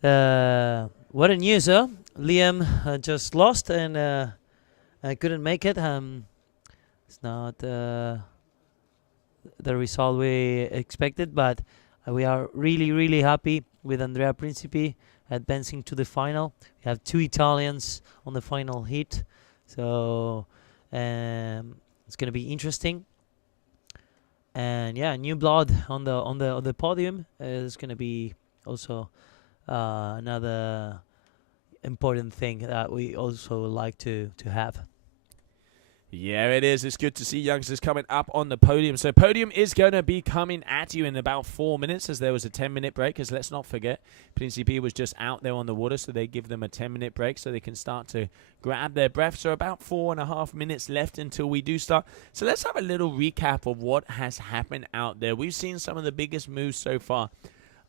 what a news, huh? Liam just lost and I couldn't make it. It's not the result we expected, but we are really happy with Andrea Principi advancing to the final. We have 2 Italians on the final heat, so it's gonna be interesting. And yeah, new blood on the podium is going to be also another important thing that we also like to have. Yeah, it is. It's good to see youngsters coming up on the podium. So podium is going to be coming at you in about 4 minutes, as there was a 10-minute break, because let's not forget, Principi was just out there on the water, so they give them a 10-minute break so they can start to grab their breath. So about 4.5 minutes left until we do start. So let's have a little recap of what has happened out there. We've seen some of the biggest moves so far.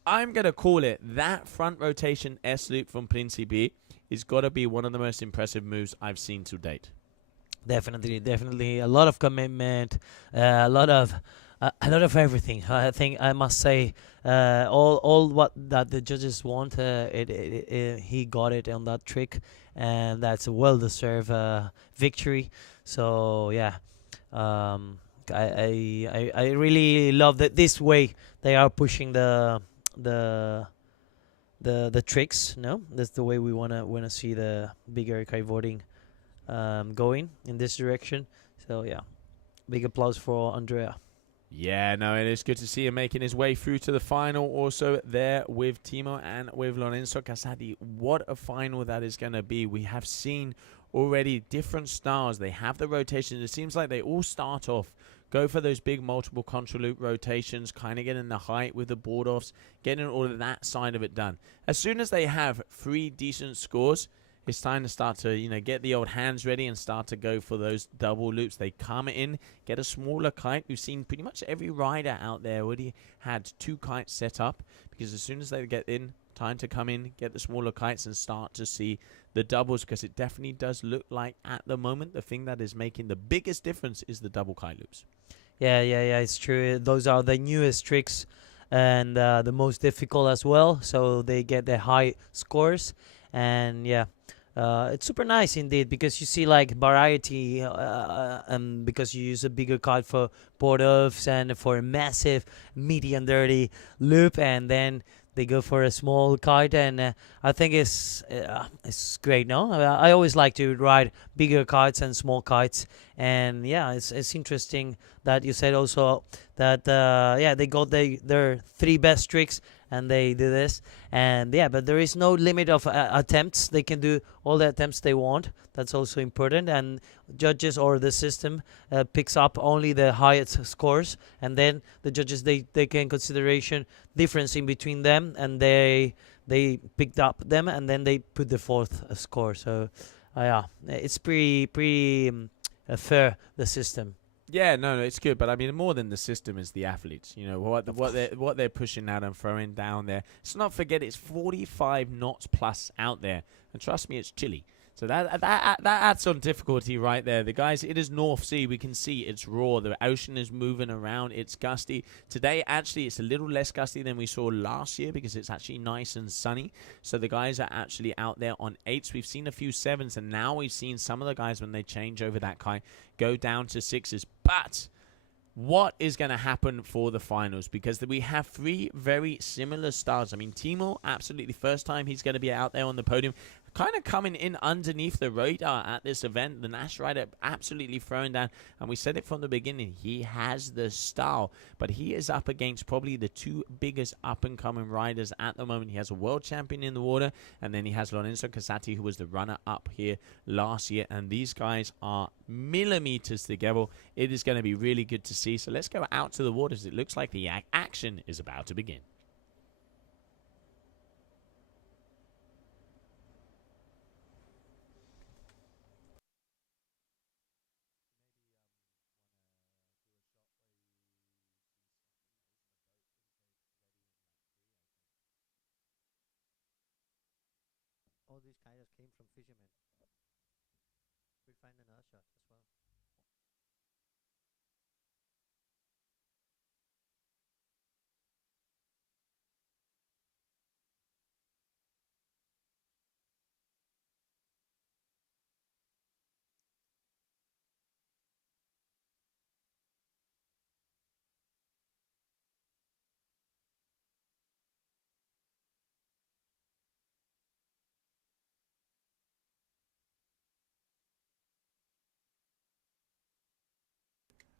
I'm going to call it that front rotation S-loop from Principi is got to be one of the most impressive moves I've seen to date. Definitely a lot of commitment, a lot of everything. I think I must say all what that the judges want, he got it on that trick, and that's a well-deserved victory. So yeah, I really love that this way they are pushing the the tricks. No, that's the way we wanna see the bigger kiteboarding going in this direction. So yeah, big applause for Andrea. Yeah, no, it is good to see him making his way through to the final. Also there with Timo and with Lorenzo Casati. What a final that is going to be. We have seen already different styles. They have the rotations. It seems like they all start off, go for those big multiple contra loop rotations, kind of getting the height with the board offs, getting all of that side of it done. As soon as they have 3 decent scores, it's time to start to, you know, get the old hands ready and start to go for those double loops. They come in, get a smaller kite. We've seen pretty much every rider out there already had 2 kites set up, because as soon as they get in, time to come in, get the smaller kites and start to see the doubles, because it definitely does look like at the moment the thing that is making the biggest difference is the double kite loops. Yeah, it's true. Those are the newest tricks and the most difficult as well. So they get the high scores, and yeah. It's super nice indeed, because you see like variety, because you use a bigger kite for board offs and for a massive medium dirty loop, and then they go for a small kite, and I think it's great. No, I always like to ride bigger kites and small kites, and yeah, it's interesting that you said also that yeah, they got their 3 best tricks and they do this, and yeah, but there is no limit of attempts. They can do all the attempts they want. That's also important, and judges or the system picks up only the highest scores, and then the judges they can consideration difference in between them, and they picked up them, and then they put the 4th score. So yeah, it's pretty fair, the system. Yeah, no, it's good, but I mean, more than the system is the athletes. You know what they're pushing out and throwing down there. Let's not forget it's 45 knots plus out there, and trust me, it's chilly. So that adds on difficulty right there. The guys, it is North Sea. We can see it's raw. The ocean is moving around. It's gusty. Today, actually, it's a little less gusty than we saw last year, because it's actually nice and sunny. So the guys are actually out there on 8s. We've seen a few 7s, and now we've seen some of the guys, when they change over that kite, go down to 6s. But what is going to happen for the finals? Because we have 3 very similar styles. I mean, Timo, absolutely first time he's going to be out there on the podium, kind of coming in underneath the radar at this event. The Nash rider absolutely throwing down, and we said it from the beginning, he has the style, but he is up against probably the 2 biggest up-and-coming riders at the moment. He has a world champion in the water, and then he has Lorenzo Casati, who was the runner-up here last year, and these guys are millimeters together. It is going to be really good to see. So let's go out to the waters. It looks like the action is about to begin. All these kiters came from fishermen. We find another shot as well.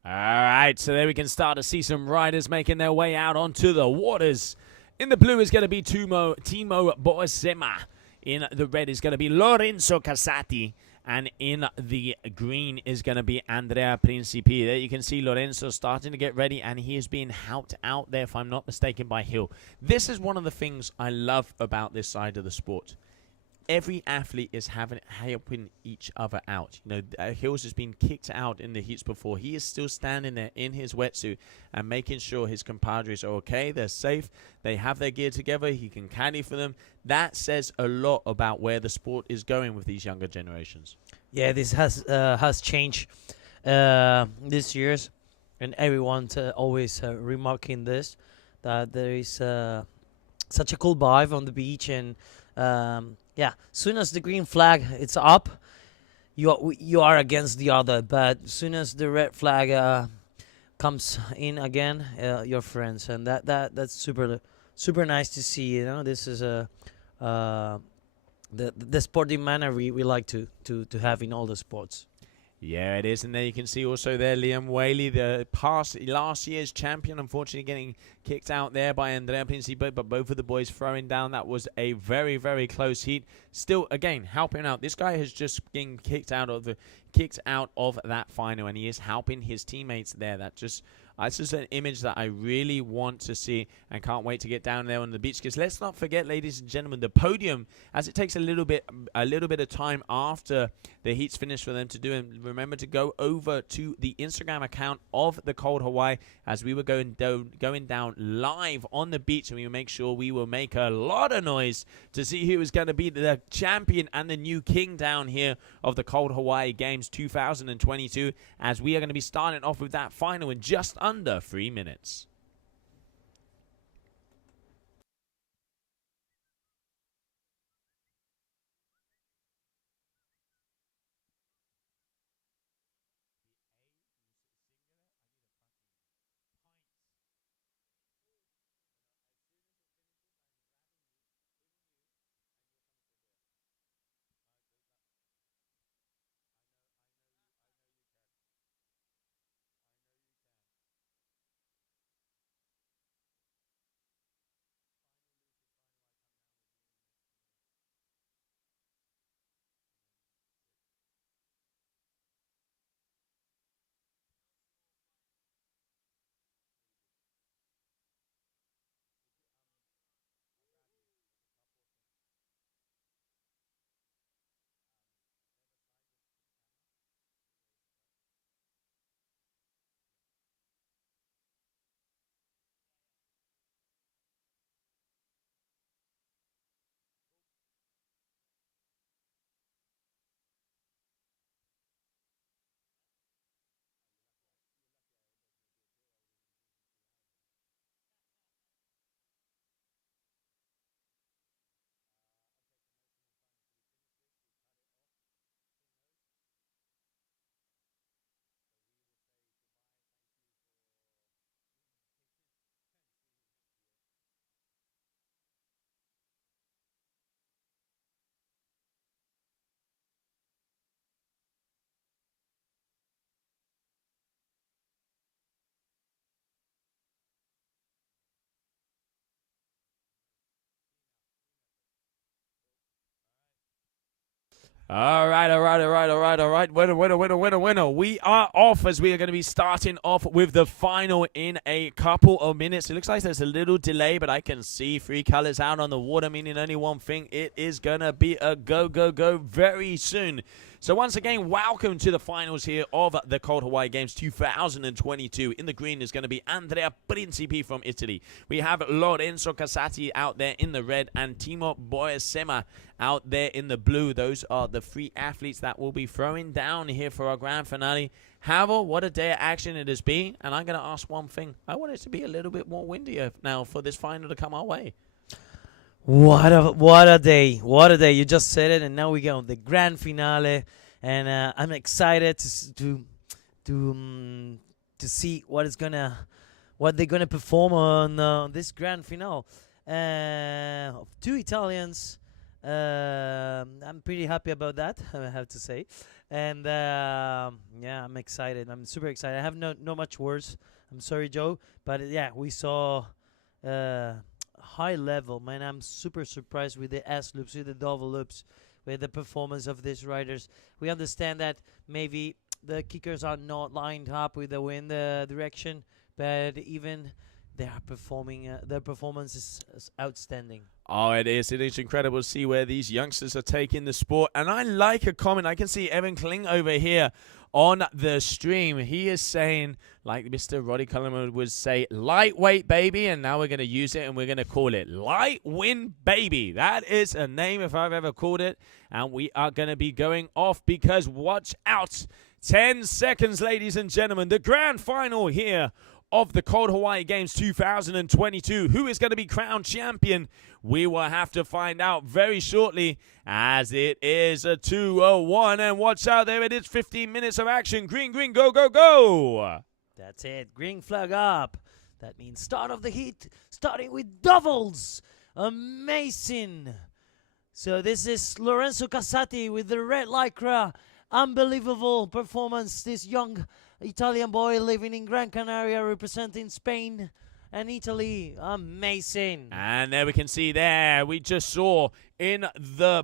All right, so there we can start to see some riders making their way out onto the waters. In the blue is going to be Timo Boasema. In the red is going to be Lorenzo Casati. And in the green is going to be Andrea Principi. There you can see Lorenzo starting to get ready, and he is being helped out there, if I'm not mistaken, by Hill. This is one of the things I love about this side of the sport. Every athlete is helping each other out. You know, Hills has been kicked out in the heats before. He is still standing there in his wetsuit and making sure his compadres are okay, they're safe, they have their gear together, he can caddy for them. That says a lot about where the sport is going with these younger generations. Yeah, this has changed this years, and everyone's always remarking this, that there is such a cool vibe on the beach, and yeah, soon as the green flag it's up, you are against the other, but soon as the red flag comes in again, you're friends, and that's super super nice to see. You know, this is a the sporting manner we like to have in all the sports. Yeah, it is. And there you can see also there Liam Whaley, the last year's champion, unfortunately getting kicked out there by Andrea Principe, but both of the boys throwing down. That was a very, very close heat. Still, again, helping out. This guy has just been kicked out of that final, and he is helping his teammates there. That's just an image that I really want to see and can't wait to get down there on the beach. Because let's not forget, ladies and gentlemen, the podium, as it takes a little bit of time after the heat's finished for them to do. And remember to go over to the Instagram account of the Cold Hawaii, as we were going down live on the beach, and we will make sure we will make a lot of noise to see who is going to be the champion and the new king down here of the Cold Hawaii Games 2022, as we are going to be starting off with that final in just under 3 minutes. All right. Winner. We are off, as we are going to be starting off with the final in a couple of minutes. It looks like there's a little delay, but I can see 3 colors out on the water, meaning only one thing. It is going to be a go very soon. So once again, welcome to the finals here of the Cold Hawaii Games 2022. In the green is going to be Andrea Principi from Italy. We have Lorenzo Casati out there in the red, and Timo Boesema out there in the blue. Those are the 3 athletes that will be throwing down here for our grand finale. However, what a day of action it has been. And I'm going to ask one thing. I want it to be a little bit more windier now for this final to come our way. What a day. What a day. You just said it, and now we go on the grand finale, and I'm excited to see what they're gonna perform on this grand finale. 2 Italians. I'm pretty happy about that, I have to say. And yeah, I'm excited. I'm super excited. I have no much words. I'm sorry, Joe, but yeah, we saw high level, man. I'm super surprised with the S loops, with the double loops, with the performance of these riders. We understand that maybe the kickers are not lined up with the wind direction, but even they are performing. Their performance is outstanding. Oh, it is. It is incredible to see where these youngsters are taking the sport. And I like a comment. I can see Evan Kling over here on the stream. He is saying, like Mr. Roddy Cullinan would say, lightweight baby, and now we're going to use it and we're going to call it Light Wind Baby. That is a name if I've ever called it, and we are going to be going off because watch out. 10 seconds, ladies and gentlemen. The grand final here of the Cold Hawaii Games 2022. Who is going to be crowned champion? We will have to find out very shortly, as it is a 2:01. And watch out, there it is, 15 minutes of action. Green, go. That's it. Green flag up. That means start of the heat, starting with doubles. Amazing. So this is Lorenzo Casati with the red lycra. Unbelievable performance. This young Italian boy living in Gran Canaria, representing Spain and Italy. Amazing. And there we can see there, we just saw in the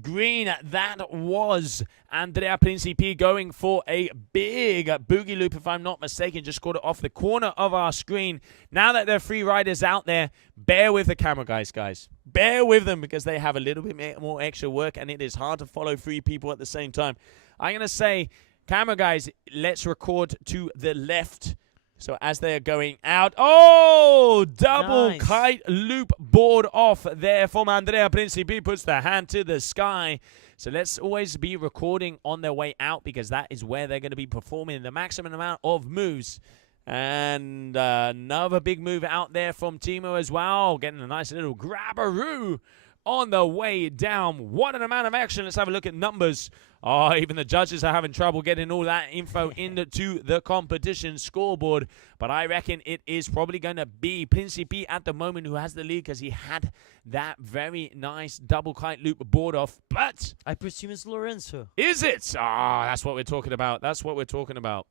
green, that was Andrea Principi going for a big boogie loop, if I'm not mistaken. Just scored it off the corner of our screen. Now that there are 3 riders out there, bear with the camera guys. Bear with them because they have a little bit more extra work and it is hard to follow 3 people at the same time. I'm going to say, camera guys, let's record to the left. So as they're going out, oh, double Nice. kite loop board off there from Andrea Principi, puts the hand to the sky. So let's always be recording on their way out because that is where they're going to be performing the maximum amount of moves. And another big move out there from Timo as well, getting a nice little grabberoo on the way down. What an amount of action. Let's have a look at numbers. Oh, even the judges are having trouble getting all that info into the competition scoreboard. But I reckon it is probably going to be Principi at the moment who has the lead because he had that very nice double kite loop board off. But I presume it's Lorenzo. is it? Ah, that's what we're talking about. That's what we're talking about.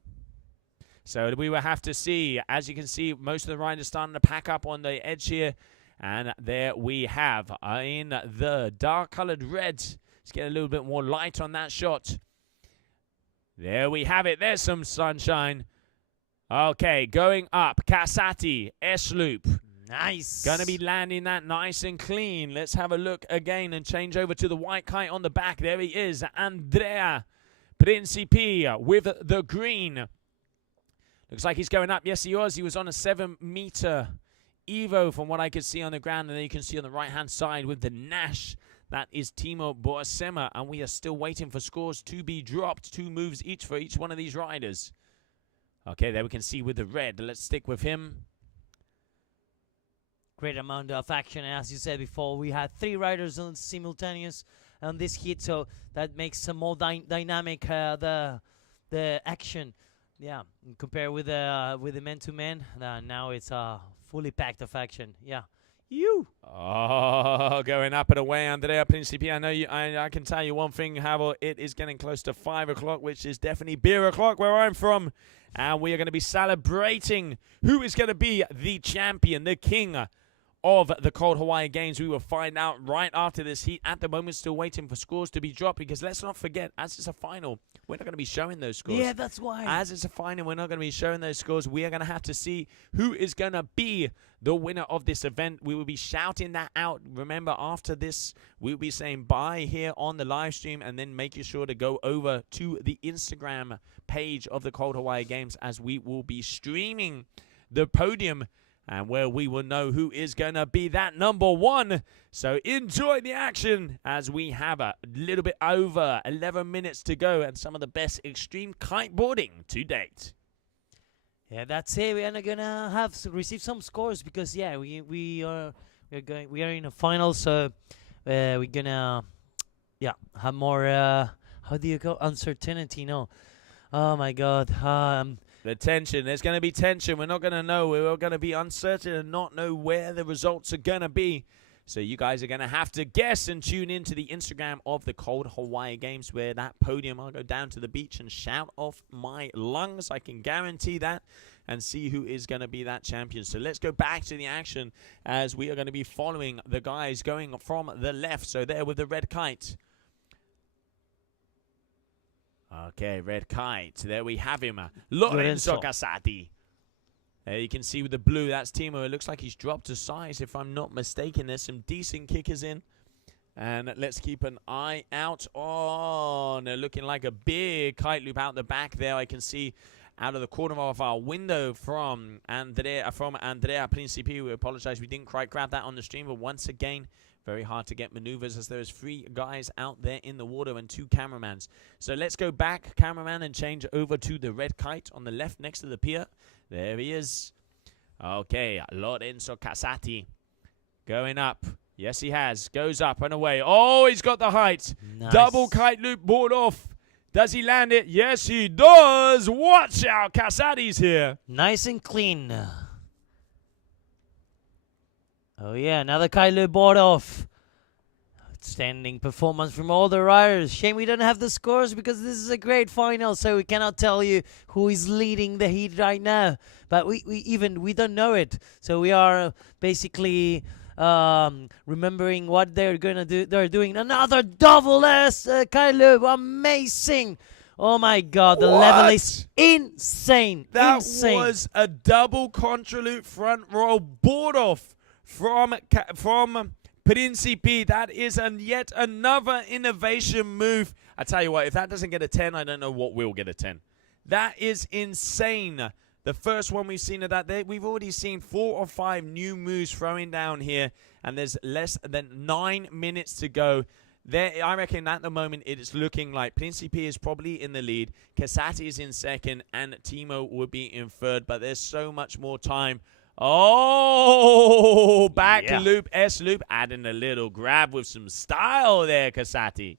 So we will have to see. As you can see, most of the riders starting to pack up on the edge here. And there we have in the dark-colored red. Let's get a little bit more light on that shot. There we have it. There's some sunshine. Okay, going up. Casati, S-loop. Nice. Going to be landing that nice and clean. Let's have a look again and change over to the white kite on the back. There he is, Andrea Principi with the green. Looks like he's going up. Yes, he was. He was on a 7-meter Evo from what I could see on the ground. And then you can see on the right-hand side with the Nash. That is Timo Boasema. And we are still waiting for scores to be dropped. 2 moves each for each one of these riders. Okay, there we can see with the red. Let's stick with him. Great amount of action. And as you said before, we had 3 riders on simultaneous on this hit. So that makes some more dynamic the action. Yeah, compared with the man-to-man, now it's fully packed of action. Yeah, Oh, going up and away, Andrea Principi. I know you. I can tell you one thing, Havel. It is getting close to 5 o'clock, which is definitely beer o'clock where I'm from, and we are going to be celebrating who is going to be the champion, the king of the Cold Hawaii Games. We will find out right after this heat. At the moment, still waiting for scores to be dropped because let's not forget, as it's a final, we're not going to be showing those scores. Yeah, that's why. As it's a final, we're not going to be showing those scores. We are going to have to see who is going to be the winner of this event. We will be shouting that out. Remember, after this, we'll be saying bye here on the live stream and then making sure to go over to the Instagram page of the Cold Hawaii Games as we will be streaming the podium and where we will know who is going to be that number 1. So enjoy the action as we have a little bit over 11 minutes to go and some of the best extreme kiteboarding to date. Yeah, that's it. We are gonna receive some scores because we are in a final, so we're gonna have more how do you go uncertainty? No, oh my God. The tension. There's going to be tension. We're not going to know. We're going to be uncertain and not know where the results are going to be. So you guys are going to have to guess and tune into the Instagram of the Cold Hawaii Games where that podium, I'll go down to the beach and shout off my lungs. I can guarantee that and see who is going to be that champion. So let's go back to the action as we are going to be following the guys going from the left. So there with the red kite. Okay, red kite. There we have him. Lorenzo Casati. There you can see with the blue, that's Timo. It looks like he's dropped a size, if I'm not mistaken. There's some decent kickers in. And let's keep an eye out on looking like a big kite loop out the back there. I can see out of the corner of our window from Andrea Principi. We apologize, we didn't quite grab that on the stream, but once again, very hard to get maneuvers as there's 3 guys out there in the water and 2 cameramans. So let's go back, cameraman, and change over to the red kite on the left next to the pier. There he is. Okay, Lorenzo Casati going up. Yes, he has. Goes up and away. Oh, he's got the height. Nice. Double kite loop board off. Does he land it? Yes, he does. Watch out. Casati's here. Nice and clean. Oh yeah, another Kylo board off. Outstanding performance from all the riders. Shame we don't have the scores because this is a great final, so we cannot tell you who is leading the heat right now. But we don't know it, so we are basically remembering what they're gonna do. They're doing another double S, Kylo, amazing! Oh my God, the level is insane. That insane. was a double contraloop front roll board off from Principe. That is yet another innovation move. I tell you what, if that doesn't get a 10, I don't know what will get a 10. That is insane. The first one we've seen of that, we've already seen 4 or 5 new moves throwing down here, and there's less than 9 minutes to go. I reckon at the moment it is looking like Principe is probably in the lead, Casati is in second, and Timo would be in third, but there's so much more time. Oh, back loop, S loop, adding a little grab with some style there, Casati.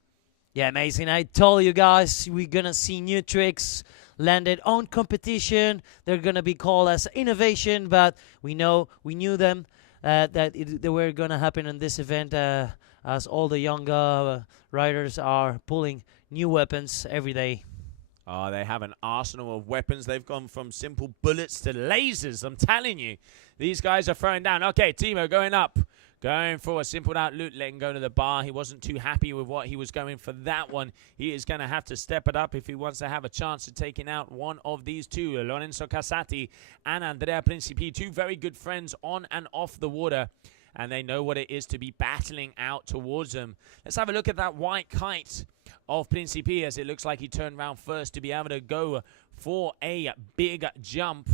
Yeah, amazing. I told you guys we're going to see new tricks landed on competition. They're going to be called as innovation, but we knew them that they were going to happen in this event as all the younger riders are pulling new weapons every day. Oh, they have an arsenal of weapons. They've gone from simple bullets to lasers. I'm telling you. These guys are throwing down. Okay, Timo going up. Going for a simple out loop, letting go to the bar. He wasn't too happy with what he was going for that one. He is going to have to step it up if he wants to have a chance of taking out one of these two. Lorenzo Casati and Andrea Principi, two very good friends on and off the water. And they know what it is to be battling out towards them. Let's have a look at that white kite of Principi as it looks like he turned around first to be able to go for a big jump.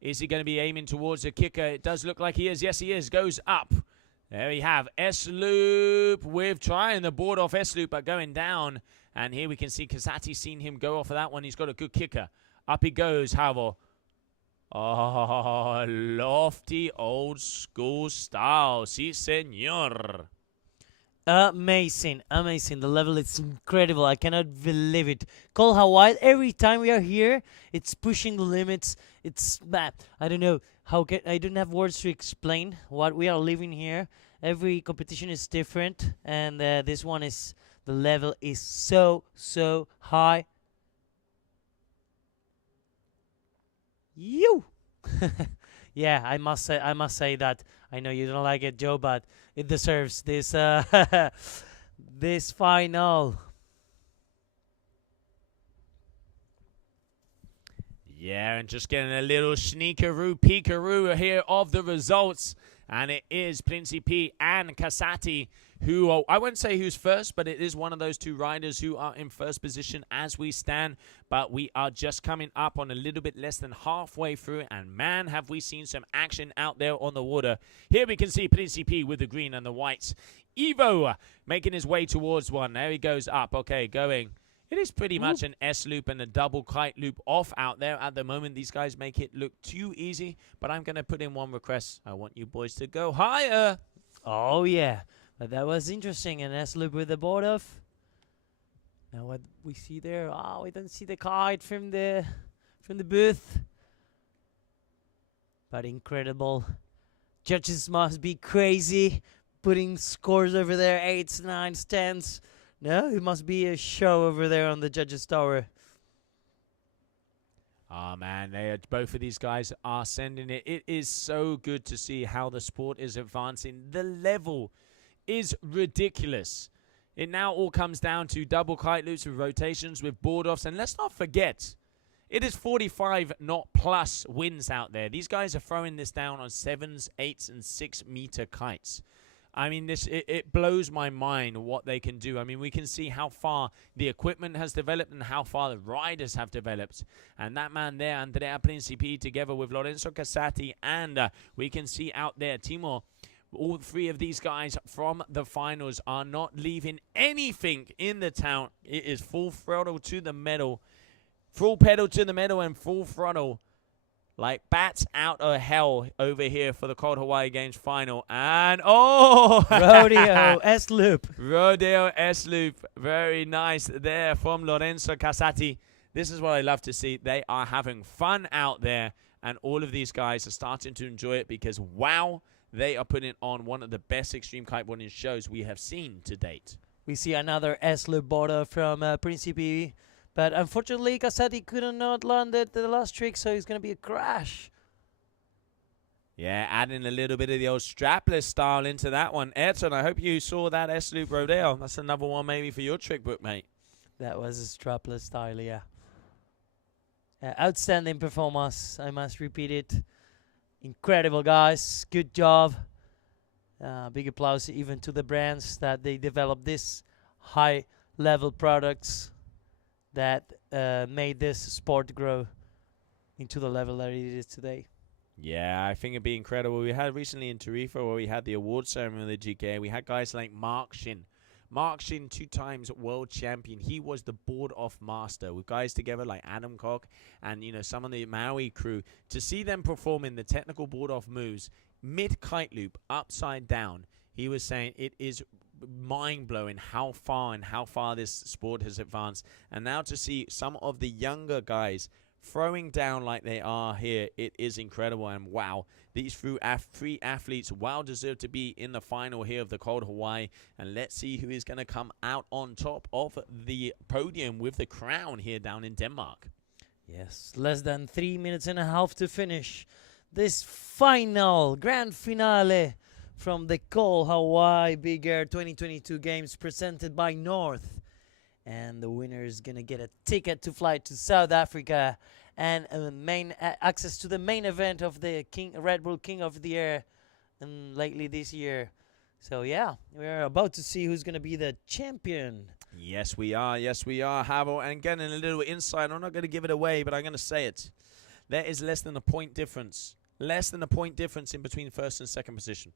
Is he going to be aiming towards the kicker? It does look like he is. Yes, he is. Goes up. There we have S-Loop with trying the board off S-Loop but going down. And here we can see Casati seen him go off of that one. He's got a good kicker. Up he goes, however. Oh, lofty old school style. Si, senor. Amazing, amazing. The level is incredible. I cannot believe it. Call Hawaii. Every time we are here, it's pushing the limits. It's I don't know I don't have words to explain what we are living here. Every competition is different, and this one is the level is so high. Yeah, I must say that. I know you don't like it, Joe, but it deserves this this final. Yeah, and just getting a little sneakeroo, peekaroo here of the results. And it is Principe and Casati who, I won't say who's first, but it is one of those two riders who are in first position as we stand. But we are just coming up on a little bit less than halfway through. And man, have we seen some action out there on the water. Here we can see Principe with the green and the whites. Ivo making his way towards one. There he goes up. Okay, going. It is pretty much an S-loop and a double kite loop off out there at the moment. These guys make it look too easy, but I'm going to put in one request. I want you boys to go higher. Oh, yeah. But that was interesting. An S-loop with the board off. Now what we see there, we don't see the kite from the booth. But incredible. Judges must be crazy. Putting scores over there, 8s, 9s, 10s. No, it must be a show over there on the judges' tower. Oh, man, both of these guys are sending it. It is so good to see how the sport is advancing. The level is ridiculous. It now all comes down to double kite loops with rotations, with board offs. And let's not forget, it is 45 knot plus winds out there. These guys are throwing this down on 7s, 8s, and 6-meter kites. I mean, it blows my mind what they can do. I mean, we can see how far the equipment has developed and how far the riders have developed. And that man there, Andrea Principi, together with Lorenzo Casati, and we can see out there, Timo, all three of these guys from the finals are not leaving anything in the town. It is full throttle to the metal, full pedal to the metal, and full throttle. Like bats out of hell over here for the Cold Hawaii Games final. And, Rodeo S-Loop. Rodeo S-Loop. Very nice there from Lorenzo Casati. This is what I love to see. They are having fun out there. And all of these guys are starting to enjoy it because, wow, they are putting on one of the best extreme kiteboarding shows we have seen to date. We see another S-loop border from Principi, but unfortunately Casati could not land it the last trick, so it's going to be a crash. Yeah, adding a little bit of the old strapless style into that one. Ayrton, I hope you saw that S-loop Rodeo. That's another one maybe for your trick book, mate. That was a strapless style, yeah. Outstanding performance, I must repeat it. Incredible, guys. Good job. Big applause even to the brands that they developed this high-level products that made this sport grow into the level that it is today. Yeah, I think it'd be incredible. We had recently in Tarifa where we had the award ceremony with the GK. We had guys like Mark Shin. Mark Shin, 2 times world champion. He was the board-off master with guys together like Adam Koch and, you know, some of the Maui crew. To see them performing the technical board-off moves mid-kite loop, upside down, he was saying it is mind-blowing how far this sport has advanced. And now to see some of the younger guys throwing down like they are here, it is incredible. And wow, these three athletes well deserve to be in the final here of the Cold Hawaii. And let's see who is going to come out on top of the podium with the crown here down in Denmark. Yes, less than 3 minutes and a half to finish this final grand finale from the Cold Hawaii Big Air 2022 Games presented by North. And the winner is going to get a ticket to fly to South Africa and access to the main event of the Red Bull King of the Air lately this year. So, yeah, we're about to see who's going to be the champion. Yes, we are. Yes, we are, Havel. And getting a little insight. I'm not going to give it away, but I'm going to say it. There is less than a point difference. Less than a point difference in between first and second position.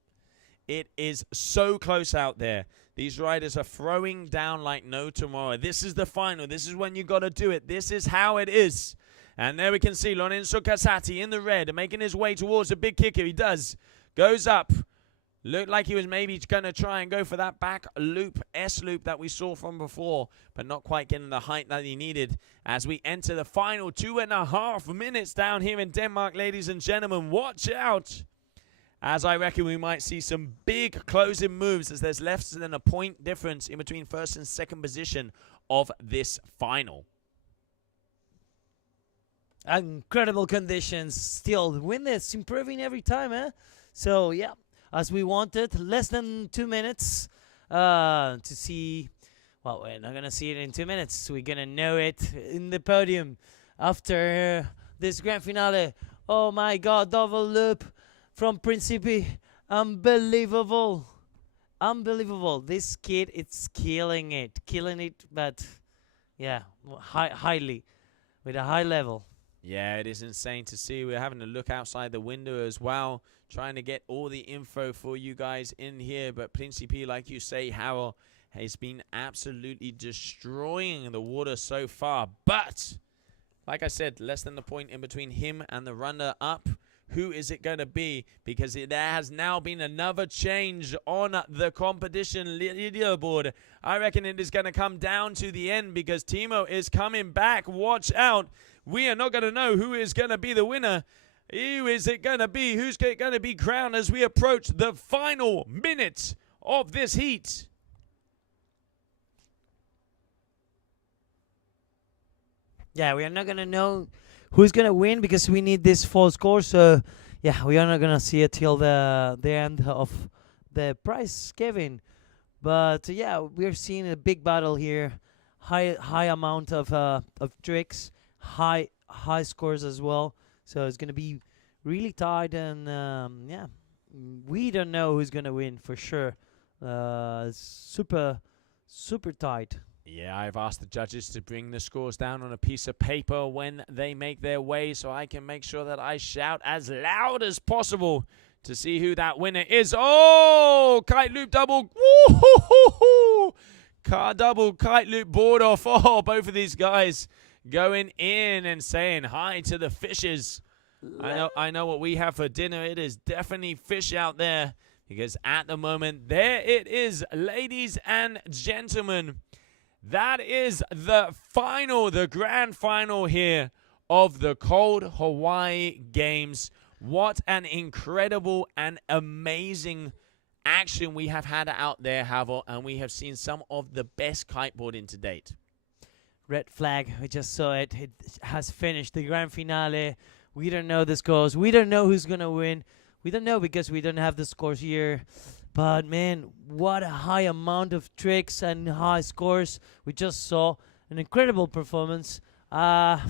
It is so close out there. These riders are throwing down like no tomorrow. This is the final. This is when you got to do it. This is how it is. And there we can see Lorenzo Casati in the red and making his way towards a big kicker. He does. Goes up. Looked like he was maybe going to try and go for that back loop, S-loop that we saw from before, but not quite getting the height that he needed as we enter the final 2.5 minutes down here in Denmark, ladies and gentlemen. Watch out, as I reckon we might see some big closing moves as there's less than a point difference in between first and second position of this final. Incredible conditions. Still, the wind is improving every time, eh? So, yeah. As we wanted, less than 2 minutes to see. Well, we're not going to see it in 2 minutes. We're going to know it in the podium after this grand finale. Oh my God, double loop from Principi. Unbelievable. Unbelievable. This kid, it's killing it. Killing it, but yeah, highly. With a high level. Yeah, it is insane to see. We're having a look outside the window as well, trying to get all the info for you guys in here. But Principi, like you say, Harold, has been absolutely destroying the water so far. But, like I said, less than the point in between him and the runner-up. Who is it going to be? Because there has now been another change on the competition leaderboard. I reckon it is going to come down to the end because Timo is coming back. Watch out. We are not going to know who is going to be the winner. Who is it going to be? Who's going to be crowned as we approach the final minute of this heat? Yeah, we are not going to know who's going to win because we need this full score. So, yeah, we are not going to see it till the end of the prize giving. But, yeah, we're seeing a big battle here. High amount of tricks. High scores as well. So, it's going to be really tight. And, yeah, we don't know who's going to win for sure. Super tight. Yeah, I've asked the judges to bring the scores down on a piece of paper when they make their way so I can make sure that I shout as loud as possible to see who that winner is. Oh, kite loop double. Woo-hoo-hoo-hoo. Car double kite loop board off. Oh, both of these guys going in and saying hi to the fishes. I know what we have for dinner. It is definitely fish out there because at the moment, there it is, ladies and gentlemen. That is the final, the grand final here of the Cold Hawaii Games. What an incredible and amazing action we have had out there, Havel, and we have seen some of the best kiteboarding to date. Red flag. We just saw it. It has finished the grand finale. We don't know the scores. We don't know who's going to win. We don't know because we don't have the scores here. But, man, what a high amount of tricks and high scores. We just saw an incredible performance. I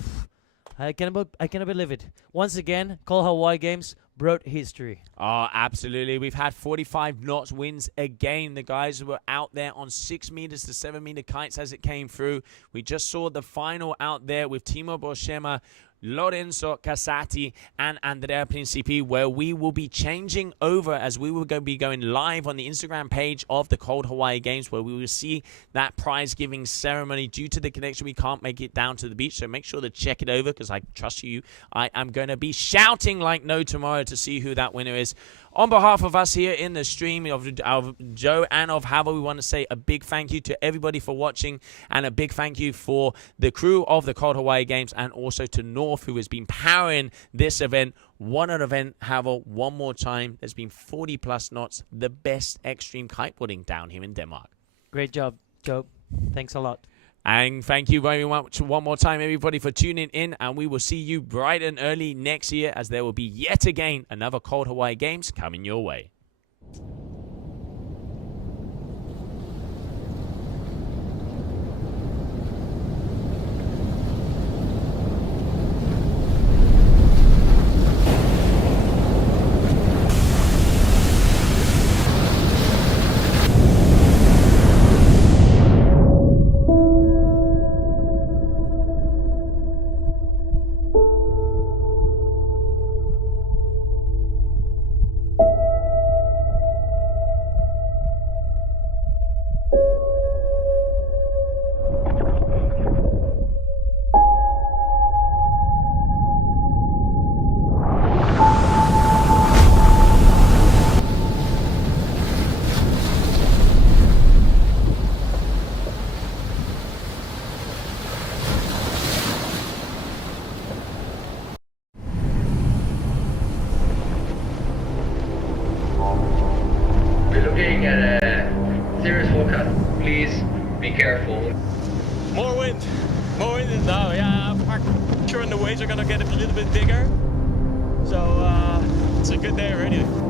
cannot believe it. Once again, Call Hawaii Games brought history. Oh, absolutely. We've had 45 knots wins again. The guys were out there on 6 meters to 7 meter kites as it came through. We just saw the final out there with Timo Borschema, Lorenzo Casati, and Andrea Principi, where we will be changing over as we will be going live on the Instagram page of the Cold Hawaii Games, where we will see that prize giving ceremony. Due to the connection, we can't make it down to the beach, so make sure to check it over, because I trust you. I am going to be shouting like no tomorrow to see who that winner is. On behalf of us here in the stream, of Joe and of Havel, we want to say a big thank you to everybody for watching, and a big thank you for the crew of the Cold Hawaii Games, and also to North, who has been powering this event. What an event, Havel. One more time, there's been 40 plus knots, the best extreme kiteboarding down here in Denmark. Great job, Joe. Thanks a lot. And thank you very much one more time, everybody, for tuning in. And we will see you bright and early next year, as there will be yet again another Cold Hawaii Games coming your way. Serious forecast. Please be careful. More wind now. Yeah, I'm sure the waves are gonna get a little bit bigger. So it's a good day already.